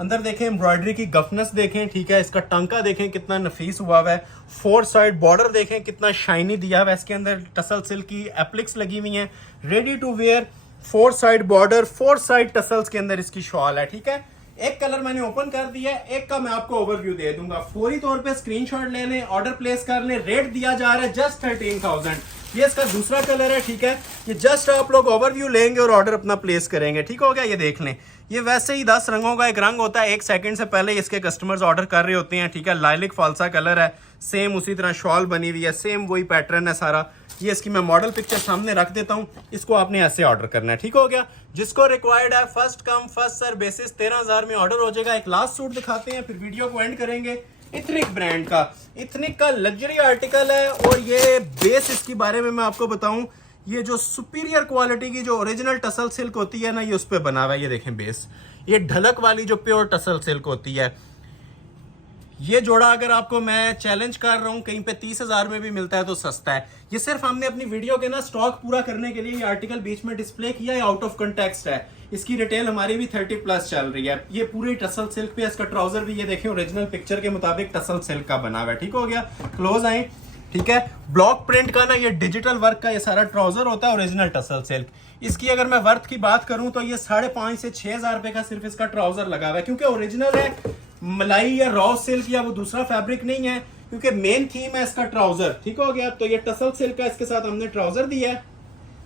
अंदर देखें एम्ब्रॉयडरी की गफनेस देखें, ठीक है। इसका टांका देखें कितना नफीस हुआ हुआ है। 4 साइड बॉर्डर देखें कितना शाइनी दिया हुआ है। इसके अंदर टसल सिल्क की एप्लिक्स लगी हुई हैं। Ready to wear 4 side border, 4 side tassels के अंदर इसकी शॉल है, ठीक है। एक कलर मैंने ओपन कर दिया है, एक का मैं आपको ओवरव्यू दे दूंगा। फौरी तौर पे स्क्रीनशॉट ले लें, ऑर्डर प्लेस कर लें। रेट दिया जा रहा है जस्ट 13,000। ये इसका दूसरा कलर है, ठीक है। ये जस्ट आप लोग ओवरव्यू लेंगे और ऑर्डर अपना प्लेस करेंगे, ठीक हो गया। ये देख लें, ये वैसे ही 10 रंगों का एक रंग होता है। 1 सेकंड से पहले इसके कस्टमर्स ऑर्डर कर रहे होते हैं, ठीक है। लाइलिक फालसा कलर है, सेम उसी तरह शॉल बनी हुई है, सेम वही पैटर्न है सारा। ये इसकी मैं मॉडल पिक्चर सामने रख देता हूँ, इसको आपने ऐसे ऑर्डर करना है, ठीक हो गया। जिसको रिक्वायर्ड है first come first serve basis 13,000 में ऑर्डर हो जाएगा। एक लास्ट सूट दिखाते हैं, फिर वीडियो को एंड करेंगे। इथनिक ब्रांड का, इथनिक का लग्जरी आर्टिकल है। और ये बेस इसके बारे में मैं आपको बताऊं, ये जो सुपीरियर क्वालिटी की जो ओरिजिनल टसल सिल्क होती है ना, ये उस पर बना हुआ है। ये देखें बेस, ये ढलक वाली जो प्योर टसल सिल्क होती है। ये जोड़ा अगर आपको मैं चैलेंज कर रहा हूँ कहीं पे 30,000 में भी मिलता है तो सस्ता है। ये सिर्फ हमने अपनी वीडियो के ना स्टॉक पूरा करने के लिए ये आर्टिकल बीच में डिस्प्ले किया है, आउट ऑफ कंटेक्स्ट है। इसकी रिटेल हमारी भी 30+ चल रही है। ये पूरी टसल सिल्क पे, इसका ट्राउजर भी ये देखें ओरिजिनल पिक्चर के मुताबिक टसल सिल्क का बना हुआ है, ठीक हो गया। क्लोज आए, ठीक है। ब्लॉक प्रिंट का ना ये डिजिटल वर्क का ये सारा ट्राउजर होता है, ओरिजिनल टसल सिल्क। इसकी अगर मैं वर्थ की बात करूं तो ये 5,500 से 6,000 रुपए का सिर्फ इसका ट्राउजर लगा हुआ है, क्योंकि ओरिजिनल है। मलाई या रॉ सिल्क या वो दूसरा फैब्रिक नहीं है, क्योंकि मेन थीम है इसका ट्राउजर, ठीक हो गया। तो ये टसल सिल्क का इसके साथ हमने ट्राउजर दिया है,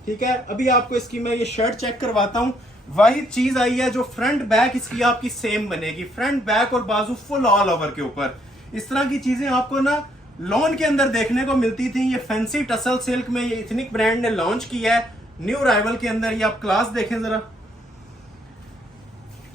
ठीक है। अभी आपको इसकी मैं ये शर्ट चेक करवाता हूँ। वही चीज आई है जो फ्रंट बैक इसकी आपकी सेम बनेगी, फ्रंट बैक और बाजू फुल ऑल ओवर के ऊपर। इस तरह की चीजें आपको ना लॉन के अंदर देखने को मिलती थी। ये फैंसी टसल सिल्क में ये इथनिक ब्रांड ने लॉन्च किया है न्यू अराइवल के अंदर। ये आप क्लास देखें जरा,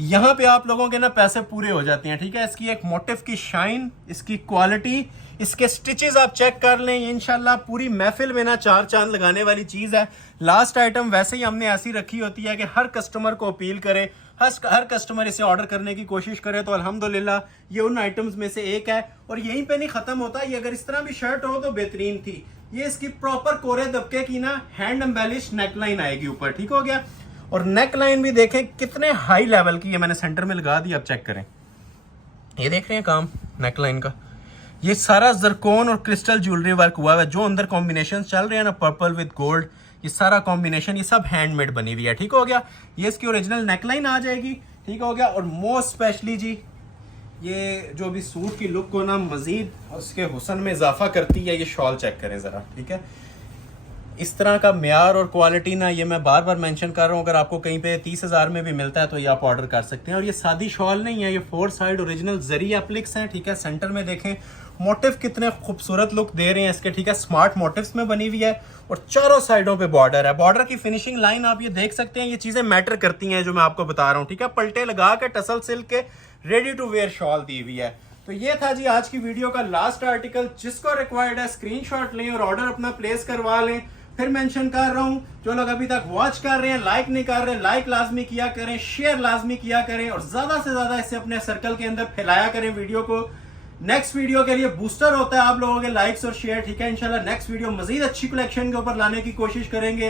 यहां पे आप लोगों के ना पैसे पूरे हो जाते हैं, ठीक है। इसकी एक मोटिव की शाइन, इसकी क्वालिटी, इसके स्टिचेस आप चेक कर लें। इंशाल्लाह पूरी महफिल में ना 4 चांद लगाने वाली चीज है। लास्ट आइटम वैसे ही हमने ऐसी रखी होती है कि हर कस्टमर को अपील करे, हर कस्टमर इसे ऑर्डर करने की कोशिश करे। तो अल्हम्दुलिल्लाह ये उन आइटम्स में से एक है। और यहीं पे नहीं खत्म होता, ये अगर इस तरह भी शर्ट हो तो बेहतरीन थी। ये इसकी प्रॉपर कोरे दबके की ना हैंड एम्बेलिश नेकलाइन आएगी ऊपर, ठीक हो गया। और नेक लाइन भी देखें कितने हाई लेवल की है, मैंने सेंटर में लगा दी, आप चेक करें। ये देख रहे हैं काम नेक लाइन का, ये सारा जरकोन और क्रिस्टल ज्वेलरी वर्क हुआ है, जो अंदर कॉम्बिनेशन चल रहे हैं ना, पर्पल विद गोल्ड, ये सारा कॉम्बिनेशन ये सब हैंडमेड बनी हुई है। ठीक हो गया, ये इसकी ओरिजिनल नेकलाइन आ जाएगी। ठीक हो गया, और मोस्ट स्पेशली जी ये जो भी सूट की लुक को ना मजीद उसके हुस्न में इजाफा करती है, ये शॉल चेक करें ज़रा। ठीक है, इस तरह का म्यार और क्वालिटी ना, ये मैं बार बार मेंशन कर रहा हूँ, अगर आपको कहीं पे 30,000 में भी मिलता है तो ये आप ऑर्डर कर सकते हैं। और ये सादी शॉल नहीं है, ये 4 साइड ओरिजिनल जरी एप्लिक्स हैं। ठीक है, सेंटर में देखें मोटिव कितने खूबसूरत लुक दे रहे हैं इसके। ठीक है, स्मार्ट मोटिव्स में बनी हुई है और चारों साइडों पे बॉर्डर है। बॉर्डर की फिनिशिंग लाइन आप ये देख सकते हैं, ये चीज़ें मैटर करती हैं जो मैं आपको बता रहा हूँ। ठीक है, पलटे लगा के टसल सिल्क के रेडी टू वेयर शॉल दी हुई है। तो ये था जी आज की वीडियो का लास्ट आर्टिकल। जिसको रिक्वायर्ड है स्क्रीनशॉट लें और ऑर्डर अपना प्लेस करवा लें। फिर मेंशन कर रहा हूं, जो लोग अभी तक वॉच कर रहे हैं, लाइक नहीं कर रहे, लाइक लाजमी किया करें, शेयर लाजमी किया करें और ज्यादा से ज्यादा इसे अपने सर्कल के अंदर फैलाया करें वीडियो को। नेक्स्ट वीडियो के लिए बूस्टर होता है आप लोगों के लाइक्स और शेयर। ठीक है, इंशाल्लाह नेक्स्ट वीडियो मजीद अच्छी कलेक्शन के ऊपर लाने की कोशिश करेंगे।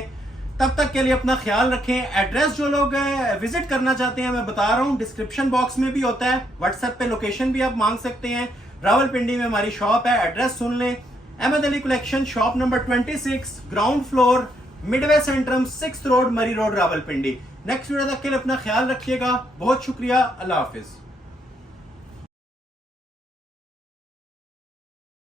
तब तक के लिए अपना ख्याल रखें। एड्रेस जो लोग विजिट करना चाहते हैं मैं बता रहा हूँ, डिस्क्रिप्शन बॉक्स में भी होता है, व्हाट्सएप पे लोकेशन भी आप मांग सकते हैं। रावलपिंडी में हमारी शॉप है, एड्रेस सुन लें, Ahmad Ali collection, shop number 26, ground floor, Midway Centrum, 6th road, Murree road, Rawalpindi. Next video तक के लिए अपना ख्याल रखिएगा। बहुत शुक्रिया, अल्लाह हाफिज।